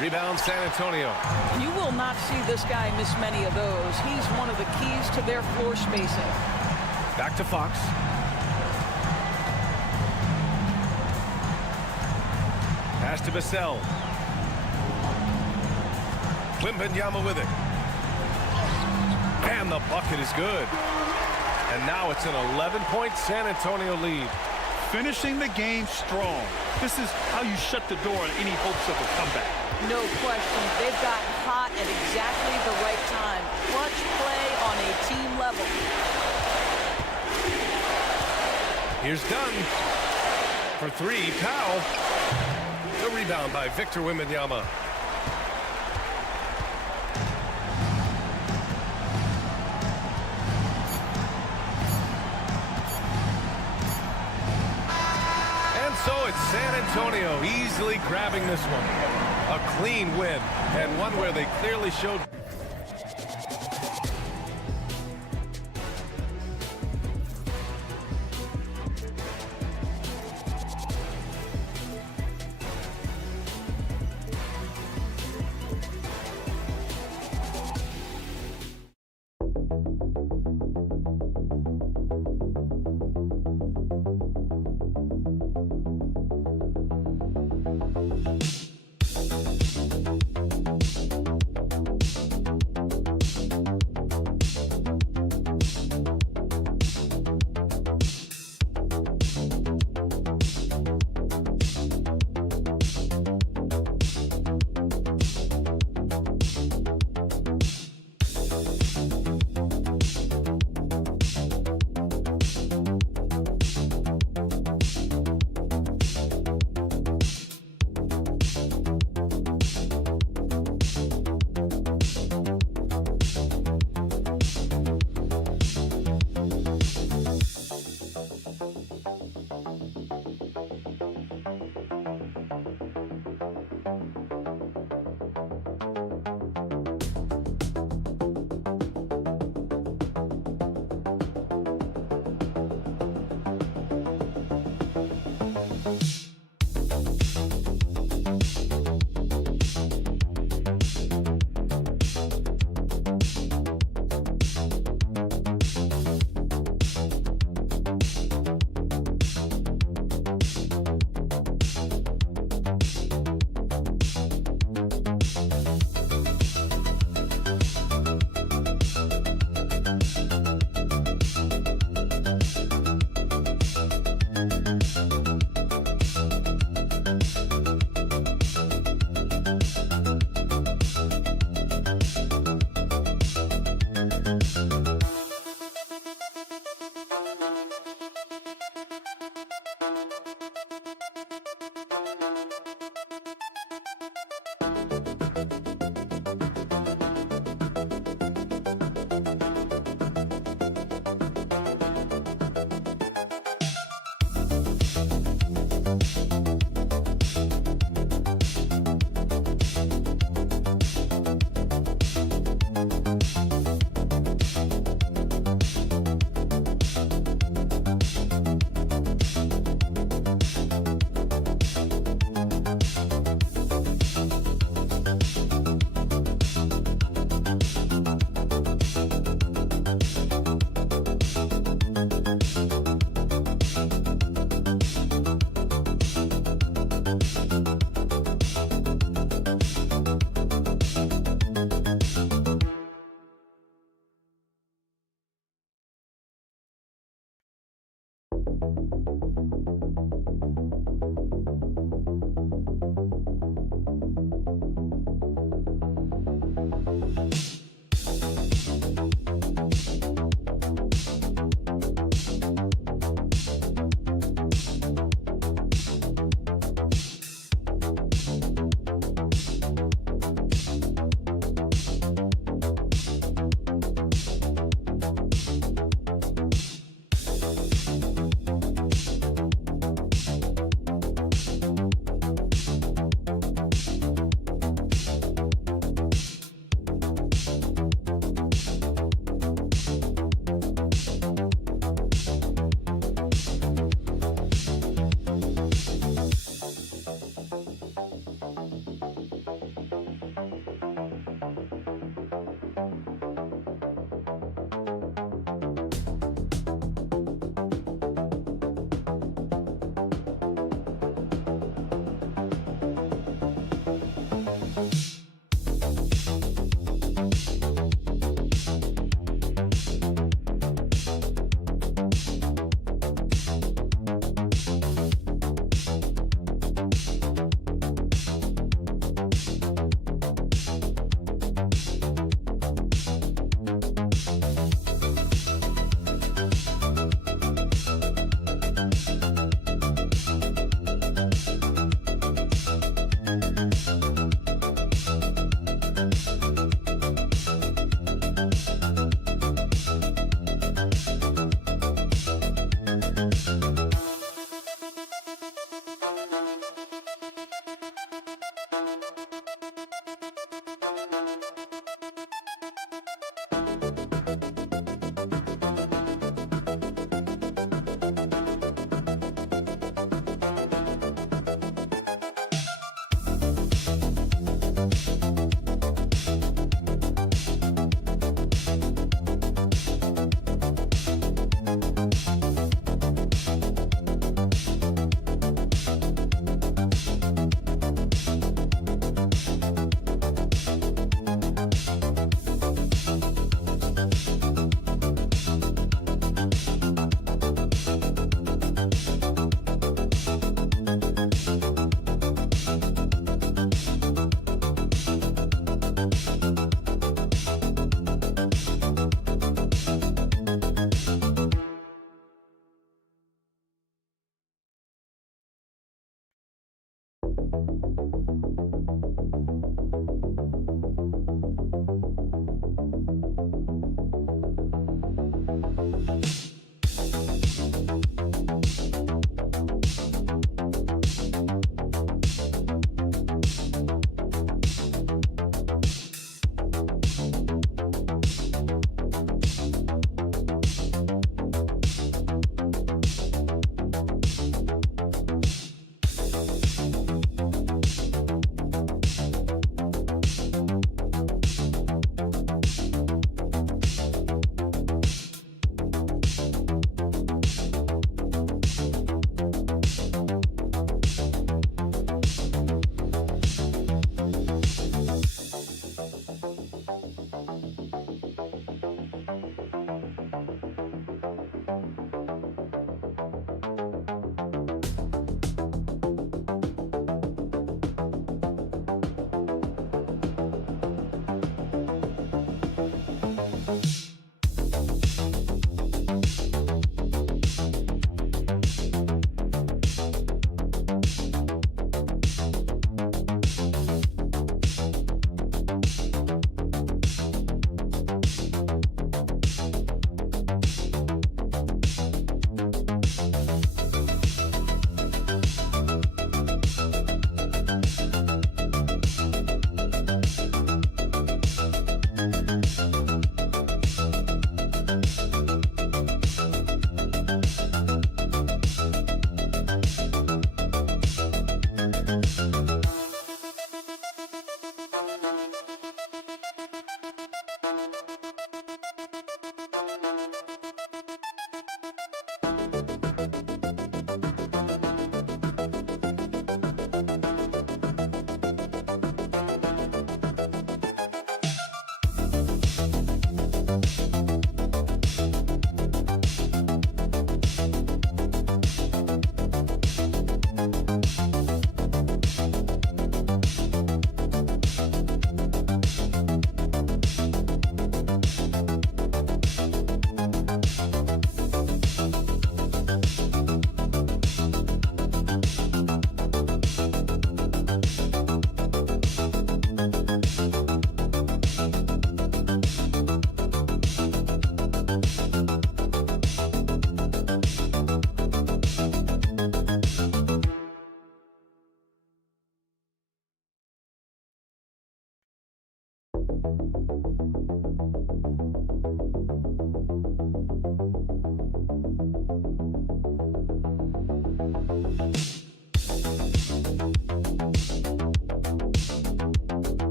Rebound, San Antonio. You will not see this guy miss many of those. He's one of the keys to their floor spacing. Back to Fox. Pass to Vassell. Wembanyama with it. And the bucket is good. And now it's an 11-point San Antonio lead. Finishing the game strong. This is how you shut the door on any hopes of a comeback. No question. They've got hot at exactly the right time. Clutch play on a team level. Here's Dunn. For 3, Powell. The rebound by Victor Wembanyama. And so it's San Antonio easily grabbing this one. A clean win, and one where they clearly showed.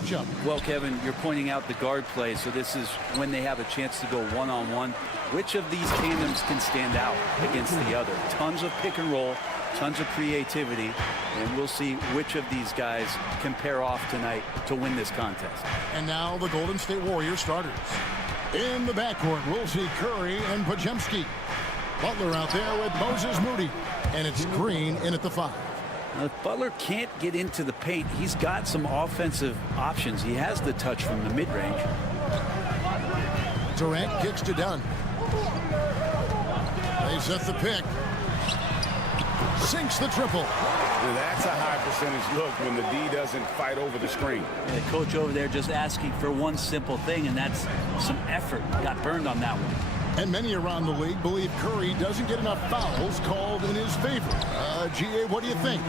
matchup. Well, Kevin, you're pointing out the guard play, so this is when they have a chance to go one-on-one. Which of these tandems can stand out against the other? Tons of pick and roll, tons of creativity, and we'll see which of these guys can pair off tonight to win this contest. And now the Golden State Warriors starters. In the backcourt, we'll see Curry and Podziemski. Butler out there with Moses Moody. And it's Green in at the 5. Now, if Butler can't get into the paint, he's got some offensive options. He has the touch from the mid-range. Durant kicks to Dunn. They set the pick. Sinks the triple. That's a high percentage look when the D doesn't fight over the screen. And the coach over there just asking for one simple thing, and that's some effort. Got burned on that one. And many around the league believe Curry doesn't get enough fouls called in his favor. GA, what do you think?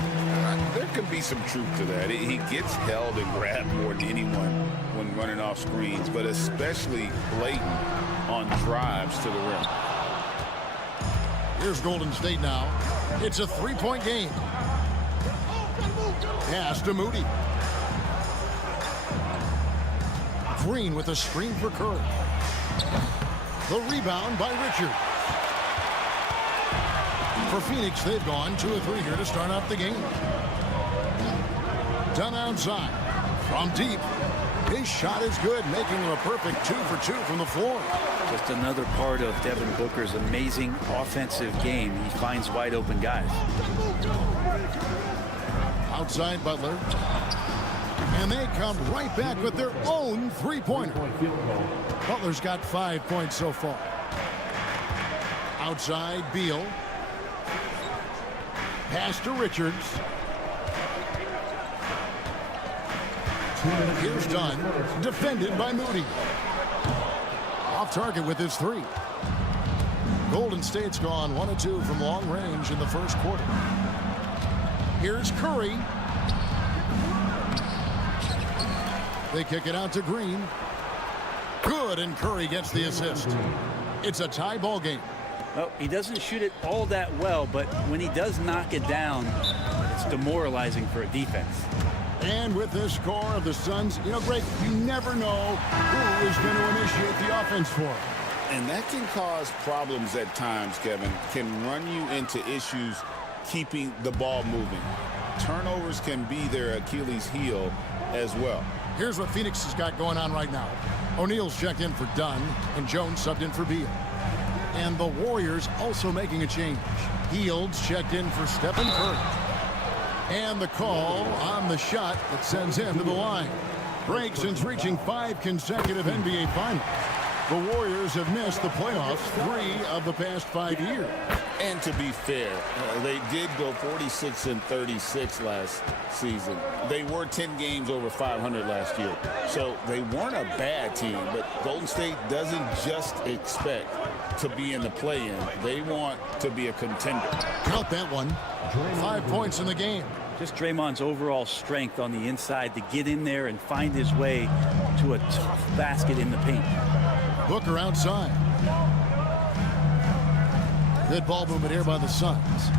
There could be some truth to that. He gets held and grabbed more than anyone when running off screens, but especially blatant on drives to the rim. Here's Golden State now. It's a 3-point game. Pass to Moody. Green with a screen for Curry. The rebound by Richard. For Phoenix, they've gone 2 of 3 here to start off the game. Dunn outside. From deep. His shot is good, making him a perfect 2 for 2 from the floor. Just another part of Devin Booker's amazing offensive game. He finds wide open guys. Outside Butler. And they come right back with their own 3-pointer. Butler's got 5 points so far. Outside Beal. Pass to Richards. Here's Dunn. Defended by Moody. Off target with his 3. Golden State's gone 1 of 2 from long range in the first quarter. Here's Curry. They kick it out to Green. Good, and Curry gets the assist. It's a tie ball game. Well, he doesn't shoot it all that well, but when he does knock it down, it's demoralizing for a defense. And with this score of the Suns, you know, Greg, you never know who is going to initiate the offense for him. And that can cause problems at times, Kevin. Can run you into issues keeping the ball moving. Turnovers can be their Achilles heel as well. Here's what Phoenix has got going on right now. O'Neal's checked in for Dunn, and Jones subbed in for Beal. And the Warriors also making a change. Fields checked in for Stephen Curry. And the call on the shot that sends him to the line. Greg, since reaching 5 consecutive NBA Finals, the Warriors have missed the playoffs 3 of the past 5 years. And to be fair, they did go 46-36 last season. They were 10 games over 500 last year. So they weren't a bad team, but Golden State doesn't just expect to be in the play-in. They want to be a contender. Count that one. 5 points in the game. Just Draymond's overall strength on the inside to get in there and find his way to a tough basket in the paint. Booker outside. Good ball movement here by the Suns.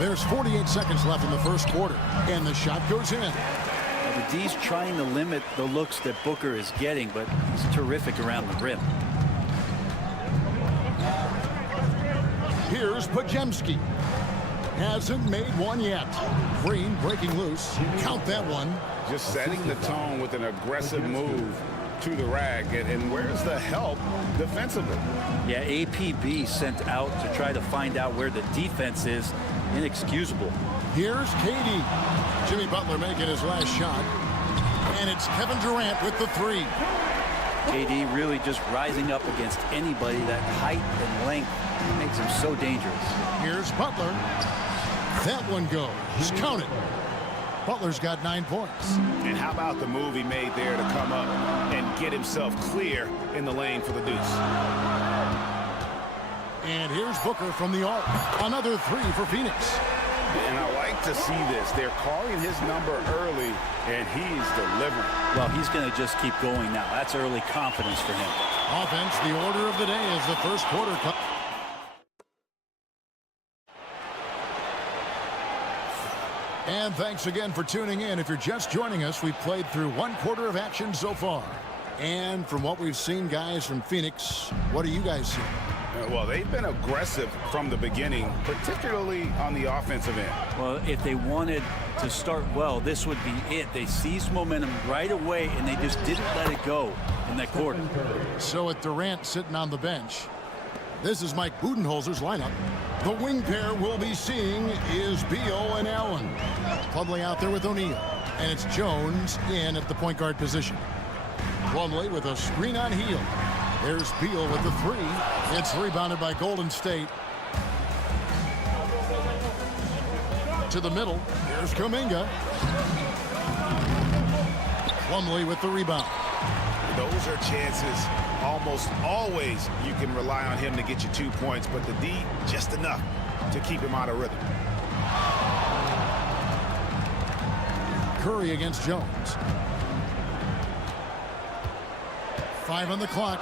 There's 48 seconds left in the first quarter, and the shot goes in. Now the D's trying to limit the looks that Booker is getting, but he's terrific around the rim. Here's Podziemski. Hasn't made one yet. Green breaking loose. Count that one. Just setting the tone with an aggressive move to the rack. And where's the help defensively? Yeah, APB sent out to try to find out where the defense is. Inexcusable. Here's KD. Jimmy Butler making his last shot. And it's Kevin Durant with the 3. KD really just rising up against anybody. That height and length makes him so dangerous. Here's Butler. That one goes. Count it. Butler's got 9 points. And how about the move he made there to come up and get himself clear in the lane for the deuce? And here's Booker from the arc. Another 3 for Phoenix. And I like to see this. They're calling his number early, and he's delivering. Well, he's going to just keep going now. That's early confidence for him. Offense, the order of the day as the first quarter comes. And thanks again for tuning in. If you're just joining us, we've played through 1/4 of action so far. And from what we've seen, guys, from Phoenix, what do you guys see? Well, they've been aggressive from the beginning, particularly on the offensive end. Well, if they wanted to start well, this would be it. They seized momentum right away, and they just didn't let it go in that quarter. So with Durant sitting on the bench, this is Mike Budenholzer's lineup. The wing pair we'll be seeing is Beal and Allen. Plumlee out there with O'Neal. And it's Jones in at the point guard position. Plumlee with a screen on Hield. There's Beal with the three. It's rebounded by Golden State. To the middle. Here's Kuminga. Plumlee with the rebound. Those are chances almost always you can rely on him to get you 2 points, but the D just enough to keep him out of rhythm. Curry against Jones. 5 on the clock.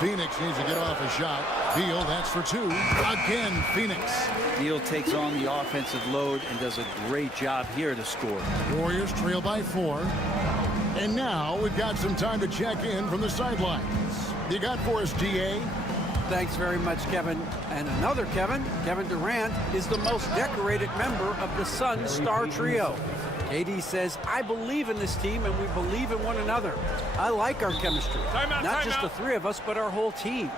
Phoenix needs to get off a shot. Beal, that's for 2. Again, Phoenix. Beal takes on the offensive load and does a great job here to score. Warriors trail by 4. And now we've got some time to check in from the sidelines. You got for us, DA? Thanks very much, Kevin. And another Kevin, Kevin Durant, is the most decorated member of the Suns star trio. KD says, I believe in this team and we believe in one another. I like our chemistry. Not just the three of us, but our whole team.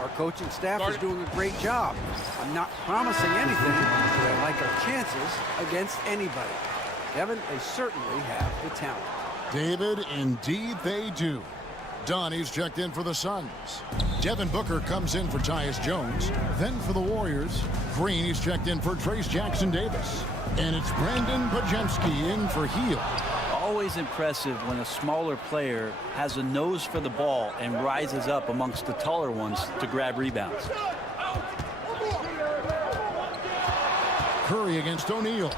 Our coaching staff is doing a great job. I'm not promising anything, but I like our chances against anybody. Kevin, they certainly have the talent. David, indeed they do. Donnie's checked in for the Suns. Devin Booker comes in for Tyus Jones. Then for the Warriors, Green, he's checked in for Trace Jackson-Davis. And it's Brandon Podziemski in for Hield. Always impressive when a smaller player has a nose for the ball and rises up amongst the taller ones to grab rebounds. Curry against O'Neal.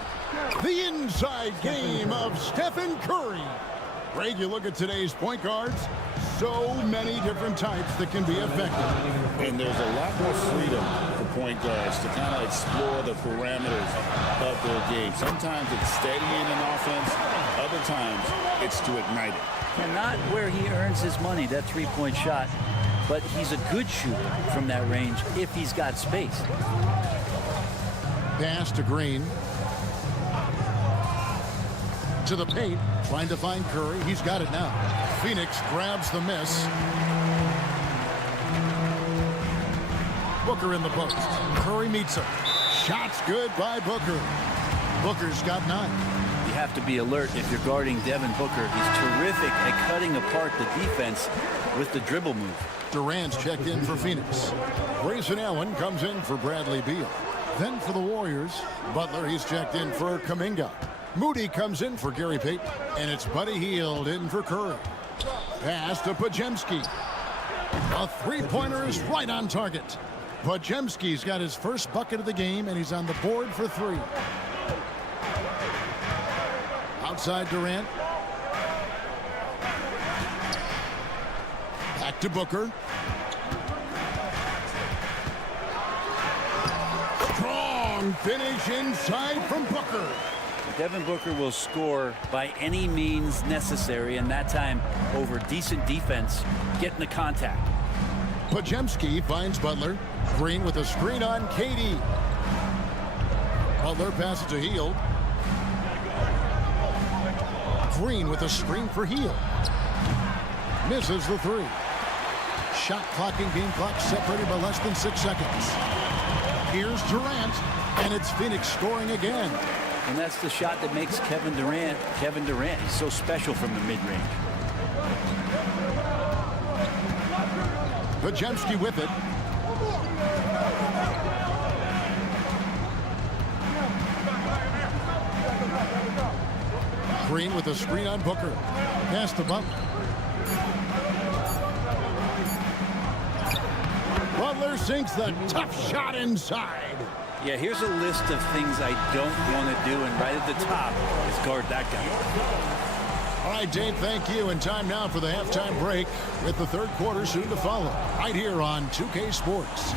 The inside game of Stephen Curry. Greg, you look at today's point guards, so many different types that can be effective. And there's a lot more freedom for point guards to kind of explore the parameters of their game. Sometimes it's steadying an offense. Other times it's to ignite it. And not where he earns his money, that three-point shot, but he's a good shooter from that range if he's got space. Pass to Green. To the paint, trying to find Curry. He's got it now. Phoenix grabs the miss. Booker in the post. Curry meets him. Shots good by Booker. Booker's got 9. You have to be alert if you're guarding Devin Booker. He's terrific at cutting apart the defense with the dribble move. Durant's checked in for Phoenix. Grayson Allen comes in for Bradley Beal. Then for the Warriors, Butler, he's checked in for Kuminga. Moody comes in for Gary Payton, and it's Buddy Hield in for Curry. Pass to Podziemski. A three-pointer is right on target. Podziemski's got his first bucket of the game, and he's on the board for 3. Outside Durant. Back to Booker. Strong finish inside from Booker. Devin Booker will score by any means necessary, and that time over decent defense, getting the contact. Podziemski finds Butler. Green with a screen on KD. Butler passes to Hield. Green with a screen for Hield. Misses the 3. Shot clock and game clock separated by less than 6 seconds. Here's Durant, and it's Phoenix scoring again. And that's the shot that makes Kevin Durant. He's so special from the mid-range. Podziemski with it. Green with a screen on Booker. Pass to Butler. Butler sinks the tough shot inside. Yeah, here's a list of things I don't want to do, and right at the top is guard that guy. All right, Dave, thank you. And time now for the halftime break with the third quarter soon to follow. Right here on 2K Sports.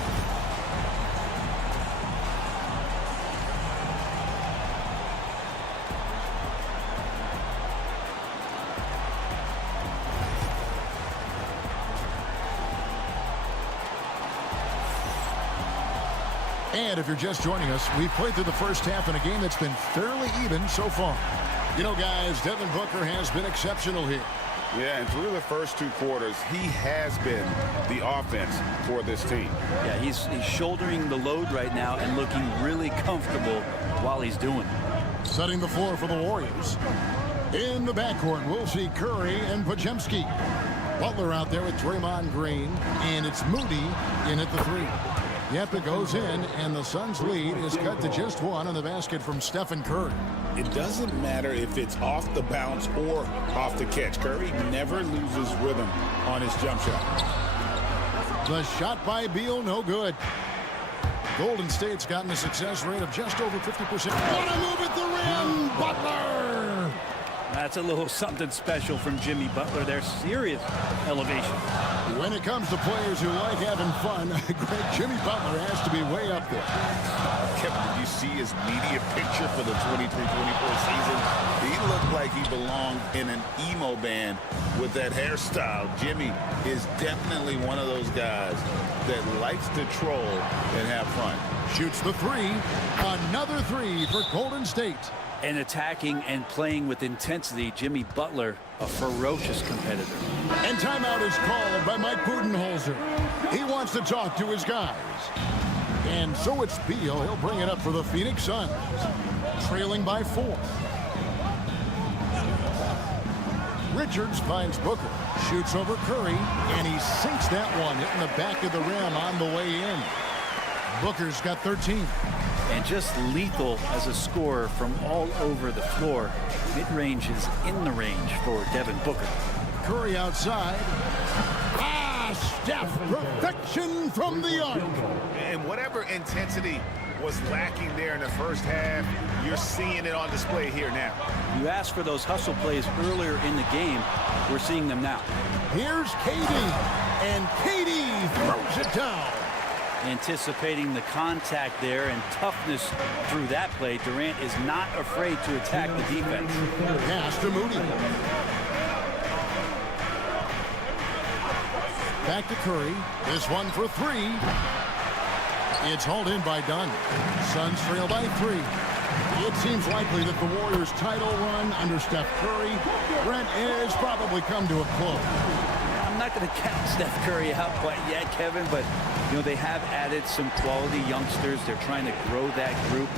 And if you're just joining us, we've played through the first half in a game that's been fairly even so far. You know, guys, Devin Booker has been exceptional here. Yeah, and through the first 2 quarters, he has been the offense for this team. Yeah, he's shouldering the load right now and looking really comfortable while he's doing it. Setting the floor for the Warriors. In the backcourt, we'll see Curry and Podziemski. Butler out there with Draymond Green, and it's Moody in at the 3. Yep, it goes in, and the Suns' lead is cut to just 1 on the basket from Stephen Curry. It doesn't matter if it's off the bounce or off the catch. Curry never loses rhythm on his jump shot. The shot by Beal, no good. Golden State's gotten a success rate of just over 50%. What a move at the rim, Butler! That's a little something special from Jimmy Butler. There's serious elevation. When it comes to players who like having fun, great Jimmy Butler has to be way up there. Kevin, did you see his media picture for the 23-24 season? He looked like he belonged in an emo band with that hairstyle. Jimmy is definitely one of those guys that likes to troll and have fun. Shoots the 3. Another 3 for Golden State. And attacking and playing with intensity, Jimmy Butler, a ferocious competitor. And timeout is called by Mike Budenholzer. He wants to talk to his guys. And so it's Beal. He'll bring it up for the Phoenix Suns. Trailing by 4. Richards finds Booker. Shoots over Curry. And he sinks that one, hitting the back of the rim on the way in. Booker's got 13. And just lethal as a scorer from all over the floor. Mid-range is in the range for Devin Booker. Curry outside. Steph, perfection from the arc. And whatever intensity was lacking there in the first half, you're seeing it on display here now. You asked for those hustle plays earlier in the game. We're seeing them now. Here's KD. And KD throws it down. Anticipating the contact there and toughness through that play, Durant is not afraid to attack the defense. Pass to Moody. Back to Curry. This one for 3. It's hauled in by Dunn. Suns trail by 3. It seems likely that the Warriors' title run under Steph Curry, Brent, has probably come to a close. I'm not going to count Steph Curry out quite yet, Kevin, but you know, they have added some quality youngsters. They're trying to grow that group.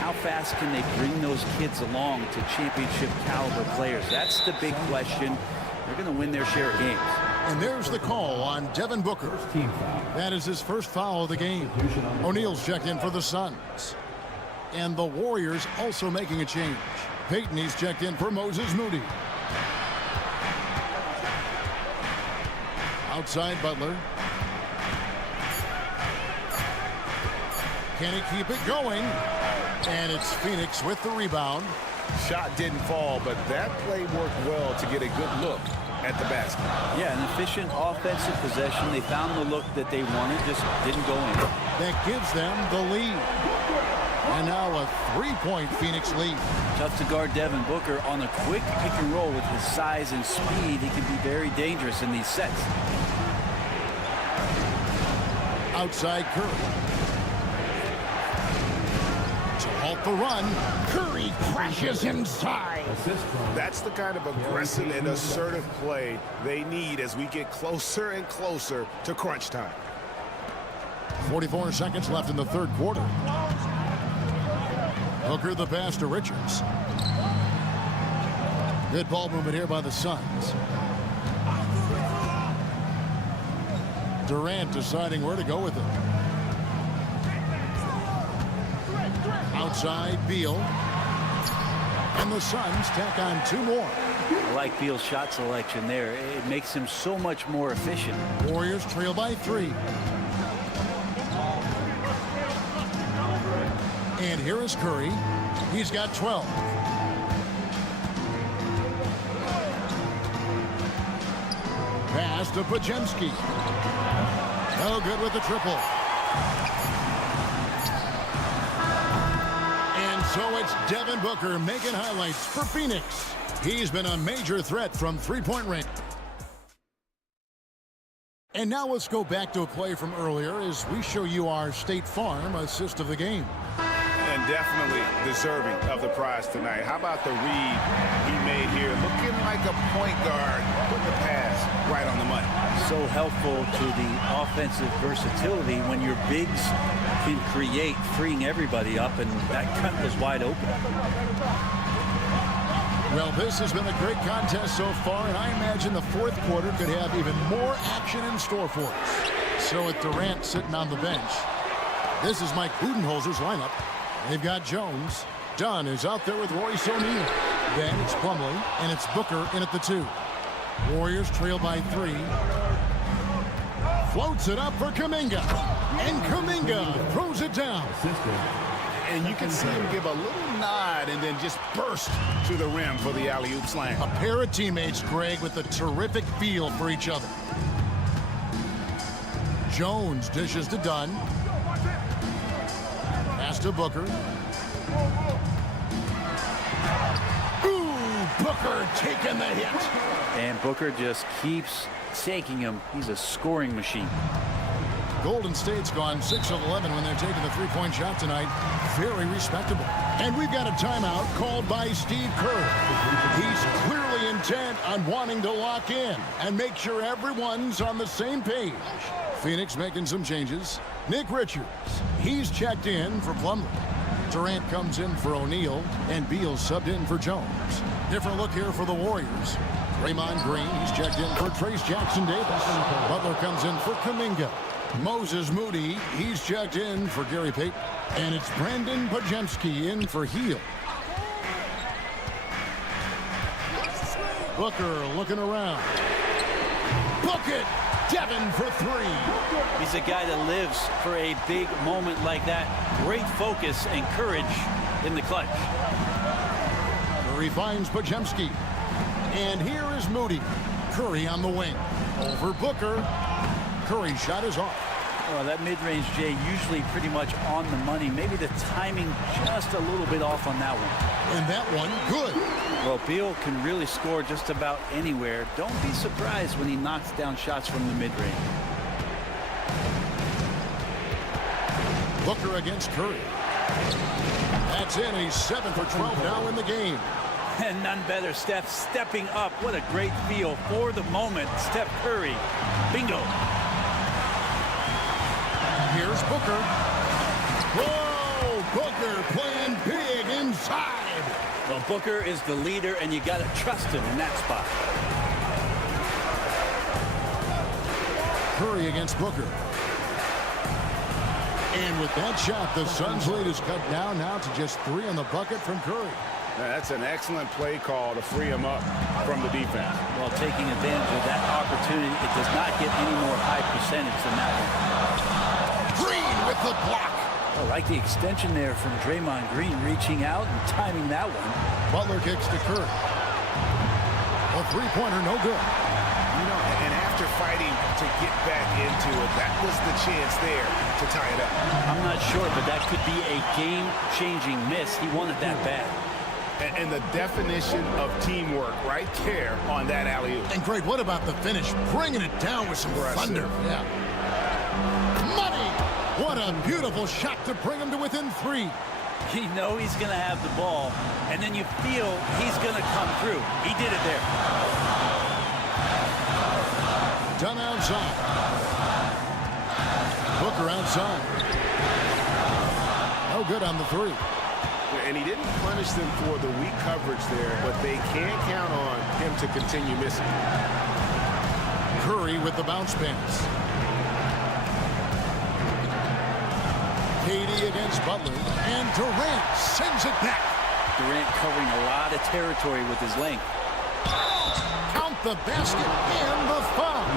How fast can they bring those kids along to championship caliber players? That's the big question. They're going to win their share of games. And there's the call on Devin Booker. That is his first foul of the game. O'Neal's checked in for the Suns. And the Warriors also making a change. Peyton, he's checked in for Moses Moody. Outside Butler. Can he keep it going? And it's Phoenix with the rebound. Shot didn't fall, but that play worked well to get a good look at the basket. Yeah, an efficient offensive possession. They found the look that they wanted, just didn't go in. That gives them the lead. And now a 3-point Phoenix lead. Tough to guard Devin Booker on a quick pick and roll with his size and speed. He can be very dangerous in these sets. Outside Curry. To halt the run, Curry crashes inside. That's the kind of aggressive and assertive play they need as we get closer and closer to crunch time. 44 seconds left in the third quarter. Booker the pass to Richards. Good ball movement here by the Suns. Durant deciding where to go with it. Outside Beal. And the Suns tack on 2 more. I like Beal's shot selection there. It makes him so much more efficient. Warriors trail by 3. And here is Curry. He's got 12. Pass to Podziemski. No good with the triple. And so it's Devin Booker making highlights for Phoenix. He's been a major threat from 3-point range. And now let's go back to a play from earlier as we show you our State Farm assist of the game. And definitely deserving of the prize tonight. How about the read he made here? Looking like a point guard, putting the pass right on the money. So helpful to the offensive versatility when your bigs can create, freeing everybody up, and that cut was wide open. Well, this has been a great contest so far, and I imagine the fourth quarter could have even more action in store for us. So with Durant sitting on the bench, this is Mike Budenholzer's lineup. They've got Jones. Dunn is out there with Royce O'Neal. Then it's Plumlee, and it's Booker in at the 2. Warriors trail by 3. Floats it up for Kuminga. And Kuminga throws it down. And you can see him give a little nod and then just burst to the rim for the alley-oop slam. A pair of teammates, Greg, with a terrific feel for each other. Jones dishes to Dunn. Pass to Booker. Ooh, Booker taking the hit. And Booker just keeps taking him. He's a scoring machine. Golden State's gone 6 of 11 when they're taking the three-point shot tonight. Very respectable. And we've got a timeout called by Steve Kerr. He's clearly intent on wanting to lock in and make sure everyone's on the same page. Phoenix making some changes. Nick Richards, he's checked in for Plumlee. Durant comes in for O'Neal, and Beal subbed in for Jones. Different look here for the Warriors. Draymond Green, he's checked in for Trace Jackson-Davis. Butler comes in for Kuminga. Moses Moody, he's checked in for Gary Payton. And it's Brandon Pajemski in for Heel. Booker looking around. Book it! Devin for 3. He's a guy that lives for a big moment like that. Great focus and courage in the clutch. Curry finds Pajemski. And here is Moody. Curry on the wing. Over Booker. Curry's shot is off. Oh, that mid-range, Jay, usually pretty much on the money. Maybe the timing just a little bit off on that one. And that one, good. Well, Beal can really score just about anywhere. Don't be surprised when he knocks down shots from the mid-range. Booker against Curry. That's in. He's 7 for 12 now in the game. And none better. Steph stepping up. What a great feel for the moment. Steph Curry. Bingo. Here's Booker. Whoa! Booker playing big inside. Well, Booker is the leader, and you got to trust him in that spot. Curry against Booker. And with that shot, the Suns' lead is cut down now to just 3 on the bucket from Curry. That's an excellent play call to free him up from the defense. Well, taking advantage of that opportunity, it does not get any more high percentage than that one. Green with the block. I like the extension there from Draymond Green, reaching out and timing that one. Butler kicks to Curry. A three-pointer, no good. You know, and after fighting to get back into it, that was the chance there to tie it up. I'm not sure, but that could be a game-changing miss. He wanted that bad. And the definition of teamwork right there on that alley-oop. And Greg, what about the finish? Bringing it down with some thunder. Yeah. Money! What a beautiful shot to bring him to within 3. You know he's going to have the ball, and then you feel he's going to come through. He did it there. Done outside. Booker outside. No good on the 3. And he didn't punish them for the weak coverage there, but they can count on him to continue missing. Curry with the bounce pass. KD against Butler, and Durant sends it back. Durant covering a lot of territory with his length. Count the basket and the foul.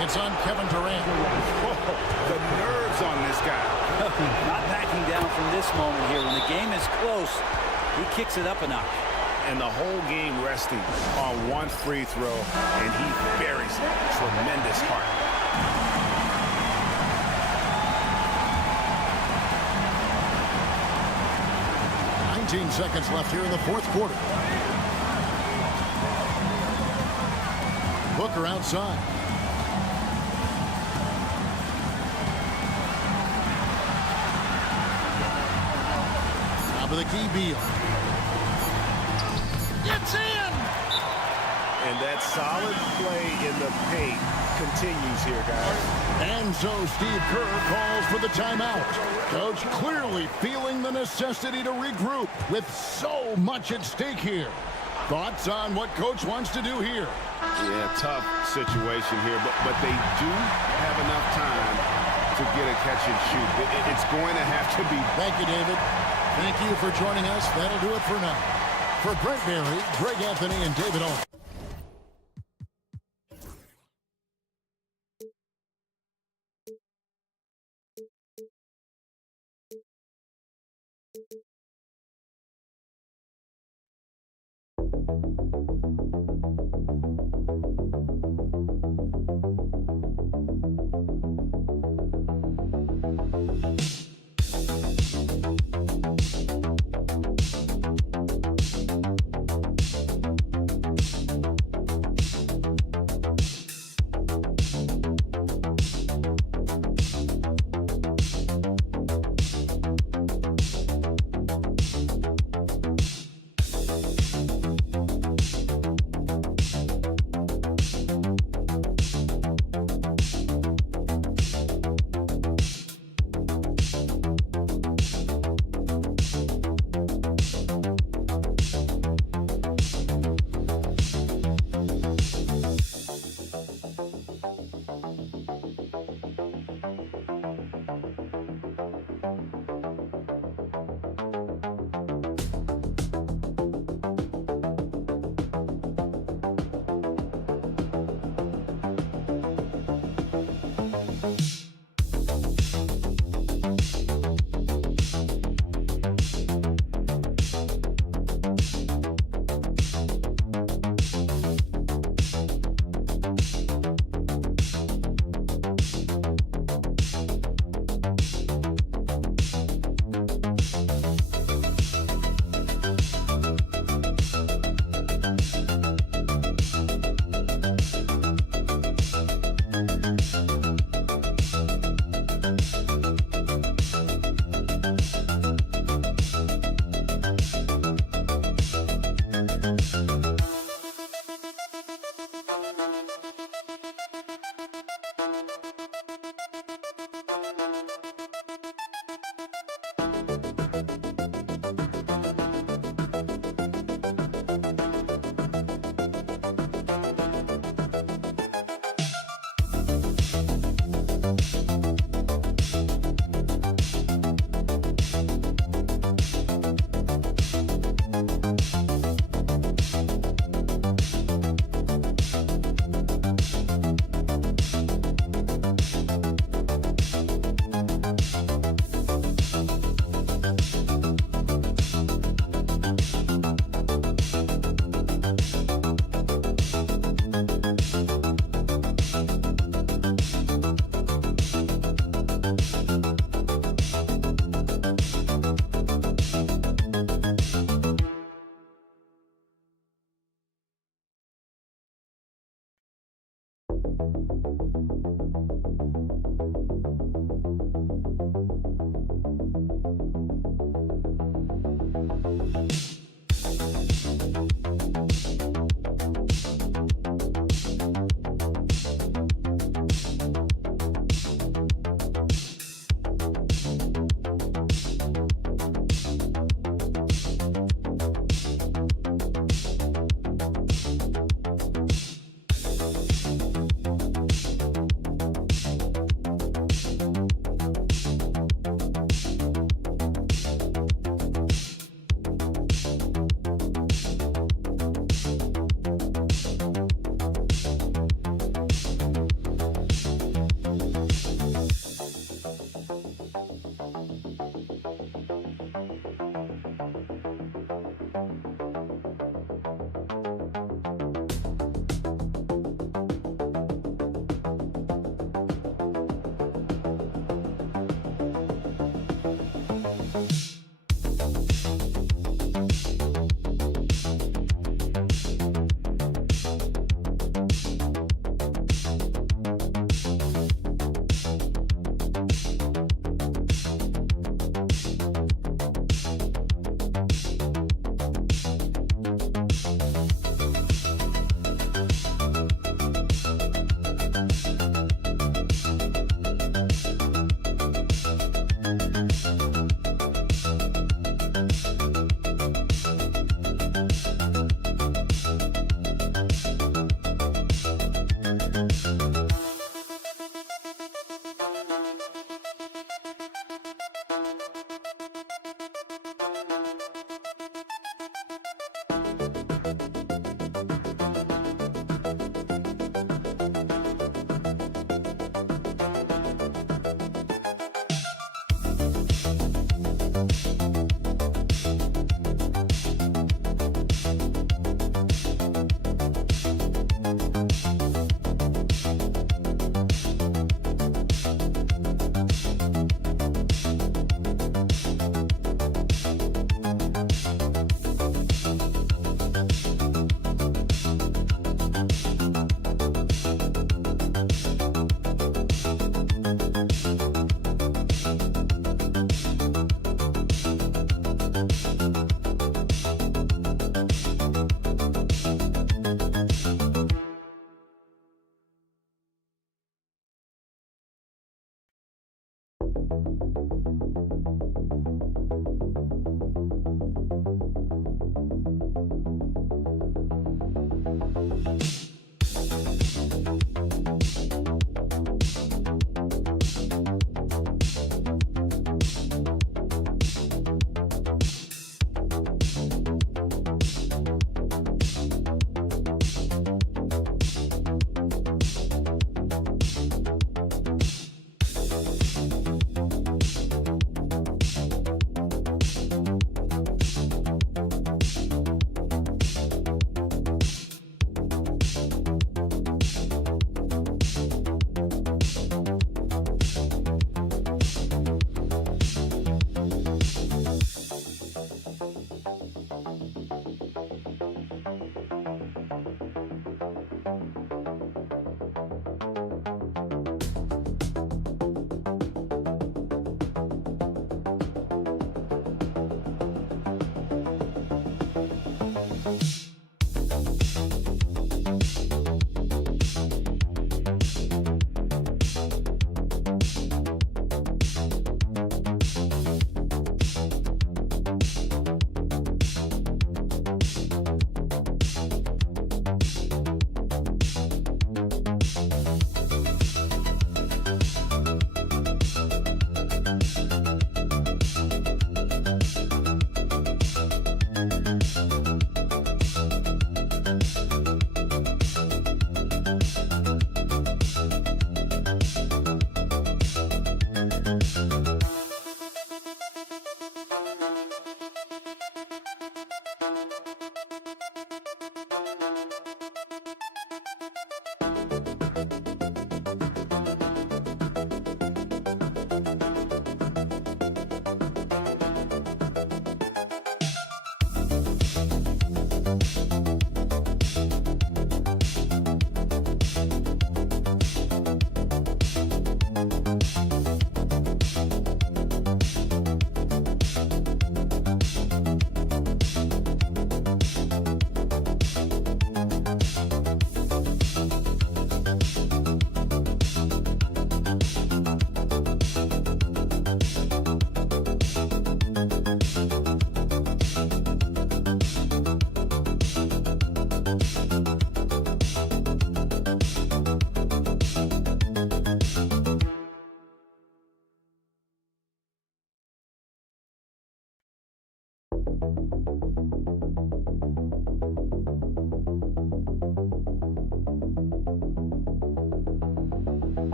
It's on Kevin Durant. Whoa, the nerves on this guy. Not backing down from this moment here. When the game is close, he kicks it up a notch. And the whole game resting on one free throw, and he buries it. Tremendous heart. 19 seconds left here in the fourth quarter. Booker outside. Top of the key, Beal. It's in! And that solid play in the paint continues here, guys. And so Steve Kerr calls for the timeout. Coach clearly feeling the necessity to regroup with so much at stake here. Thoughts on what Coach wants to do here? Yeah, tough situation here, but they do have enough time to get a catch and shoot. It's going to have to be. Thank you, David. Thank you for joining us. That'll do it for now. For Brent Berry, Greg Anthony, and David Owen.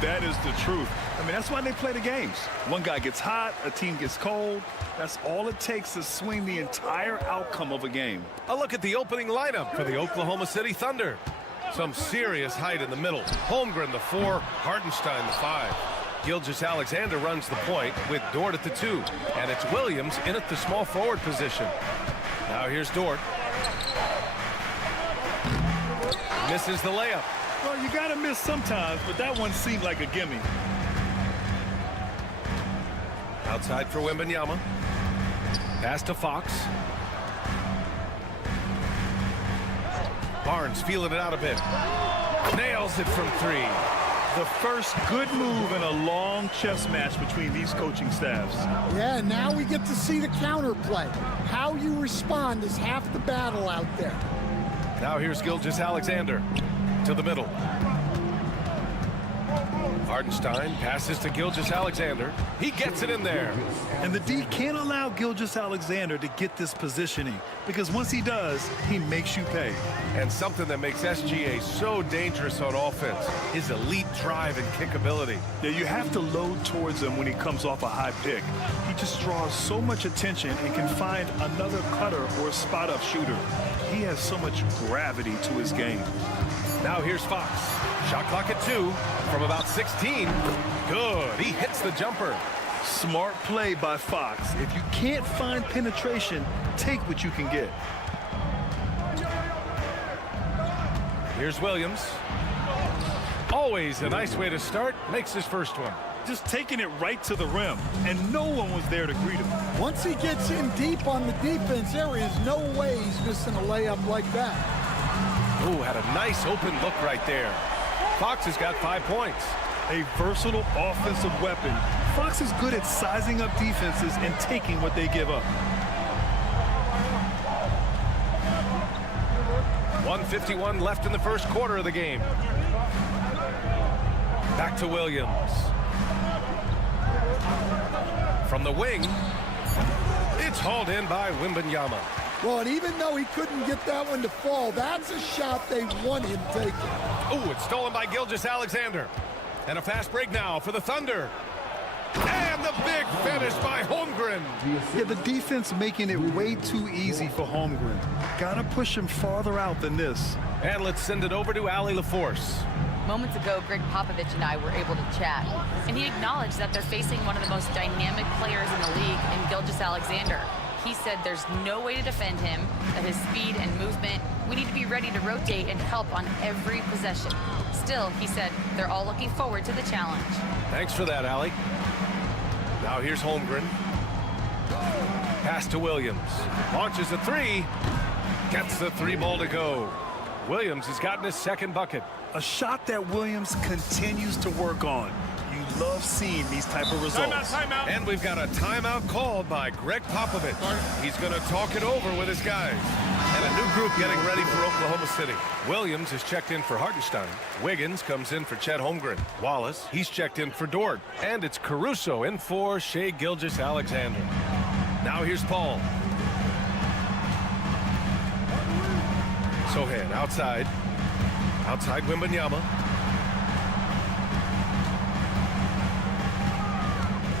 That is the truth. I mean, that's why they play the games. One guy gets hot, a team gets cold. That's all it takes to swing the entire outcome of a game. A look at the opening lineup for the Oklahoma City Thunder. Some serious height in the middle. Holmgren, the 4, Hardenstein, the 5. Gilgeous-Alexander runs the point with Dort at the 2. And it's Williams in at the small forward position. Now here's Dort. Misses the layup. Well, you got to miss sometimes, but that one seemed like a gimme. Outside for Wembanyama. Pass to Fox. Barnes feeling it out a bit. Nails it from 3. The first good move in a long chess match between these coaching staffs. Yeah, now we get to see the counterplay. How you respond is half the battle out there. Now here's Gilgeous-Alexander to the middle. Hardenstein passes to Gilgeous-Alexander. He gets it in there. And the D can't allow Gilgeous-Alexander to get this positioning, because once he does, he makes you pay. And something that makes SGA so dangerous on offense, his elite drive and kick ability. Yeah, you have to load towards him when he comes off a high pick. He just draws so much attention and can find another cutter or spot-up shooter. He has so much gravity to his game. Now here's Fox. Shot clock at 2 from about 16. Good. He hits the jumper. Smart play by Fox. If you can't find penetration, take what you can get. Here's Williams. Always a nice way to start. Makes his first one. Just taking it right to the rim, and no one was there to greet him. Once he gets in deep on the defense, there is no way he's missing a layup like that. Ooh, had a nice open look right there. Fox has got 5 points. A versatile offensive weapon. Fox is good at sizing up defenses and taking what they give up. 1:51 left in the first quarter of the game. Back to Williams. From the wing, it's hauled in by Wembanyama. Well, and even though he couldn't get that one to fall, that's a shot they want him taking. Oh, it's stolen by Gilgeous-Alexander. And a fast break now for the Thunder. And the big finish by Holmgren. Yeah, the defense making it way too easy for Holmgren. Gotta push him farther out than this. And let's send it over to Allie LaForce. Moments ago, Greg Popovich and I were able to chat, and he acknowledged that they're facing one of the most dynamic players in the league in Gilgeous-Alexander. He said there's no way to defend him, that his speed and movement, we need to be ready to rotate and help on every possession. Still, he said, they're all looking forward to the challenge. Thanks for that, Allie. Now here's Holmgren. Pass to Williams. Launches a three. Gets the three ball to go. Williams has gotten his second bucket. A shot that Williams continues to work on. You love seeing these type of results. Timeout. And we've got a timeout called by Greg Popovich. He's going to talk it over with his guys. And a new group getting ready for Oklahoma City. Williams is checked in for Hartenstein. Wiggins comes in for Chet Holmgren. Wallace, he's checked in for Dort. And it's Caruso in for Shai Gilgeous-Alexander. Now here's Paul. Sohan outside. Outside Wembanyama.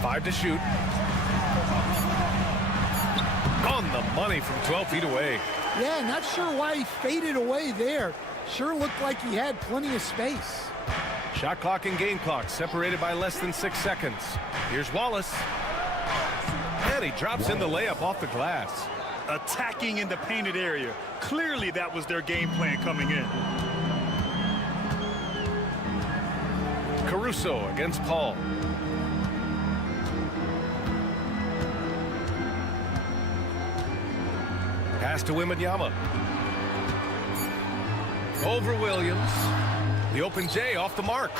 5 to shoot. On the money from 12 feet away. Yeah, not sure why he faded away there. Sure looked like he had plenty of space. Shot clock and game clock separated by less than 6 seconds. Here's Wallace. And he drops in the layup off the glass. Attacking in the painted area. Clearly that was their game plan coming in. Caruso against Paul. Pass to Wembanyama. Over Williams. The open J off the mark.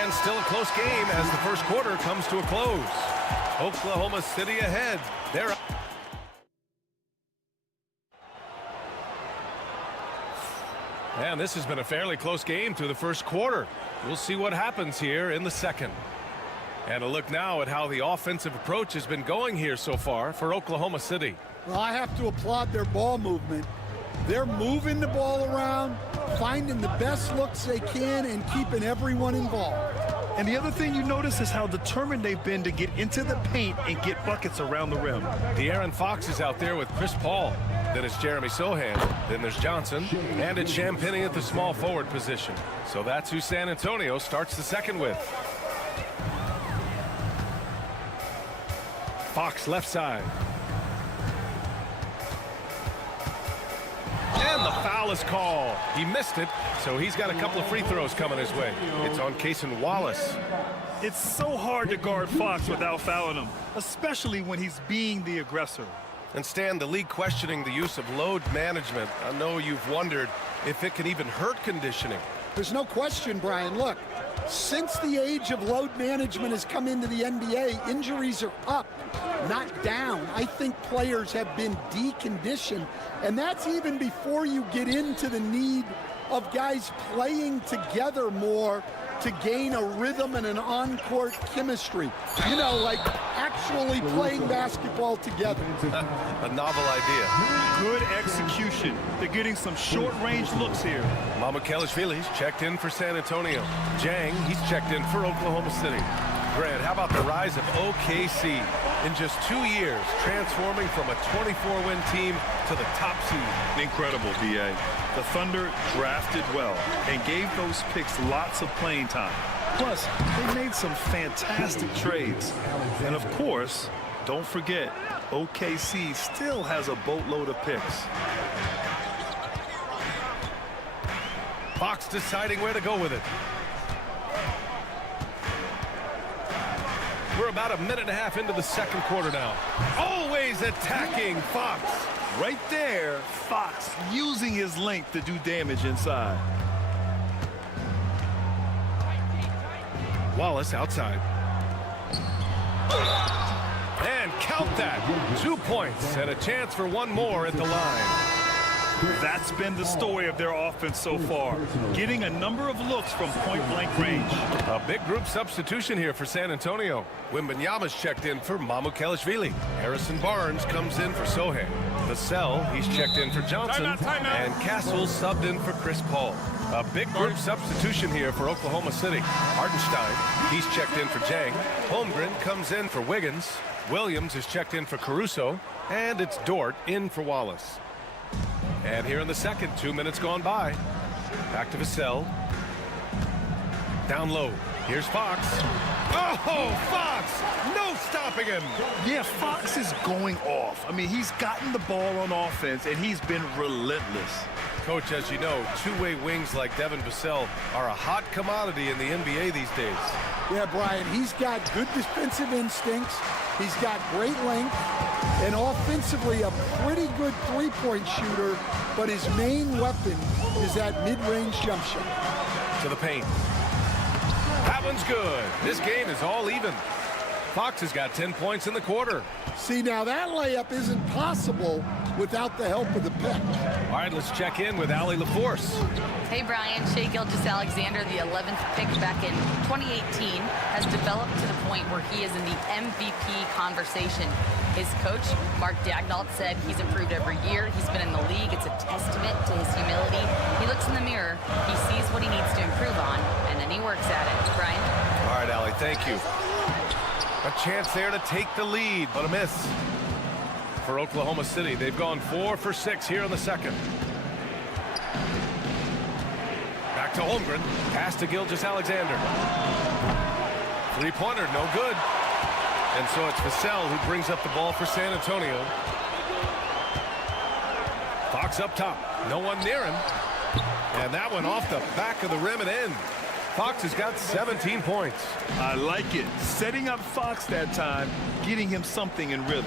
And still a close game as the first quarter comes to a close. Oklahoma City ahead. They're up. And this has been a fairly close game through the first quarter. We'll see what happens here in the second. And a look now at how the offensive approach has been going here so far for Oklahoma City. Well, I have to applaud their ball movement. They're moving the ball around, finding the best looks they can, and keeping everyone involved. And the other thing you notice is how determined they've been to get into the paint and get buckets around the rim. De'Aaron Fox is out there with Chris Paul. Then it's Jeremy Sohan. Then there's Johnson. And it's Champagnie at the small forward position. So that's who San Antonio starts the second with. Fox left side. And the foul is called. He missed it, so he's got a couple of free throws coming his way. It's on Cason Wallace. It's so hard to guard Fox without fouling him, especially when he's being the aggressor. And Stan, the league questioning the use of load management. I know you've wondered if it can even hurt conditioning. There's no question, Brian. Look, since the age of load management has come into the NBA, injuries are up, not down. I think players have been deconditioned, and that's even before you get into the need of guys playing together more to gain a rhythm and an on-court chemistry. You know, like actually playing basketball together. A novel idea. Good execution. They're getting some short-range looks here. Mamukelashvili's checked in for San Antonio. Jang, he's checked in for Oklahoma City. Grant, how about the rise of OKC? In just 2 years, transforming from a 24-win team to the top seed. Incredible, B.A. The Thunder drafted well and gave those picks lots of playing time. Plus, they made some fantastic trades. And of course, don't forget, OKC still has a boatload of picks. Fox deciding where to go with it. We're about a minute and a half into the second quarter now. Always attacking Fox. Right there, Fox using his length to do damage inside. Wallace outside. And count that. 2 points and a chance for one more at the line. That's been the story of their offense so far, getting a number of looks from point-blank range. A big group substitution here for San Antonio. Wembanyama's checked in for Mamukelashvili. Harrison Barnes comes in for Sohei. Vassell, he's checked in for Johnson. Timeout. And Castle subbed in for Chris Paul. A big group substitution here for Oklahoma City. Hartenstein, he's checked in for Jang. Holmgren comes in for Wiggins. Williams is checked in for Caruso. And it's Dort in for Wallace. And here in the second, 2 minutes gone by. Back to Vassell. Down low. Here's Fox. Oh, Fox! No stopping him. Yeah, Fox is going off. I mean, he's gotten the ball on offense, and he's been relentless. Coach, as you know, two-way wings like Devin Vassell are a hot commodity in the NBA these days. Yeah, Brian, he's got good defensive instincts. He's got great length, and offensively a pretty good three-point shooter, but his main weapon is that mid-range jump shot. To the paint. That one's good. This game is all even. Fox has got 10 points in the quarter. See, now that layup isn't possible without the help of the pick. All right, let's check in with Allie LaForce. Hey, Brian. Shai Gilgeous-Alexander, the 11th pick back in 2018, has developed to the point where he is in the MVP conversation. His coach, Mark Daignault, said he's improved every year. He's been in the league. It's a testament to his humility. He looks in the mirror, he sees what he needs to improve on, and then he works at it. Brian? All right, Allie, thank you. A chance there to take the lead, but a miss for Oklahoma City. They've gone 4 for 6 here in the second. Back to Holmgren. Pass to Gilgeous-Alexander. Three-pointer, no good. And so it's Vassell who brings up the ball for San Antonio. Fox up top. No one near him. And that one off the back of the rim and in. Fox has got 17 points. I like it. Setting up Fox that time, getting him something in rhythm.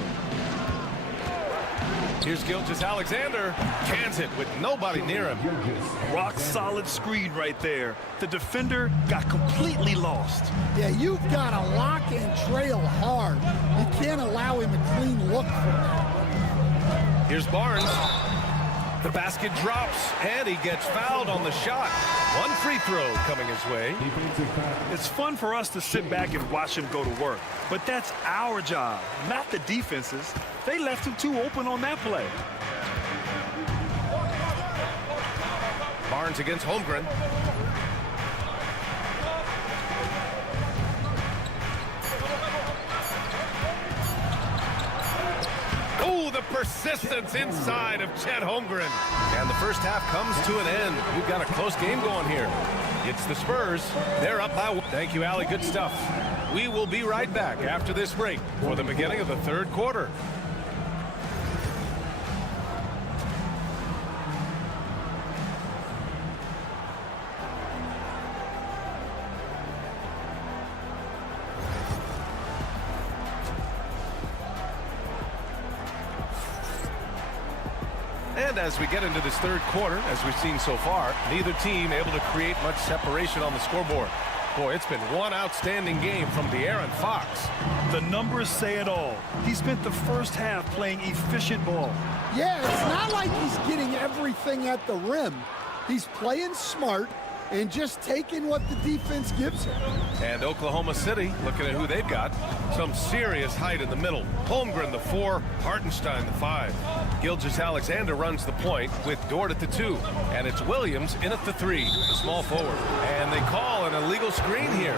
Here's Gilgeous-Alexander. Cans it with nobody near him. Rock solid screen right there. The defender got completely lost. Yeah, you've got to lock and trail hard. You can't allow him a clean look from that. Here's Barnes. The basket drops, and he gets fouled on the shot. One free throw coming his way. It's fun for us to sit back and watch him go to work, but that's our job, not the defense's. They left him too open on that play. Barnes against Holmgren. Oh, the persistence inside of Chet Holmgren. And the first half comes to an end. We've got a close game going here. It's the Spurs. They're up by one. Thank you, Allie. Good stuff. We will be right back after this break for the beginning of the third quarter. And as we get into this third quarter, as we've seen so far, neither team able to create much separation on the scoreboard. Boy, it's been one outstanding game from De'Aaron Fox. The numbers say it all. He spent the first half playing efficient ball. Yeah, it's not like he's getting everything at the rim. He's playing smart and just taking what the defense gives him. And Oklahoma City, looking at who they've got, some serious height in the middle. Holmgren, the 4, Hartenstein, the 5. Gilgeous-Alexander runs the point with Dort at the 2. And it's Williams in at the 3, the small forward. And they call an illegal screen here.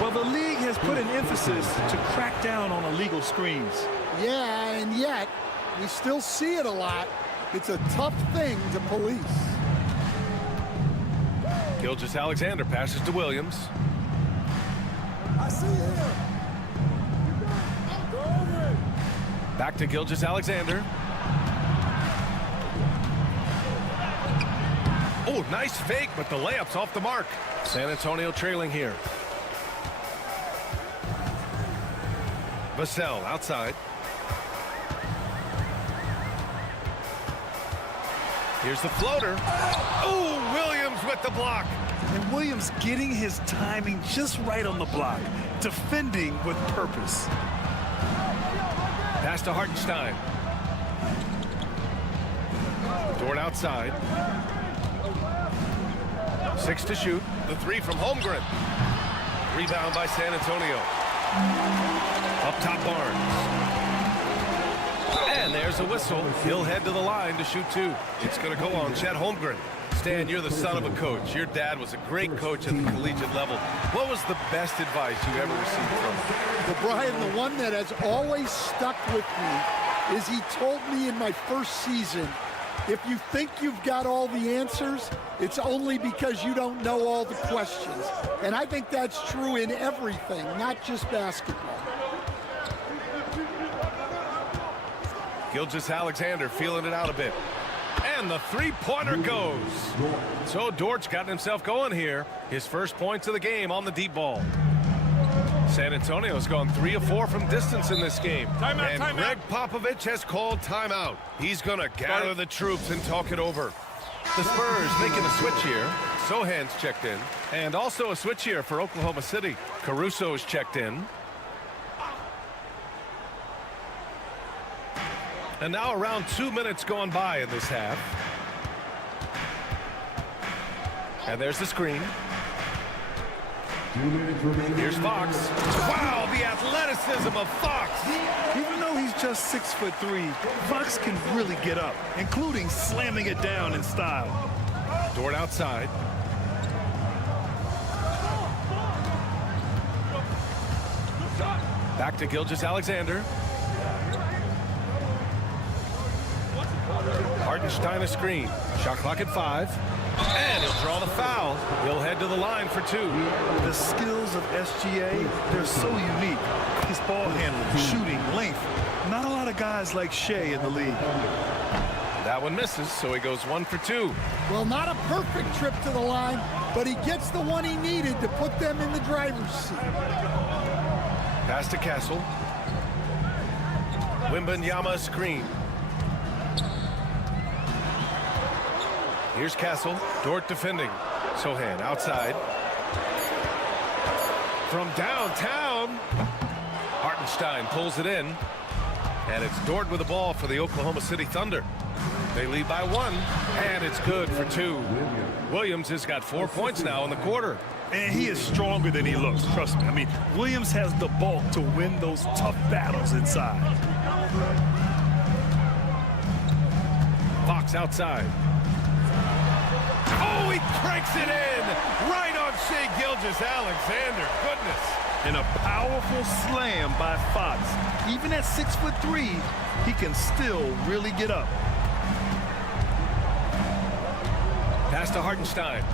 Well, the league has put an emphasis to crack down on illegal screens. Yeah, and yet, we still see it a lot. It's a tough thing to police. Gilgeous-Alexander passes to Williams. I see him. Back to Gilgeous-Alexander. Oh, nice fake, but the layup's off the mark. San Antonio trailing here. Vassell outside. Here's the floater. Oh, Williams with the block. And Williams getting his timing just right on the block. Defending with purpose. Pass to Hartenstein. Dort outside. 6 to shoot. The 3 from Holmgren. Rebound by San Antonio. Up top, Barnes. And there's a whistle. He'll head to the line to shoot 2. It's going to go on Chet Holmgren. Stan, you're the son of a coach. Your dad was a great coach at the collegiate level. What was the best advice you ever received from him? Well, Brian, the one that has always stuck with me is he told me in my first season, if you think you've got all the answers, it's only because you don't know all the questions. And I think that's true in everything, not just basketball. Gilgeous-Alexander feeling it out a bit. And the three-pointer goes. So Dort's gotten himself going here. His first points of the game on the deep ball. San Antonio's gone 3 of 4 from distance in this game. And Greg Popovich has called timeout. He's going to gather the troops and talk it over. The Spurs making a switch here. Sohan's checked in. And also a switch here for Oklahoma City. Caruso's checked in. And now around 2 minutes gone by in this half. And there's the screen. Here's Fox. Wow, the athleticism of Fox. Even though he's just 6'3", Fox can really get up, including slamming it down in style. Dort outside. Back to Gilgeous-Alexander. Hartenstein a screen. Shot clock at 5. And he'll draw the foul. He'll head to the line for 2. The skills of SGA, they're so unique. His ball handling, shooting, length. Not a lot of guys like Shea in the league. That one misses, so he goes 1 for 2. Well, not a perfect trip to the line, but he gets the one he needed to put them in the driver's seat. Pass to Castle. Wembanyama screen. Here's Castle. Dort defending. Sohan outside. From downtown. Hartenstein pulls it in. And it's Dort with the ball for the Oklahoma City Thunder. They lead by 1. And it's good for 2. Williams has got 4 points now in the quarter. And he is stronger than he looks, trust me. I mean, Williams has the bulk to win those tough battles inside. Fox outside. Oh, he cranks it in! Right on Shea Gilgeous-Alexander. Goodness. And a powerful slam by Fox. Even at 6'3", he can still really get up. Pass to Hartenstein.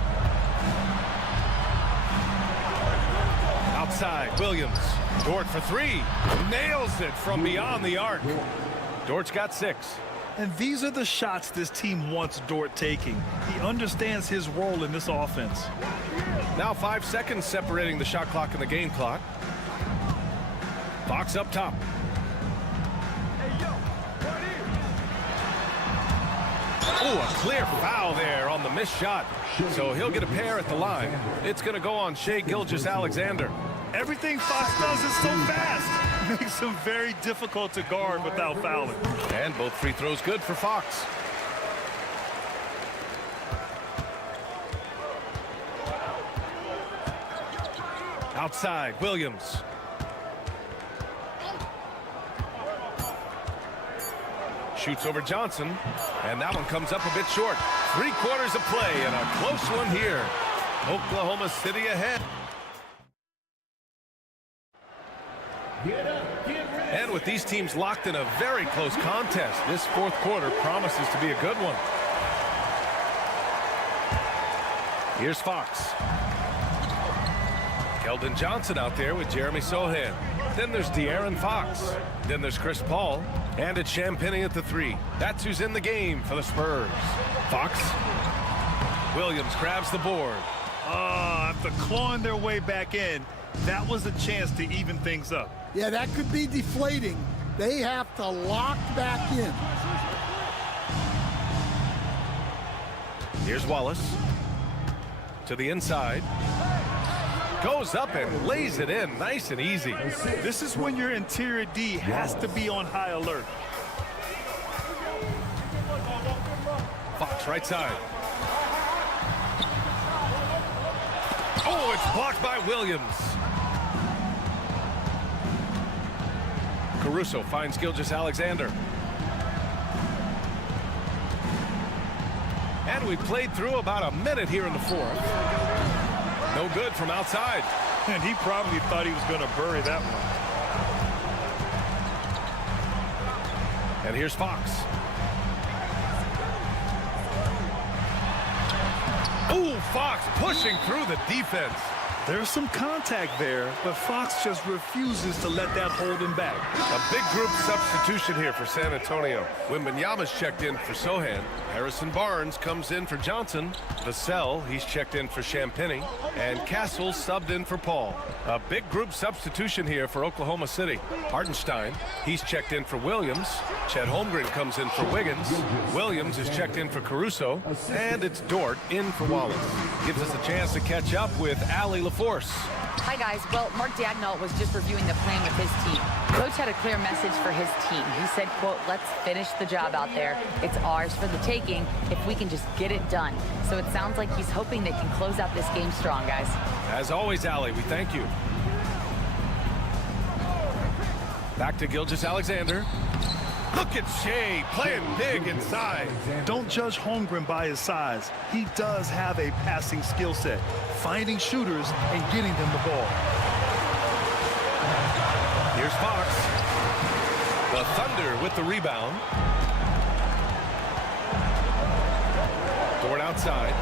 Outside, Williams. Dort for 3. Nails it from beyond the arc. Dort's got 6. And these are the shots this team wants Dort taking. He understands his role in this offense. Now 5 seconds separating the shot clock and the game clock. Fox up top. Oh, a clear foul there on the missed shot. So he'll get a pair at the line. It's going to go on Shea Gilgeous-Alexander. Everything Fox does is so fast. Makes him very difficult to guard without fouling. And both free throws good for Fox. Outside, Williams. Shoots over Johnson, and that one comes up a bit short. 3 quarters of play and a close one here. Oklahoma City ahead. And with these teams locked in a very close contest, this 4th quarter promises to be a good one. Here's Fox. Keldon Johnson out there with Jeremy Sohan. Then there's De'Aaron Fox. Then there's Chris Paul. And it's Champagnie at the 3. That's who's in the game for the Spurs. Fox. Williams grabs the board. After clawing their way back in, that was a chance to even things up. Yeah, that could be deflating. They have to lock back in. Here's Wallace. To the inside. Goes up and lays it in nice and easy. This is when your interior D has to be on high alert. Fox right side. Oh, it's blocked by Williams. Caruso finds Gilgeous-Alexander. And we played through about a minute here in the fourth. No good from outside. And he probably thought he was going to bury that one. And here's Fox. Ooh, Fox pushing through the defense. There's some contact there, but Fox just refuses to let that hold him back. A big group substitution here for San Antonio. Wembanyama's checked in for Sohan. Harrison Barnes comes in for Johnson. Vassell, he's checked in for Champagny. And Castle subbed in for Paul. A big group substitution here for Oklahoma City. Hardenstein, he's checked in for Williams. Chet Holmgren comes in for Wiggins. Williams is checked in for Caruso. And it's Dort in for Wallace. Gives us a chance to catch up with Allie LaForce. Hi, guys. Well, Mark Daigneault was just reviewing the plan with his team. Coach had a clear message for his team. He said, quote, let's finish the job out there. It's ours for the taking if we can just get it done. So it sounds like he's hoping they can close out this game strong, guys. As always, Allie, we thank you. Back to Gilgeous-Alexander. Look at Shea playing big inside. Don't judge Holmgren by his size. He does have a passing skill set, finding shooters and getting them the ball. Here's Fox. The Thunder with the rebound. Dort outside.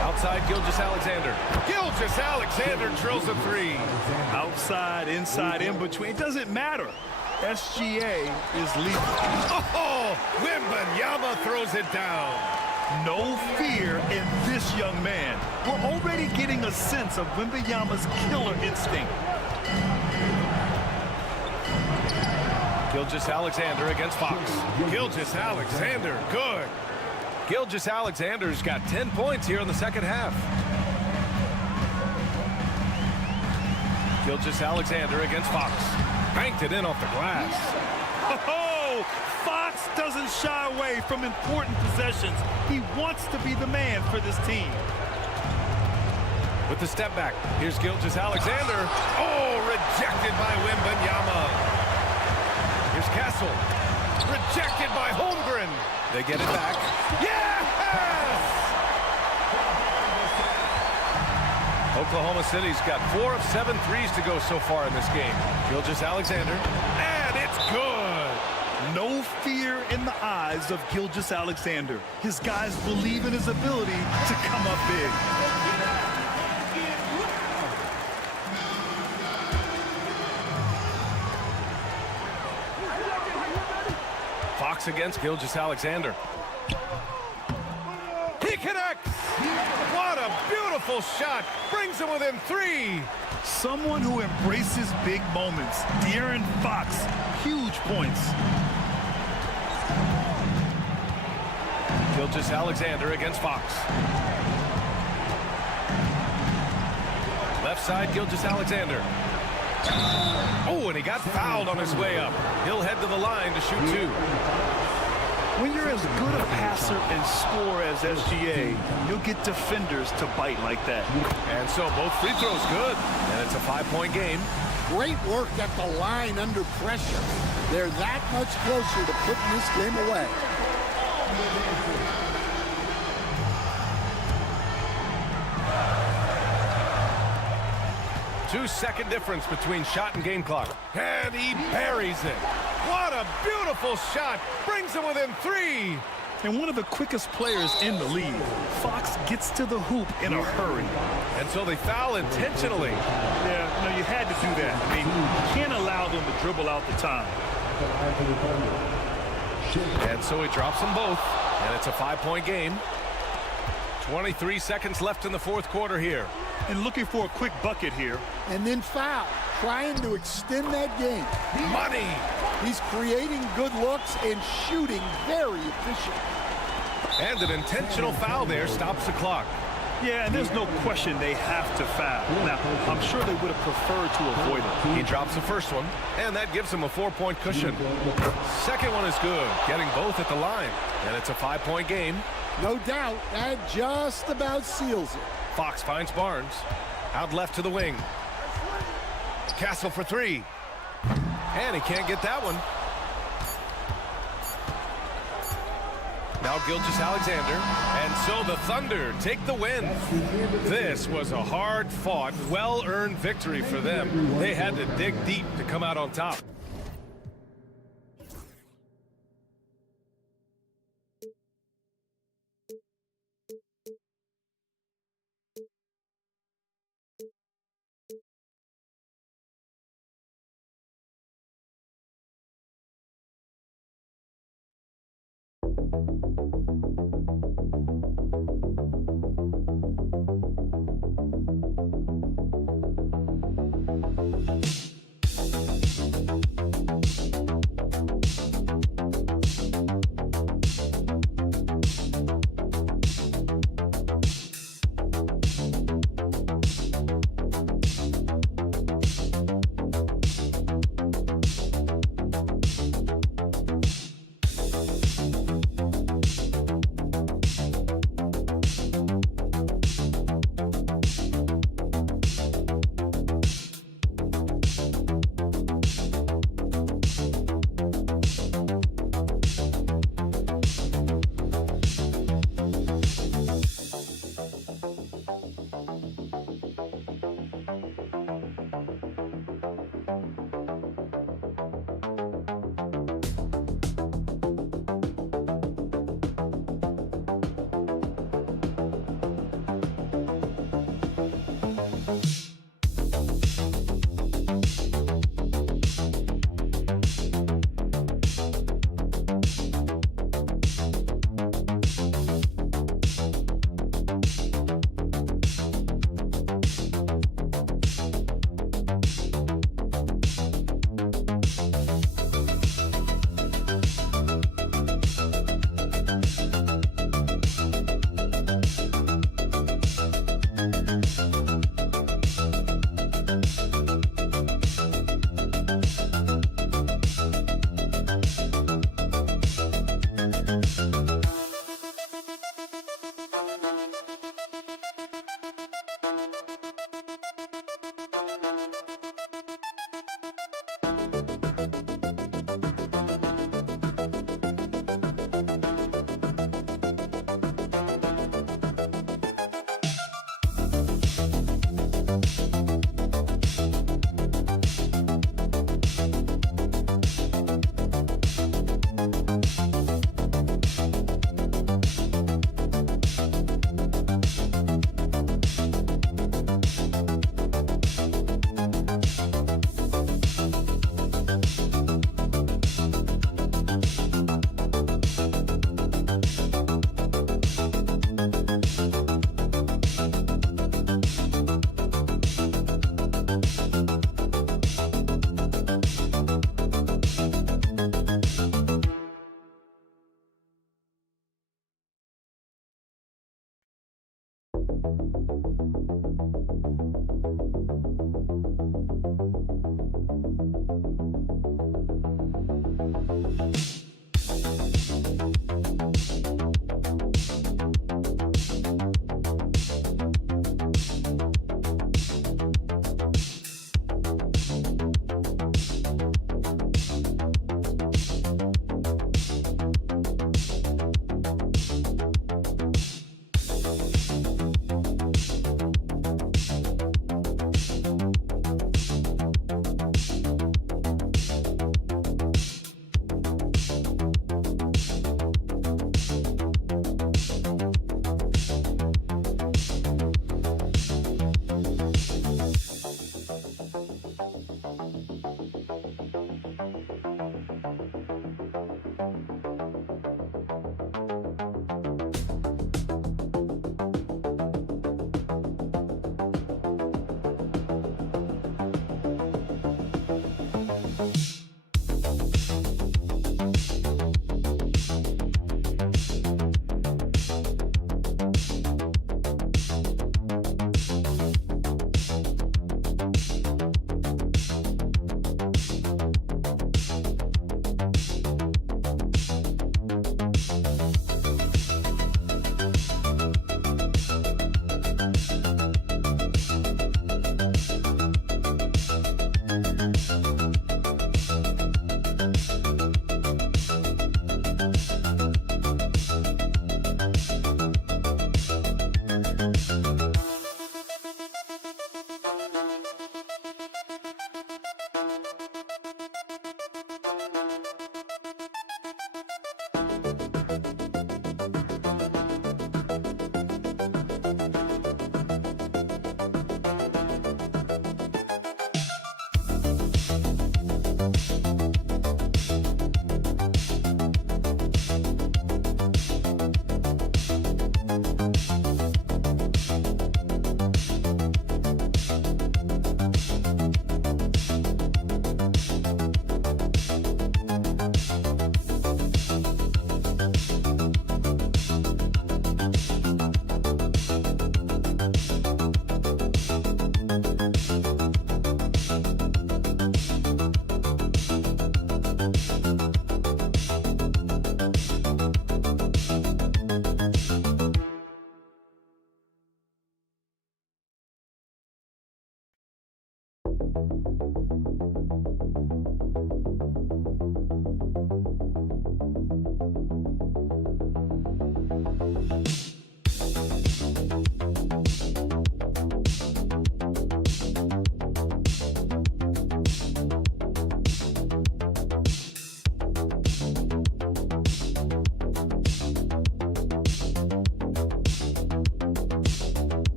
Outside, Gilgeous-Alexander. Gilgeous-Alexander drills a three. Outside, inside, in between. It doesn't matter. SGA is leading. Oh, Wembanyama throws it down. No fear in this young man. We're already getting a sense of Wembanyama's killer instinct. Gilgeous-Alexander against Fox. Gilgeous-Alexander, good. Gilgeous-Alexander's got 10 points here in the second half. Gilgeous-Alexander against Fox. Banked it in off the glass. Oh, Fox doesn't shy away from important possessions. He wants to be the man for this team. With the step back, here's Gilgeous-Alexander. Oh, rejected by Wembanyama. Here's Castle. Rejected by Holmgren. They get it back. Yes! Oklahoma City's got 4 of 7 threes to go so far in this game. Gilgeous-Alexander. And it's good. No fear in the eyes of Gilgeous-Alexander. His guys believe in his ability to come up big. Fox against Gilgeous-Alexander. He connects! What a beautiful shot! Brings him within 3. Someone who embraces big moments. De'Aaron Fox, huge points. Gilgeous-Alexander against Fox. Left side, Gilgeous-Alexander. Oh, and he got fouled on his way up. He'll head to the line to shoot 2. When you're as good a passer and scorer as SGA, you'll get defenders to bite like that. And so both free throws good, and it's a 5-point game. Great work at the line under pressure. They're that much closer to putting this game away. Two-second difference between shot and game clock. And he buries it. What a beautiful shot. Brings him within 3. And one of the quickest players in the league. Fox gets to the hoop in a hurry. And so they foul intentionally. Yeah, no, you had to do that. I mean, you can't allow them to dribble out the time. And so he drops them both. And it's a 5-point game. 23 seconds left in the fourth quarter here. And looking for a quick bucket here. And then foul, trying to extend that game. Money! He's creating good looks and shooting very efficient. And an intentional foul there stops the clock. Yeah, and there's no question they have to foul. Now, I'm sure they would have preferred to avoid it. He drops the first one, and that gives him a 4-point cushion. Second one is good, getting both at the line. And it's a 5-point game. No doubt, that just about seals it. Fox finds Barnes. Out left to the wing. Castle for three. And he can't get that one. Now Gilgeous-Alexander. And so the Thunder take the win. This was a hard-fought, well-earned victory for them. They had to dig deep to come out on top.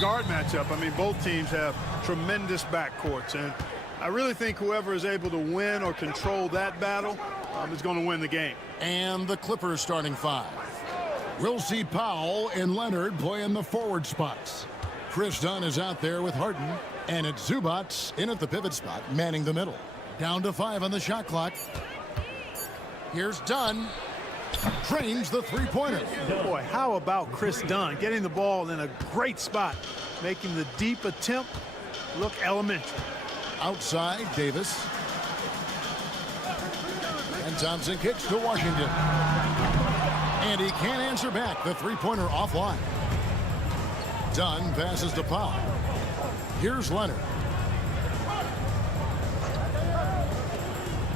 Guard matchup. I mean, both teams have tremendous backcourts, and I really think whoever is able to win or control that battle is going to win the game. And the Clippers starting five. We'll see Powell and Leonard play in the forward spots. Chris Dunn is out there with Harden, and it's Zubats in at the pivot spot, manning the middle. Down to 5 on the shot clock. Here's Dunn. Trains the three-pointer. Boy, how about Chris Dunn getting the ball in a great spot, making the deep attempt look elementary. Outside, Davis. And Thompson kicks to Washington. And he can't answer back. The three-pointer offline. Dunn passes to Powell. Here's Leonard.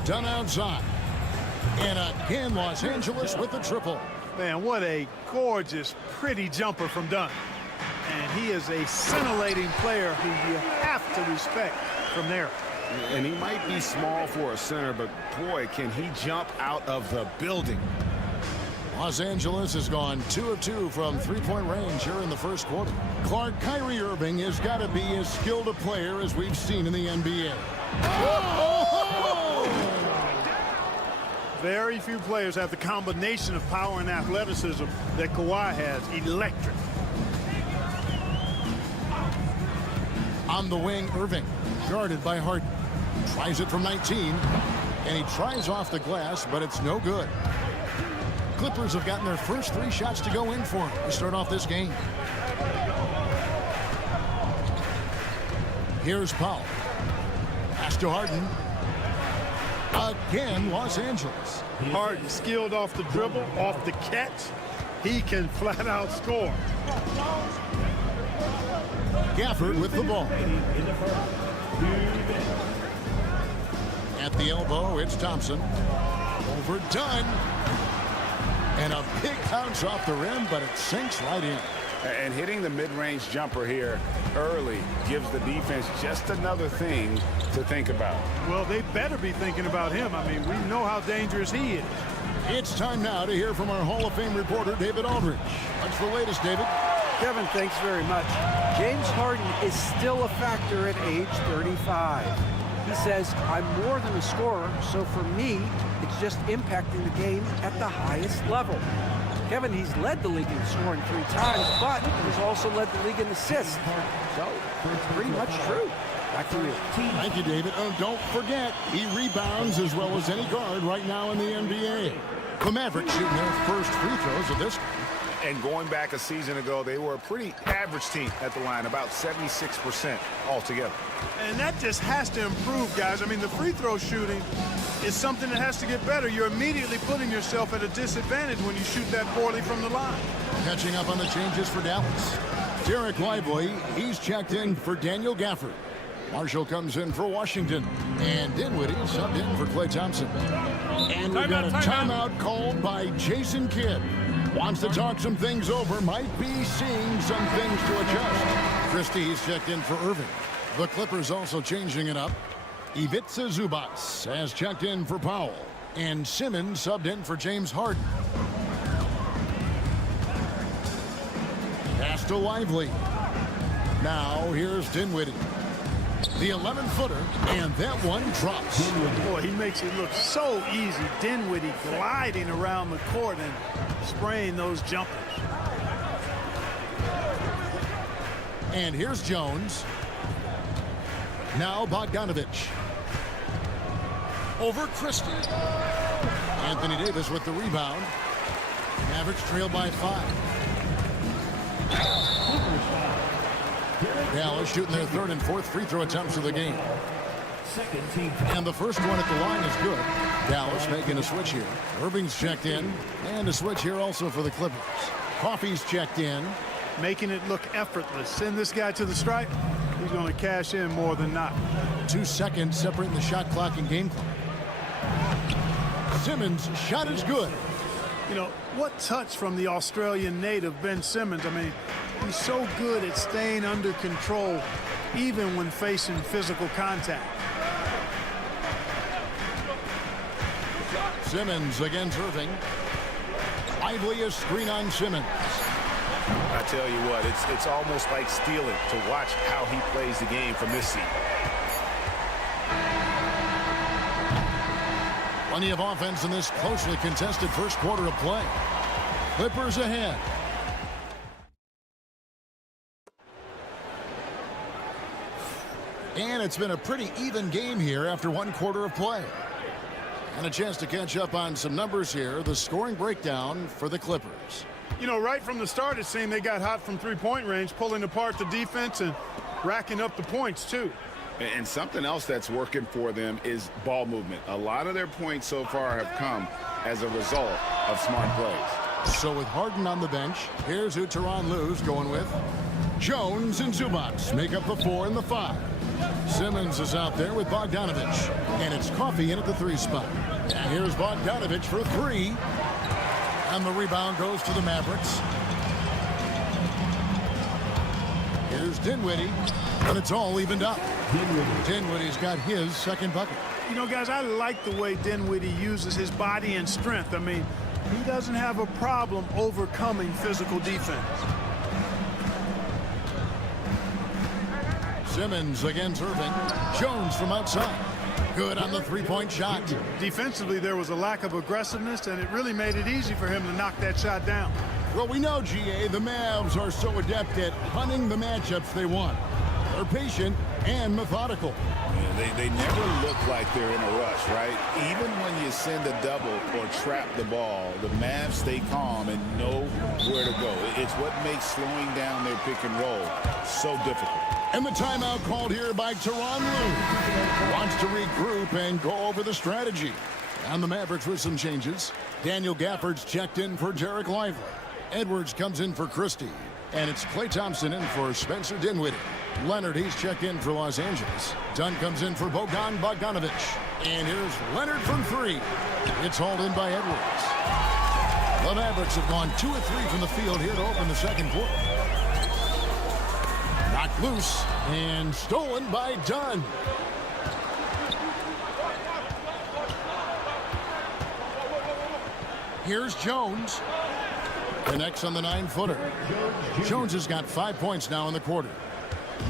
Dunn outside. And again, Los Angeles with the triple. Man, what a gorgeous, pretty jumper from Dunn. And he is a scintillating player who you have to respect from there. And he might be small for a center, but boy, can he jump out of the building. Los Angeles has gone 2 of 2 from three-point range here in the first quarter. Kyrie Irving has got to be as skilled a player as we've seen in the NBA. Very few players have the combination of power and athleticism that Kawhi has. Electric. On the wing, Irving, guarded by Harden. Tries it from 19, and he tries off the glass, but it's no good. Clippers have gotten their first 3 shots to go in for to start off this game. Here's Powell. Pass to Harden. Again, Los Angeles. Harden skilled off the dribble, off the catch. He can flat out score. Gafford with the ball. At the elbow, it's Thompson. Over Dunn. And a big bounce off the rim, but it sinks right in. And hitting the mid-range jumper here early gives the defense just another thing to think about. Well, they better be thinking about him. I mean, we know how dangerous he is. It's time now to hear from our Hall of Fame reporter, David Aldridge. What's the latest, David? Kevin, thanks very much. James Harden is still a factor at age 35. He says, I'm more than a scorer, so for me, it's just impacting the game at the highest level. Kevin, he's led the league in scoring 3 times, but he's also led the league in assists. So, it's pretty much true. Back to you. Thank you, David. Oh, don't forget, he rebounds as well as any guard right now in the NBA. The Mavericks shooting their first free throws of this. And going back a season ago, they were a pretty average team at the line, about 76% altogether. And that just has to improve, guys. I mean, the free throw shooting is something that has to get better. You're immediately putting yourself at a disadvantage when you shoot that poorly from the line. Catching up on the changes for Dallas. Derek Lively, he's checked in for Daniel Gafford. Marshall comes in for Washington. And Dinwiddie subbed in for Klay Thompson. And we've got a timeout called by Jason Kidd. Wants to talk some things over, might be seeing some things to adjust. Christie's checked in for Irving. The Clippers also changing it up. Ivica Zubac has checked in for Powell. And Simmons subbed in for James Harden. Pass to Lively. Now here's Dinwiddie. The 11-footer, and that one drops. Boy, he makes it look so easy. Dinwiddie gliding around the court and spraying those jumpers. And here's Jones. Now Bogdanovich. Over Christie. Anthony Davis with the rebound. Mavericks trail by 5. Dallas shooting their third and fourth free throw attempts of the game. And the first one at the line is good. Dallas making a switch here. Irving's checked in. And a switch here also for the Clippers. Coffey's checked in. Making it look effortless. Send this guy to the stripe. He's going to cash in more than not. 2 seconds separating the shot clock and game clock. Simmons' shot is good. You know, what touch from the Australian native, Ben Simmons. I mean, he's so good at staying under control, even when facing physical contact. Simmons against Irving. Lively a screen on Simmons. I tell you what, it's almost like stealing to watch how he plays the game from this seat. Plenty of offense in this closely contested first quarter of play. Clippers ahead. And it's been a pretty even game here after 1 quarter of play. And a chance to catch up on some numbers here. The scoring breakdown for the Clippers. You know, right from the start, it seemed they got hot from three-point range, pulling apart the defense and racking up the points, too. And something else that's working for them is ball movement. A lot of their points so far have come as a result of smart plays. So with Harden on the bench, here's who Tyronn Lue's going with. Jones and Zubac make up the 4 and the 5. Simmons is out there with Bogdanovich. And it's Coffey in at the 3 spot. And here's Bogdanovich for 3. And the rebound goes to the Mavericks. Here's Dinwiddie. And it's all evened up. Dinwiddie's got his second bucket. You know, guys, I like the way Dinwiddie uses his body and strength. I mean, he doesn't have a problem overcoming physical defense. Simmons against Irving. Jones from outside. Good on the three-point shot. Defensively, there was a lack of aggressiveness, and it really made it easy for him to knock that shot down. Well, we know, GA, the Mavs are so adept at hunting the matchups they want. They're patient and methodical. Yeah, they never look like they're in a rush, right? Even when you send a double or trap the ball, the Mavs stay calm and know where to go. It's what makes slowing down their pick and roll so difficult. And the timeout called here by Tyronn Lue. Wants to regroup and go over the strategy. And the Mavericks with some changes. Daniel Gafford's checked in for Derek Lively. Edwards comes in for Christie. And it's Klay Thompson in for Spencer Dinwiddie. Leonard, he's checked in for Los Angeles. Dunn comes in for Bogdanovich. And here's Leonard from 3. It's hauled in by Edwards. The Mavericks have gone 2 of 3 from the field here to open the second quarter. Knocked loose and stolen by Dunn. Here's Jones. Connects on the 9-footer. Jones has got 5 points now in the quarter.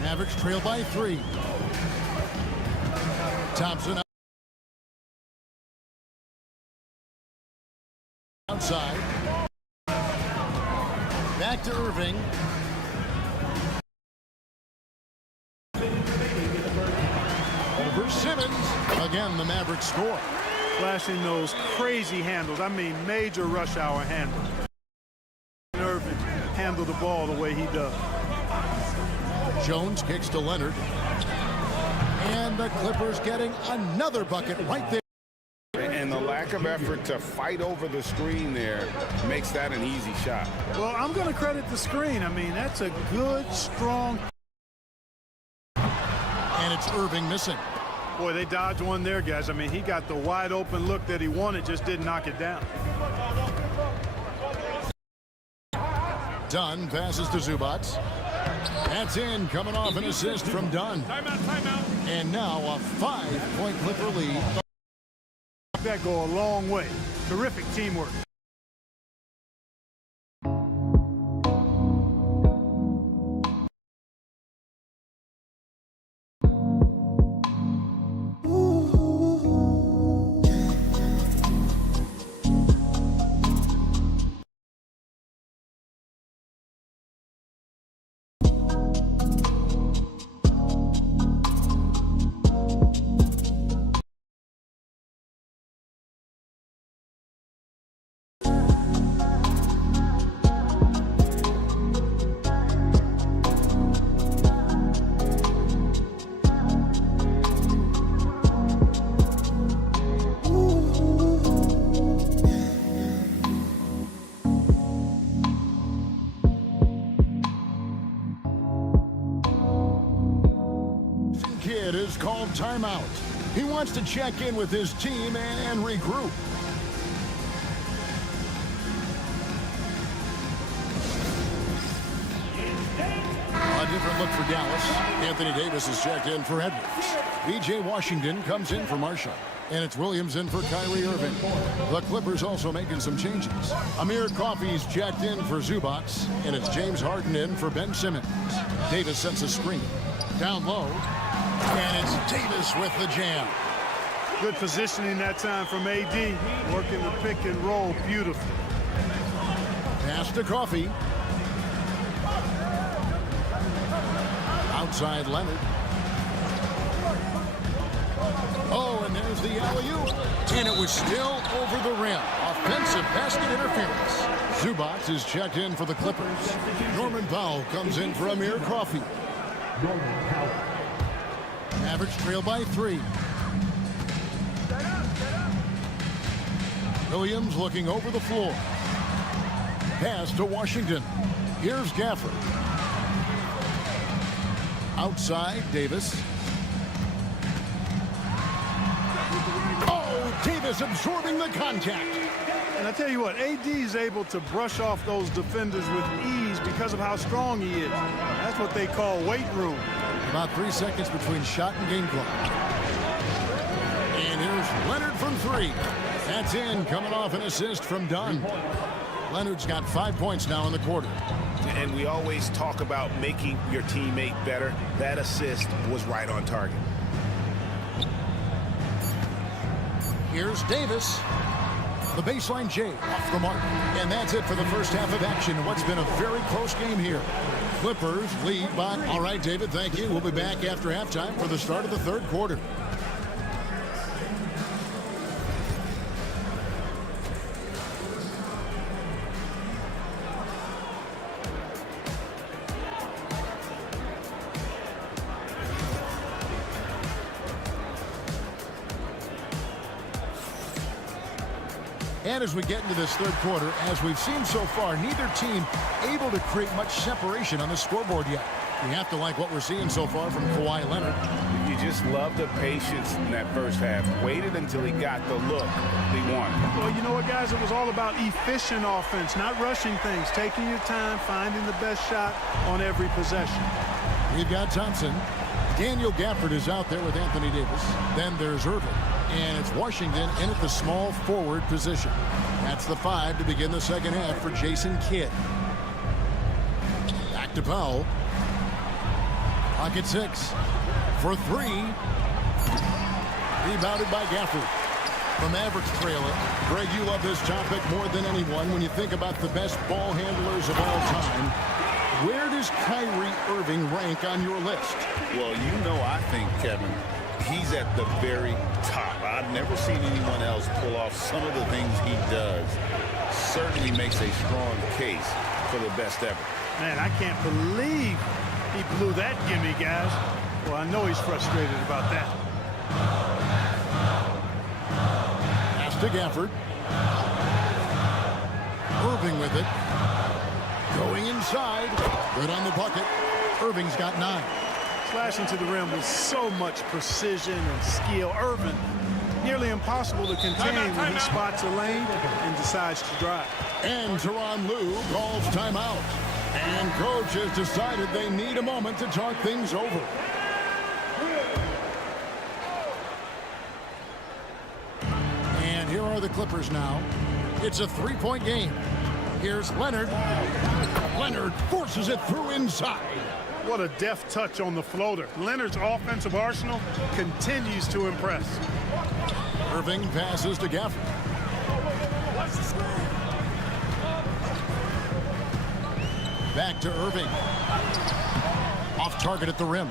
Mavericks trail by 3. Thompson outside. Back to Irving. Over Simmons. Again, the Mavericks score. Flashing those crazy handles. I mean, major rush hour handles. Irving handle the ball the way he does. Jones kicks to Leonard. And the Clippers getting another bucket right there. And the lack of effort to fight over the screen there makes that an easy shot. Well, I'm going to credit the screen. I mean, that's a good, strong. And it's Irving missing. Boy, they dodged one there, guys. I mean, he got the wide open look that he wanted, just didn't knock it down. Dunn passes to Zubac. That's in, coming off an assist from Dunn. Timeout. And now a 5-point Clipper lead. That go a long way. Terrific teamwork. Kid is called timeout. He wants to check in with his team and regroup. A different look for Dallas. Anthony Davis is checked in for Edwards. B.J. Washington comes in for Marshall. And it's Williams in for Kyrie Irving. The Clippers also making some changes. Amir Coffey's checked in for Zubac. And it's James Harden in for Ben Simmons. Davis sets a screen. Down low. And it's Davis with the jam. Good positioning that time from AD. Working the pick and roll beautifully. Pass to Coffey. Outside Leonard. Oh, and there's the alley-oop. And it was still over the rim. Offensive basket interference. Zubac is checked in for the Clippers. Norman Powell comes in for Amir Coffey. Mavericks trail by 3. Williams looking over the floor. Pass to Washington. Here's Gafford. Outside, Davis. Oh, Davis absorbing the contact. And I tell you what, AD is able to brush off those defenders with ease because of how strong he is. That's what they call weight room. About 3 seconds between shot and game clock. And here's Leonard from 3. That's in, coming off an assist from Dunn. Leonard's got 5 points now in the quarter. And we always talk about making your teammate better. That assist was right on target. Here's Davis. The baseline J off the mark. And that's it for the first half of action. What's been a very close game here. Clippers lead by... All right, David, thank you. We'll be back after halftime for the start of the third quarter. And as we get into this third quarter, as we've seen so far, neither team able to create much separation on the scoreboard yet. We have to like what we're seeing so far from Kawhi Leonard. You just love the patience in that first half. Waited until he got the look he wanted. Well, you know what, guys? It was all about efficient offense, not rushing things, taking your time, finding the best shot on every possession. We've got Thompson. Daniel Gafford is out there with Anthony Davis. Then there's Irving. And it's Washington in at the small forward position. That's the 5 to begin the second half for Jason Kidd. Back to Powell. Pocket 6 for 3. Rebounded by Gafford. The Mavericks trail it. Greg, you love this topic more than anyone. When you think about the best ball handlers of all time, where does Kyrie Irving rank on your list? Well, you know, I think, Kevin, he's at the very top. I've never seen anyone else pull off some of the things he does. Certainly makes a strong case for the best ever. Man, I can't believe he blew that gimme, guys. Well, I know he's frustrated about that. Pass to Gafford. Irving with it. Going inside. Good on the bucket. Irving's got 9. Slashing to the rim with so much precision and skill. Irving, nearly impossible to contain when he spots a lane and decides to drive. And Tyronn Lue calls timeout. And coach has decided they need a moment to talk things over. And here are the Clippers now. It's a three-point game. Here's Leonard. Leonard forces it through inside. What a deft touch on the floater. Leonard's offensive arsenal continues to impress. Irving passes to Gafford. Back to Irving. Off target at the rim.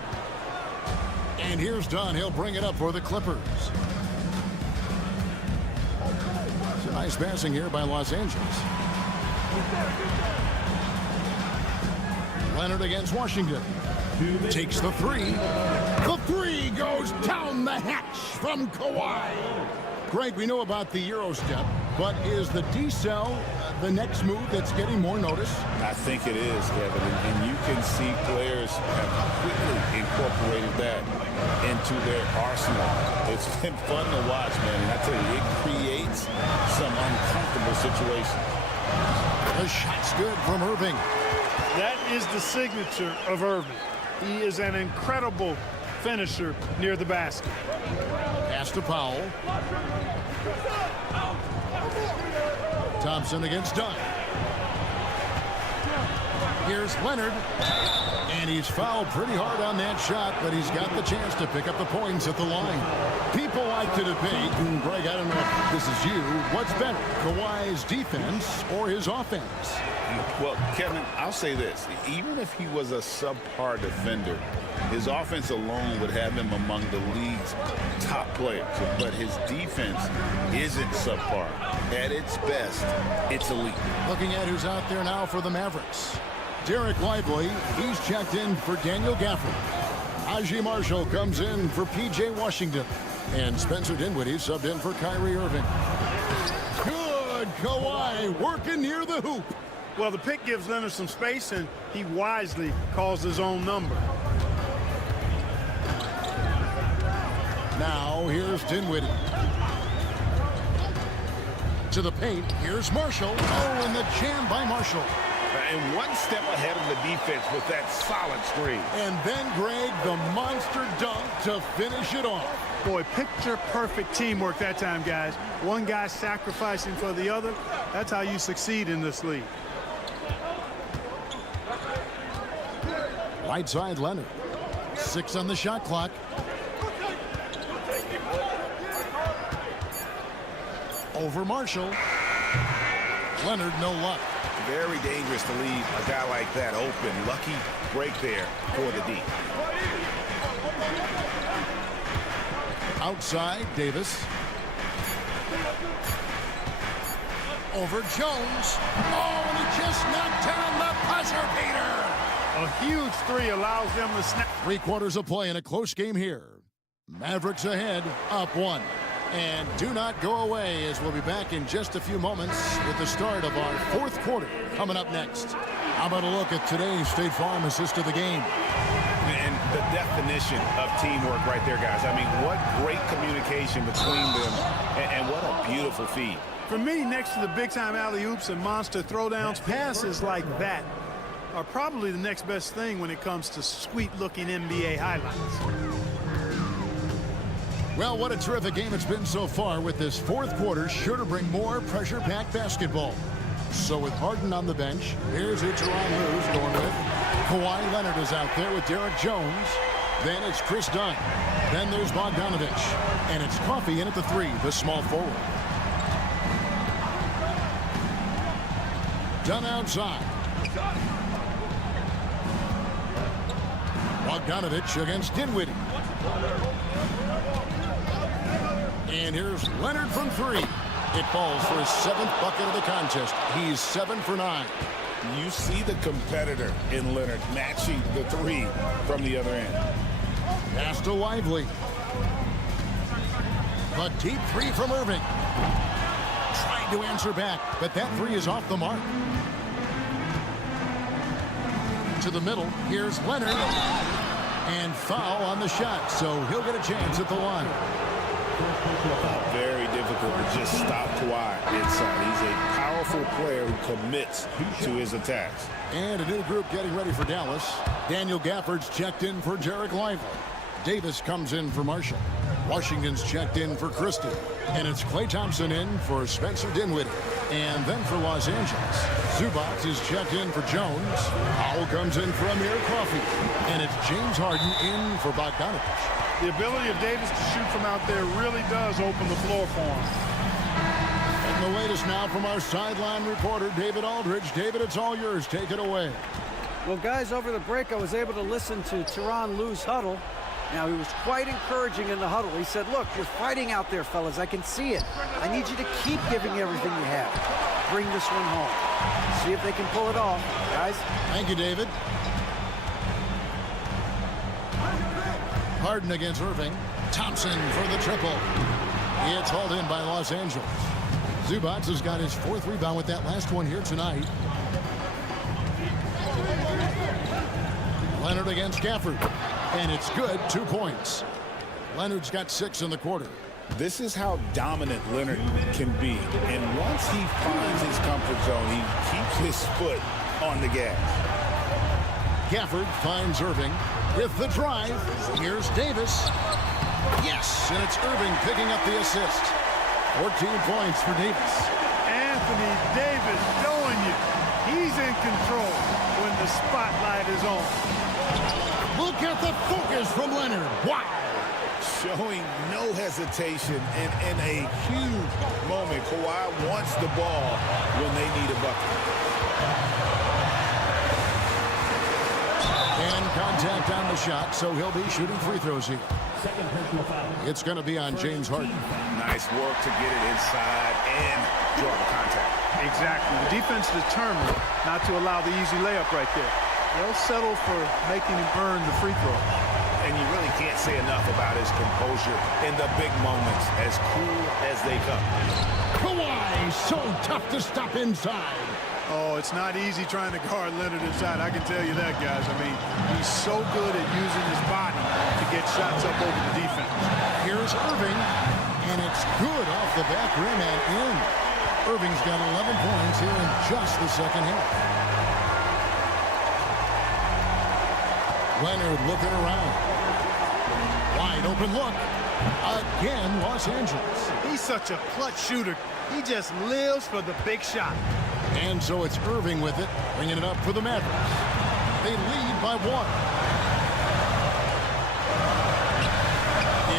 And here's Dunn. He'll bring it up for the Clippers. It's a nice passing here by Los Angeles. Leonard against Washington. Takes the three. The three goes down the hatch from Kawhi. Greg, we know about the Euro step, but is the decel the next move that's getting more notice? I think it is, Kevin, and you can see players have quickly incorporated that into their arsenal. It's been fun to watch, man, and I tell you, it creates some uncomfortable situations. The shot's good from Irving. That is the signature of Irving. He is an incredible finisher near the basket. Pass to Powell. Thompson against Dunn. Here's Leonard. And he's fouled pretty hard on that shot, but he's got the chance to pick up the points at the line. People like to debate, and Greg, I don't know if this is you, what's better, Kawhi's defense or his offense? Well, Kevin, I'll say this. Even if he was a subpar defender, his offense alone would have him among the league's top players. But his defense isn't subpar. At its best, it's elite. Looking at who's out there now for the Mavericks. Derek Lively, he's checked in for Daniel Gafford. Haji Marshall comes in for P.J. Washington. And Spencer Dinwiddie subbed in for Kyrie Irving. Good Kawhi working near the hoop. Well, the pick gives Leonard some space, and he wisely calls his own number. Now, here's Dinwiddie. To the paint, here's Marshall. Oh, and the jam by Marshall. And one step ahead of the defense with that solid screen. And then, Greg, the monster dunk to finish it off. Boy, picture-perfect teamwork that time, guys. One guy sacrificing for the other. That's how you succeed in this league. Right side, Leonard. 6 on the shot clock. Over Marshall. Leonard, no luck. Very dangerous to leave a guy like that open. Lucky break there for the D. Outside, Davis. Over Jones. Oh, and he just knocked down the buzzer beater. A huge three allows them to snap. 3/4 of play in a close game here. Mavericks ahead, up 1. And do not go away, as we'll be back in just a few moments with the start of our 4th quarter coming up next. How about a look at today's State Farm assist of the game? And the definition of teamwork right there, guys. I mean, what great communication between them, and what a beautiful feed. For me, next to the big-time alley-oops and monster throwdowns, passes like that are probably the next best thing when it comes to sweet-looking NBA highlights. Well, what a terrific game it's been so far, with this 4th quarter sure to bring more pressure-packed basketball. So with Harden on the bench, here's who Tyronn Lue's going with. Kawhi Leonard is out there with Derek Jones. Then it's Chris Dunn. Then there's Bogdanovich. And it's Coffey in at the 3, the small forward. Dunn outside. Bogdanovich against Dinwiddie. And here's Leonard from 3. It falls for his 7th bucket of the contest. He's 7 for 9. You see the competitor in Leonard matching the 3 from the other end. Pass to Lively. The deep 3 from Irving. Trying to answer back, but that 3 is off the mark. To the middle, here's Leonard. And foul on the shot, so he'll get a chance at the line. Very difficult to just stop Kawhi inside. He's a powerful player who commits to his attacks. And a new group getting ready for Dallas. Daniel Gafford's checked in for Derek Lively. Davis comes in for Marshall. Washington's checked in for Christie. And it's Klay Thompson in for Spencer Dinwiddie. And then for Los Angeles, Zubac is checked in for Jones. Powell comes in for Amir Coffey. And it's James Harden in for Bogdanovich. The ability of Davis to shoot from out there really does open the floor for him. And the latest now from our sideline reporter, David Aldridge. David, it's all yours. Take it away. Well, guys, over the break, I was able to listen to Tyronn Lue's huddle. Now, he was quite encouraging in the huddle. He said, look, you're fighting out there, fellas. I can see it. I need you to keep giving everything you have. Bring this one home. See if they can pull it off, guys. Thank you, David. Harden against Irving. Thompson for the triple. It's hauled in by Los Angeles. Zubac has got his 4th rebound with that last one here tonight. Leonard against Gafford. And it's good, 2 points. Leonard's got 6 in the quarter. This is how dominant Leonard can be. And once he finds his comfort zone, he keeps his foot on the gas. Gafford finds Irving with the drive. Here's Davis. Yes, and it's Irving picking up the assist. 14 points for Davis. Anthony Davis showing you he's in control when the spotlight is on. Look at the focus from Leonard. Wow. Showing no hesitation and in a huge moment. Kawhi wants the ball when they need a bucket. And contact on the shot, so he'll be shooting free throws here. It's going to be on James Harden. Nice work to get it inside and draw the contact. Exactly. The defense determined not to allow the easy layup right there. They'll settle for making him earn the free throw. And you really can't say enough about his composure in the big moments, as cool as they come. Kawhi, so tough to stop inside. Oh, it's not easy trying to guard Leonard inside. I can tell you that, guys. I mean, he's so good at using his body to get shots up over the defense. Here's Irving, and it's good off the back rim and in. Irving's got 11 points here in just the second half. Leonard looking around. Wide open look. Again, Los Angeles. He's such a clutch shooter. He just lives for the big shot. And so it's Irving with it, bringing it up for the Mavericks. They lead by 1.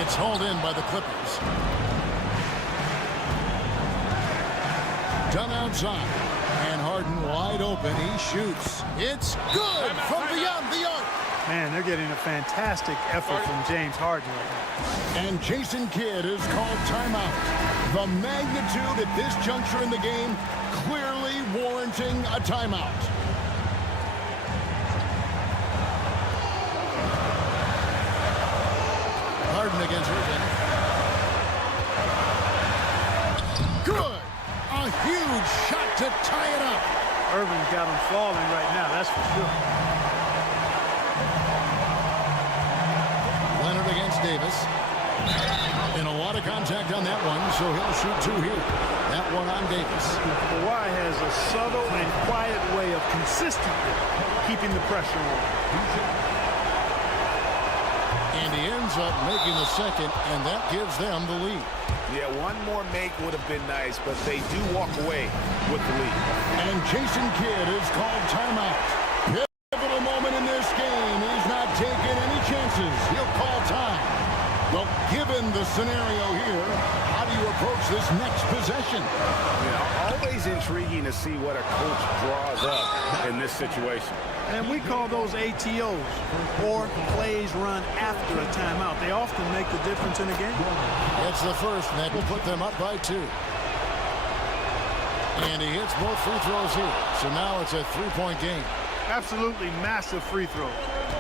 It's hauled in by the Clippers. Done outside. And Harden wide open. He shoots. It's good from beyond the arc. Man, they're getting a fantastic effort from James Harden right now. And Jason Kidd is called timeout. The magnitude at this juncture in the game clearly warranting a timeout. Harden against Irving. Good! A huge shot to tie it up. Irving's got him falling right now, that's for sure. Leonard against Davis. And a lot of contact on that one, so he'll shoot 2 here. That one on Davis. Kawhi has a subtle and quiet way of consistently keeping the pressure on. And he ends up making the second, and that gives them the lead. Yeah, one more make would have been nice, but they do walk away with the lead. And Jason Kidd is called timeout. Pivotal moment in this game. He's not taking any chances. He'll call time. Well, given the scenario here, how do you approach this next possession? Always intriguing to see what a coach draws up in this situation. And we call those ATOs, or plays run after a timeout. They often make the difference in a game. It's the first, and that will put them up by 2. And he hits both free throws here. So now it's a 3-point game. Absolutely massive free throw.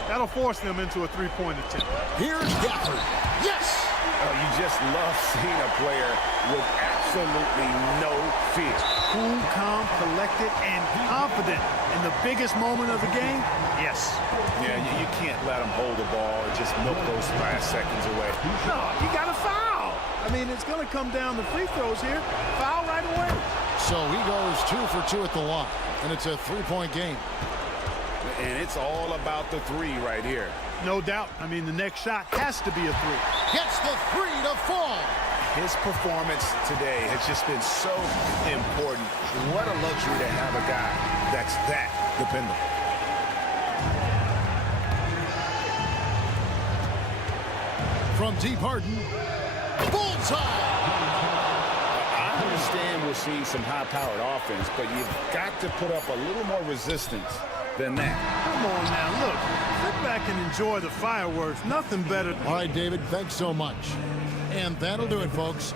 That'll force them into a 3-point attempt. Here's Gafford. Yes! You just love seeing a player with absolutely no fear. Cool, calm, collected, and confident in the biggest moment of the game. Yes. Yeah, you can't let him hold the ball and just milk those last seconds away. No, you got to foul. I mean, it's going to come down to free throws here. Foul right away. So he goes 2 for 2 at the line, and it's a 3-point game. And it's all about the three right here. No doubt. I mean, the next shot has to be a three. Gets the three to fall. His performance today has just been so important. What a luxury to have a guy that's that dependable. From deep Harden. Bullseye! I understand we're seeing some high-powered offense, but you've got to put up a little more resistance than that. Come on now, look. Sit back and enjoy the fireworks. Nothing better. All right, David, thanks so much. And that'll do it, folks.